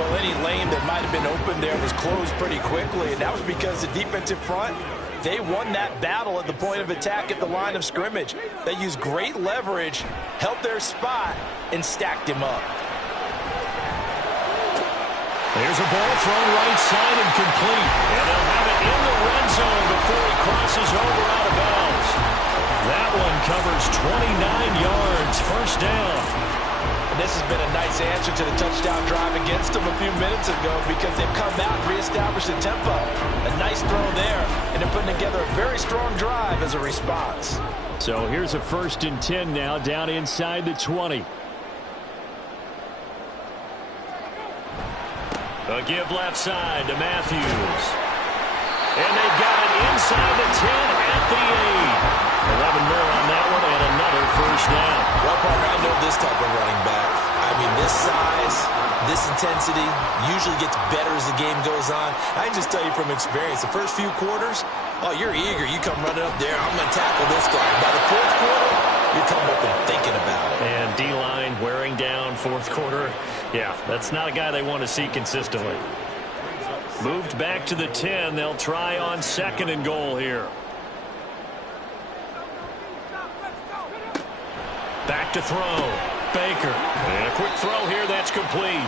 Well, any lane that might have been open there was closed pretty quickly, and that was because the defensive front, they won that battle at the point of attack at the line of scrimmage. They used great leverage, held their spot, and stacked him up. There's a ball thrown right side and complete. And they'll have it in the red zone before he crosses over out of bounds. That one covers 29 yards, first down. And this has been a nice answer to the touchdown drive against them a few minutes ago because they've come out and reestablished the tempo. A nice throw there, and they're putting together a very strong drive as a response. So here's a 1st and 10 now down inside the 20. A give left side to Matthews. And they've got it inside the 10 at the 8. 11 more on that one and another first down. Well, partner, I know this type of running back. I mean, this size, this intensity usually gets better as the game goes on. I can just tell you from experience, the first few quarters, oh, you're eager. You come running up there, I'm going to tackle this guy. By the fourth quarter, you're coming up and thinking about it. And D-line wearing down fourth quarter. Yeah, that's not a guy they want to see consistently. Moved back to the 10. They'll try on 2nd and goal here. Back to throw. Baker. And a quick throw here. That's complete.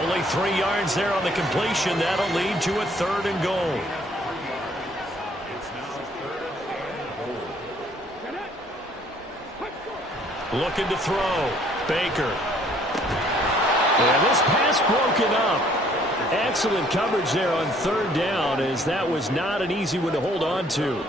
Only 3 yards there on the completion. That'll lead to a 3rd and goal. Looking to throw. Baker. And this pass broken up. Excellent coverage there on 3rd down as that was not an easy one to hold on to.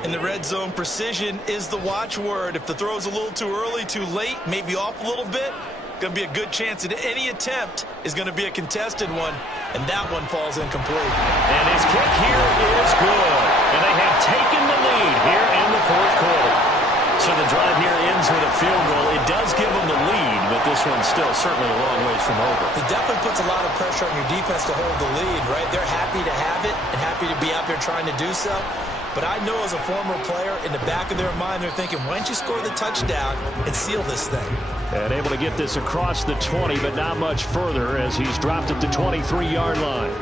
In the red zone, precision is the watchword. If the throw's a little too early, too late, maybe off a little bit, going to be a good chance that any attempt is going to be a contested one, and that one falls incomplete. And his kick here is good. And they have taken the lead here in the fourth quarter. So the drive here ends with a field goal. It does give them the lead, but this one's still certainly a long ways from over. It definitely puts a lot of pressure on your defense to hold the lead, right? They're happy to have it and happy to be out there trying to do so. But I know as a former player, in the back of their mind, they're thinking, why don't you score the touchdown and seal this thing? And able to get this across the 20, but not much further as he's dropped at the 23-yard line.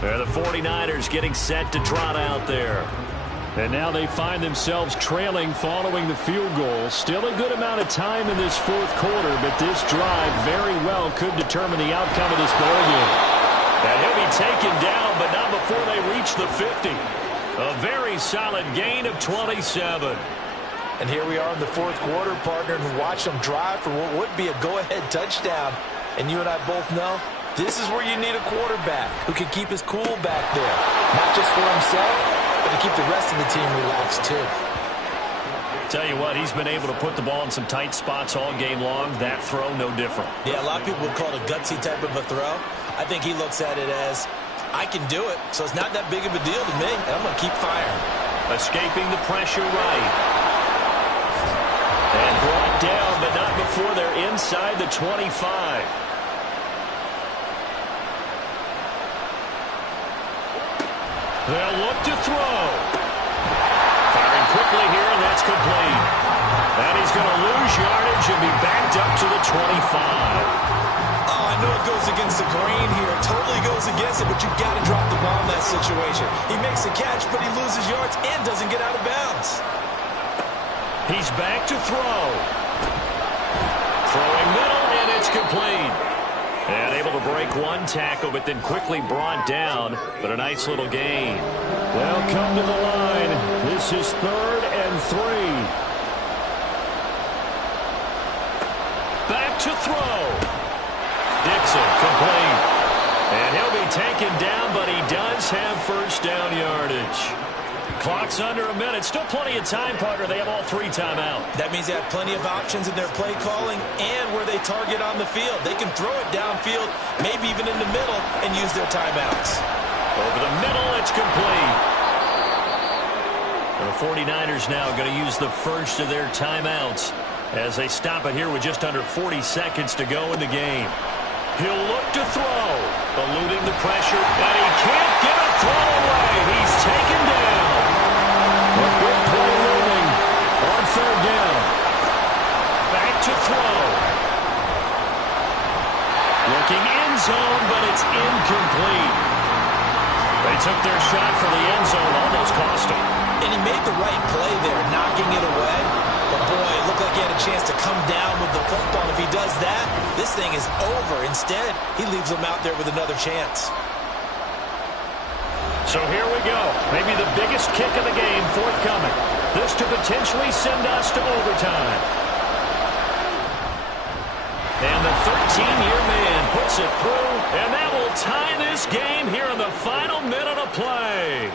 The 49ers getting set to trot out there. And now they find themselves trailing following the field goal. Still a good amount of time in this fourth quarter, but this drive very well could determine the outcome of this ball game. And he'll be taken down, but not before they reach the 50. A very solid gain of 27. And here we are in the fourth quarter, partner, and watch them drive for what would be a go-ahead touchdown. And you and I both know this is where you need a quarterback who can keep his cool back there. Not just for himself, but to keep the rest of the team relaxed too. Tell you what, he's been able to put the ball in some tight spots all game long. That throw, no different. Yeah, a lot of people would call it a gutsy type of a throw. I think he looks at it as, I can do it, so it's not that big of a deal to me, and I'm going to keep firing. Escaping the pressure right. And brought down, but not before they're inside the 25. They'll look to throw. Firing quickly here, and that's complete. And he's going to lose yardage and be backed up to the 25. Oh, I know it goes against the grain here. It totally goes against it, but you've got to drop the ball in that situation. He makes a catch, but he loses yards and doesn't get out of bounds. He's back to throw. Throwing middle, and it's complete. And able to break one tackle, but then quickly brought down. But a nice little gain. They'll come to the line. This is 3rd and 3. Back to throw. Dixon, complete. And he'll be taken down, but he does have first down yardage. Clock's under a minute. Still plenty of time, partner. They have all 3 timeout. That means they have plenty of options in their play calling and where they target on the field. They can throw it downfield, maybe even in the middle, and use their timeouts. Over the middle, it's complete. The 49ers now going to use the first of their timeouts as they stop it here with just under 40 seconds to go in the game. He'll look to throw, eluding the pressure, and he can't get a throw away. He's taken down. A big play looming on 3rd down. Back to throw. Looking end zone, but it's incomplete. They took their shot for the end zone, almost cost him. And he made the right play there, knocking it away. But boy, it looked like he had a chance to come down with the football. And if he does that, this thing is over. Instead, he leaves him out there with another chance. So here we go. Maybe the biggest kick of the game forthcoming. This to potentially send us to overtime. And the 13-year man puts it through, and that will tie this game here in the final minute of play.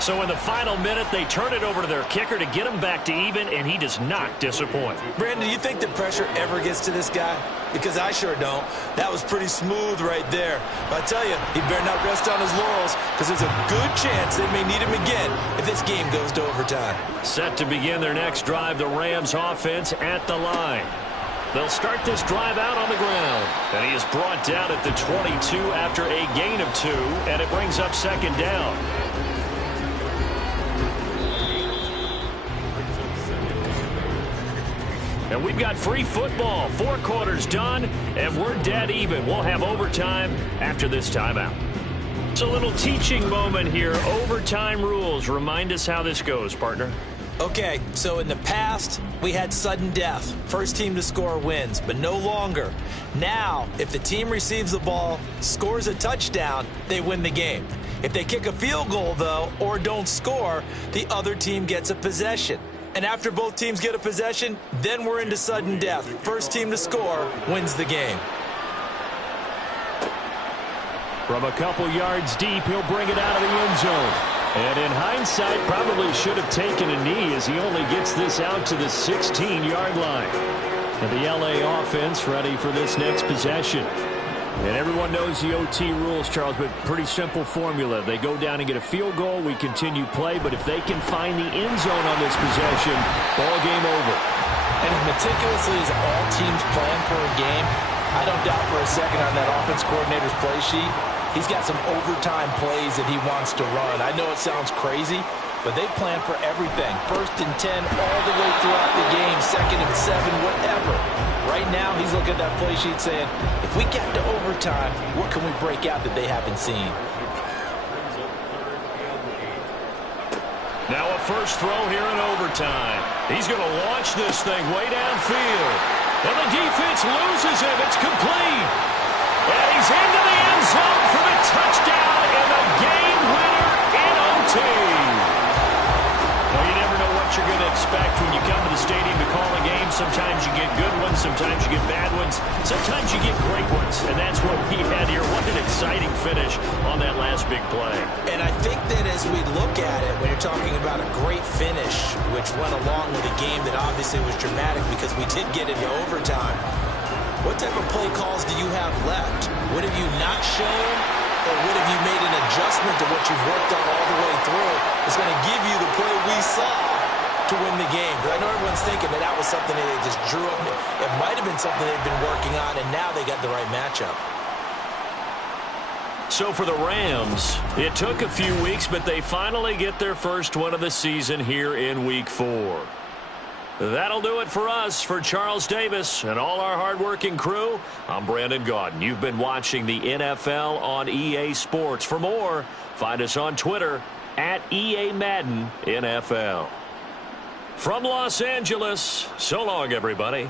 So in the final minute, they turn it over to their kicker to get him back to even, and he does not disappoint. Brandon, do you think the pressure ever gets to this guy? Because I sure don't. That was pretty smooth right there. But I tell you, he better not rest on his laurels, because there's a good chance they may need him again if this game goes to overtime. Set to begin their next drive, the Rams offense at the line. They'll start this drive out on the ground. And he is brought down at the 22 after a gain of 2, and it brings up 2nd down. And we've got free football. 4 quarters done, and we're dead even. We'll have overtime after this timeout. It's a little teaching moment here. Overtime rules. Remind us how this goes, partner. Okay, so in the past, we had sudden death. First team to score wins, but no longer. Now, if the team receives the ball, scores a touchdown, they win the game. If they kick a field goal, though, or don't score, the other team gets a possession. And after both teams get a possession, then we're into sudden death. First team to score wins the game. From a couple yards deep, he'll bring it out of the end zone. And in hindsight, probably should have taken a knee as he only gets this out to the 16-yard line. And the LA offense ready for this next possession. And everyone knows the OT rules, Charles, but pretty simple formula. They go down and get a field goal, we continue play, but if they can find the end zone on this possession, ball game over. And as meticulously as all teams plan for a game, I don't doubt for a second on that offense coordinator's play sheet, he's got some overtime plays that he wants to run. I know it sounds crazy, but they plan for everything. 1st and 10 all the way throughout the game, 2nd and 7, whatever. Right now, he's looking at that play sheet saying, if we get to overtime, what can we break out that they haven't seen? Now a first throw here in overtime. He's going to launch this thing way downfield. And the defense loses him. It's complete. And he's into the end zone for the touchdown and the game winner in OT. Well, you never know what you're going to expect when you come to the stadium to call a game. Sometimes you get good ones, sometimes you get bad ones, sometimes you get great ones. And that's what we had here. What an exciting finish on that last big play. And I think that as we look at it, when you're talking about a great finish, which went along with a game that obviously was dramatic because we did get into overtime, what type of play calls do you have left? What have you not shown, or what have you made an adjustment to what you've worked on all the way through that's going to give you the play we saw to win the game? Because I know everyone's thinking that that was something that they just drew up. It might have been something they've been working on, and now they got the right matchup. So for the Rams, it took a few weeks, but they finally get their first win of the season here in Week 4. That'll do it for us. For Charles Davis and all our hardworking crew, I'm Brandon Gaudin. You've been watching the NFL on EA Sports. For more, find us on Twitter at EA Madden NFL. From Los Angeles, so long, everybody.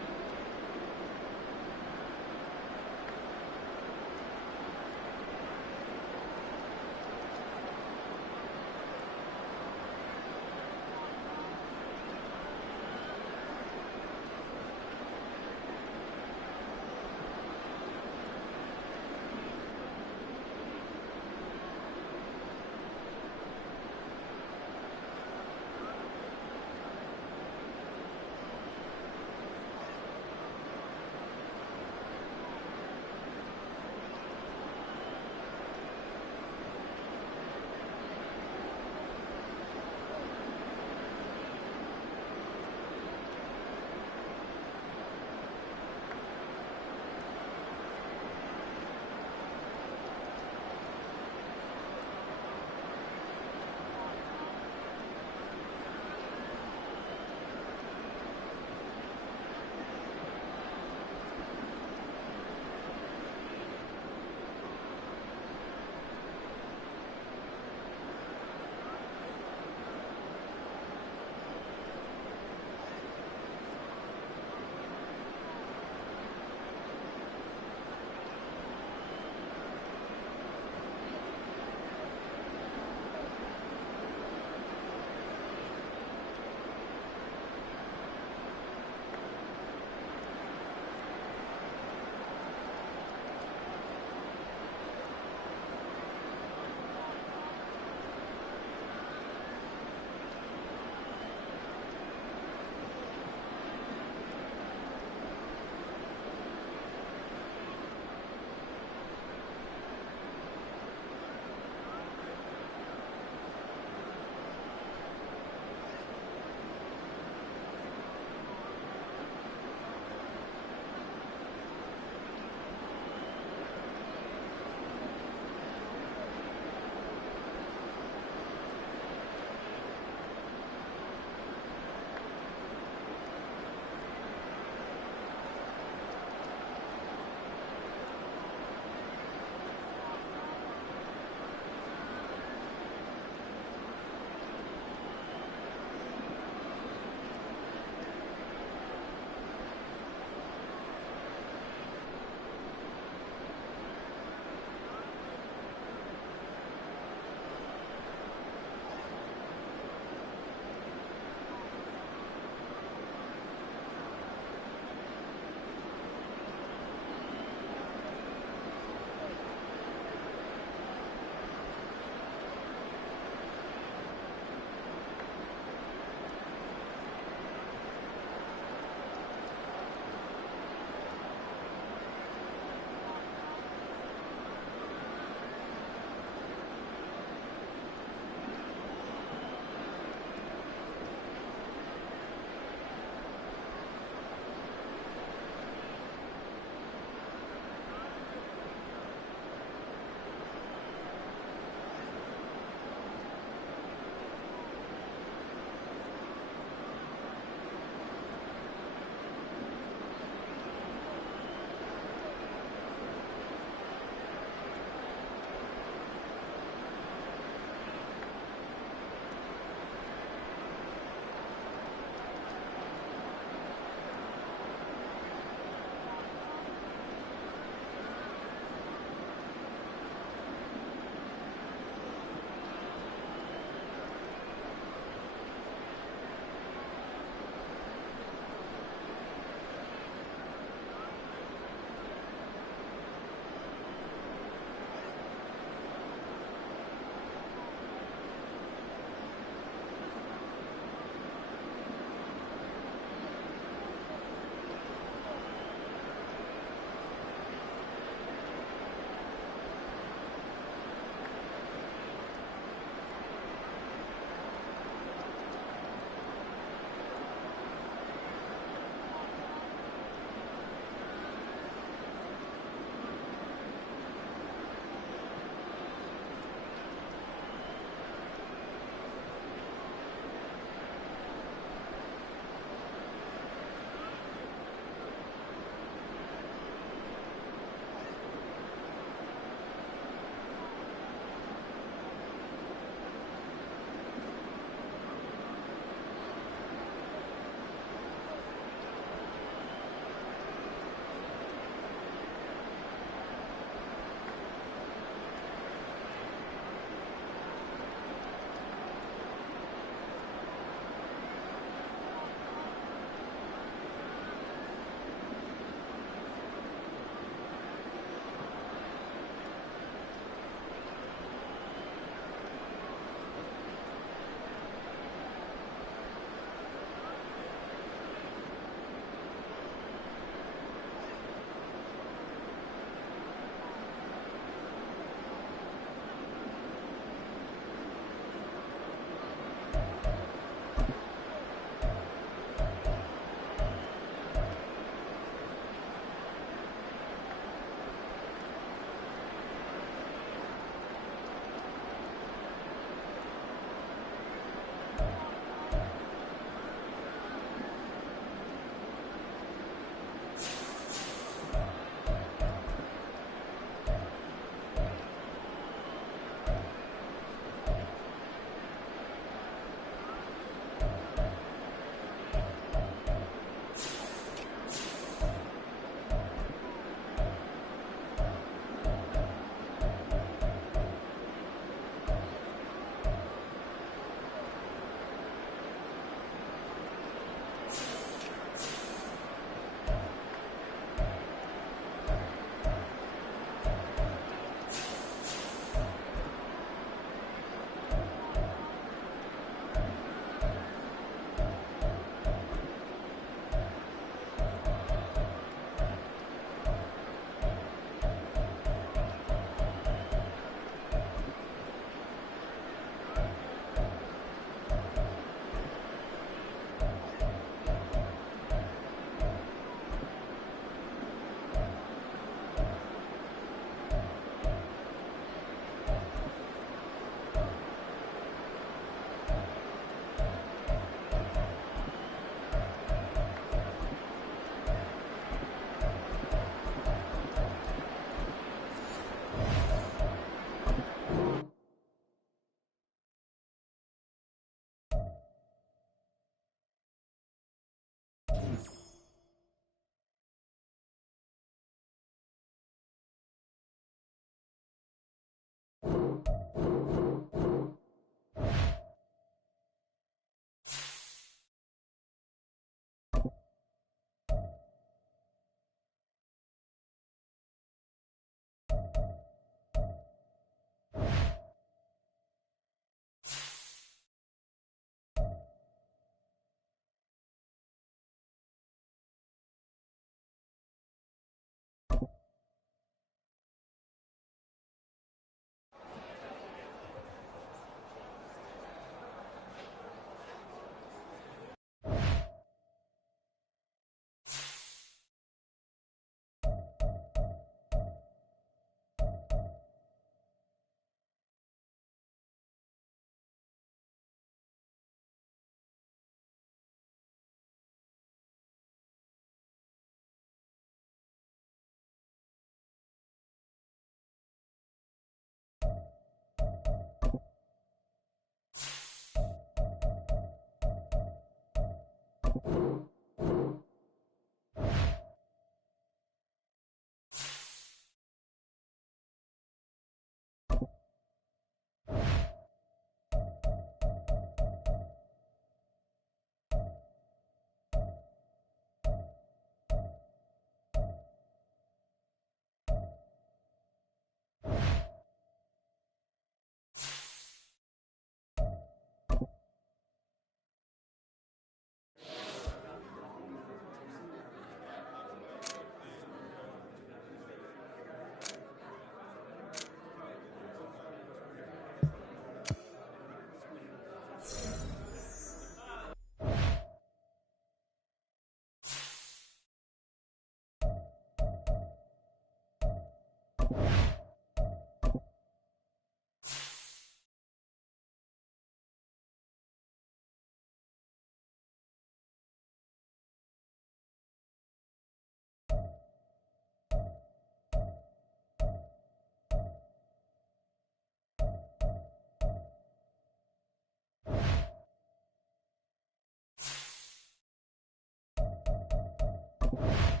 it.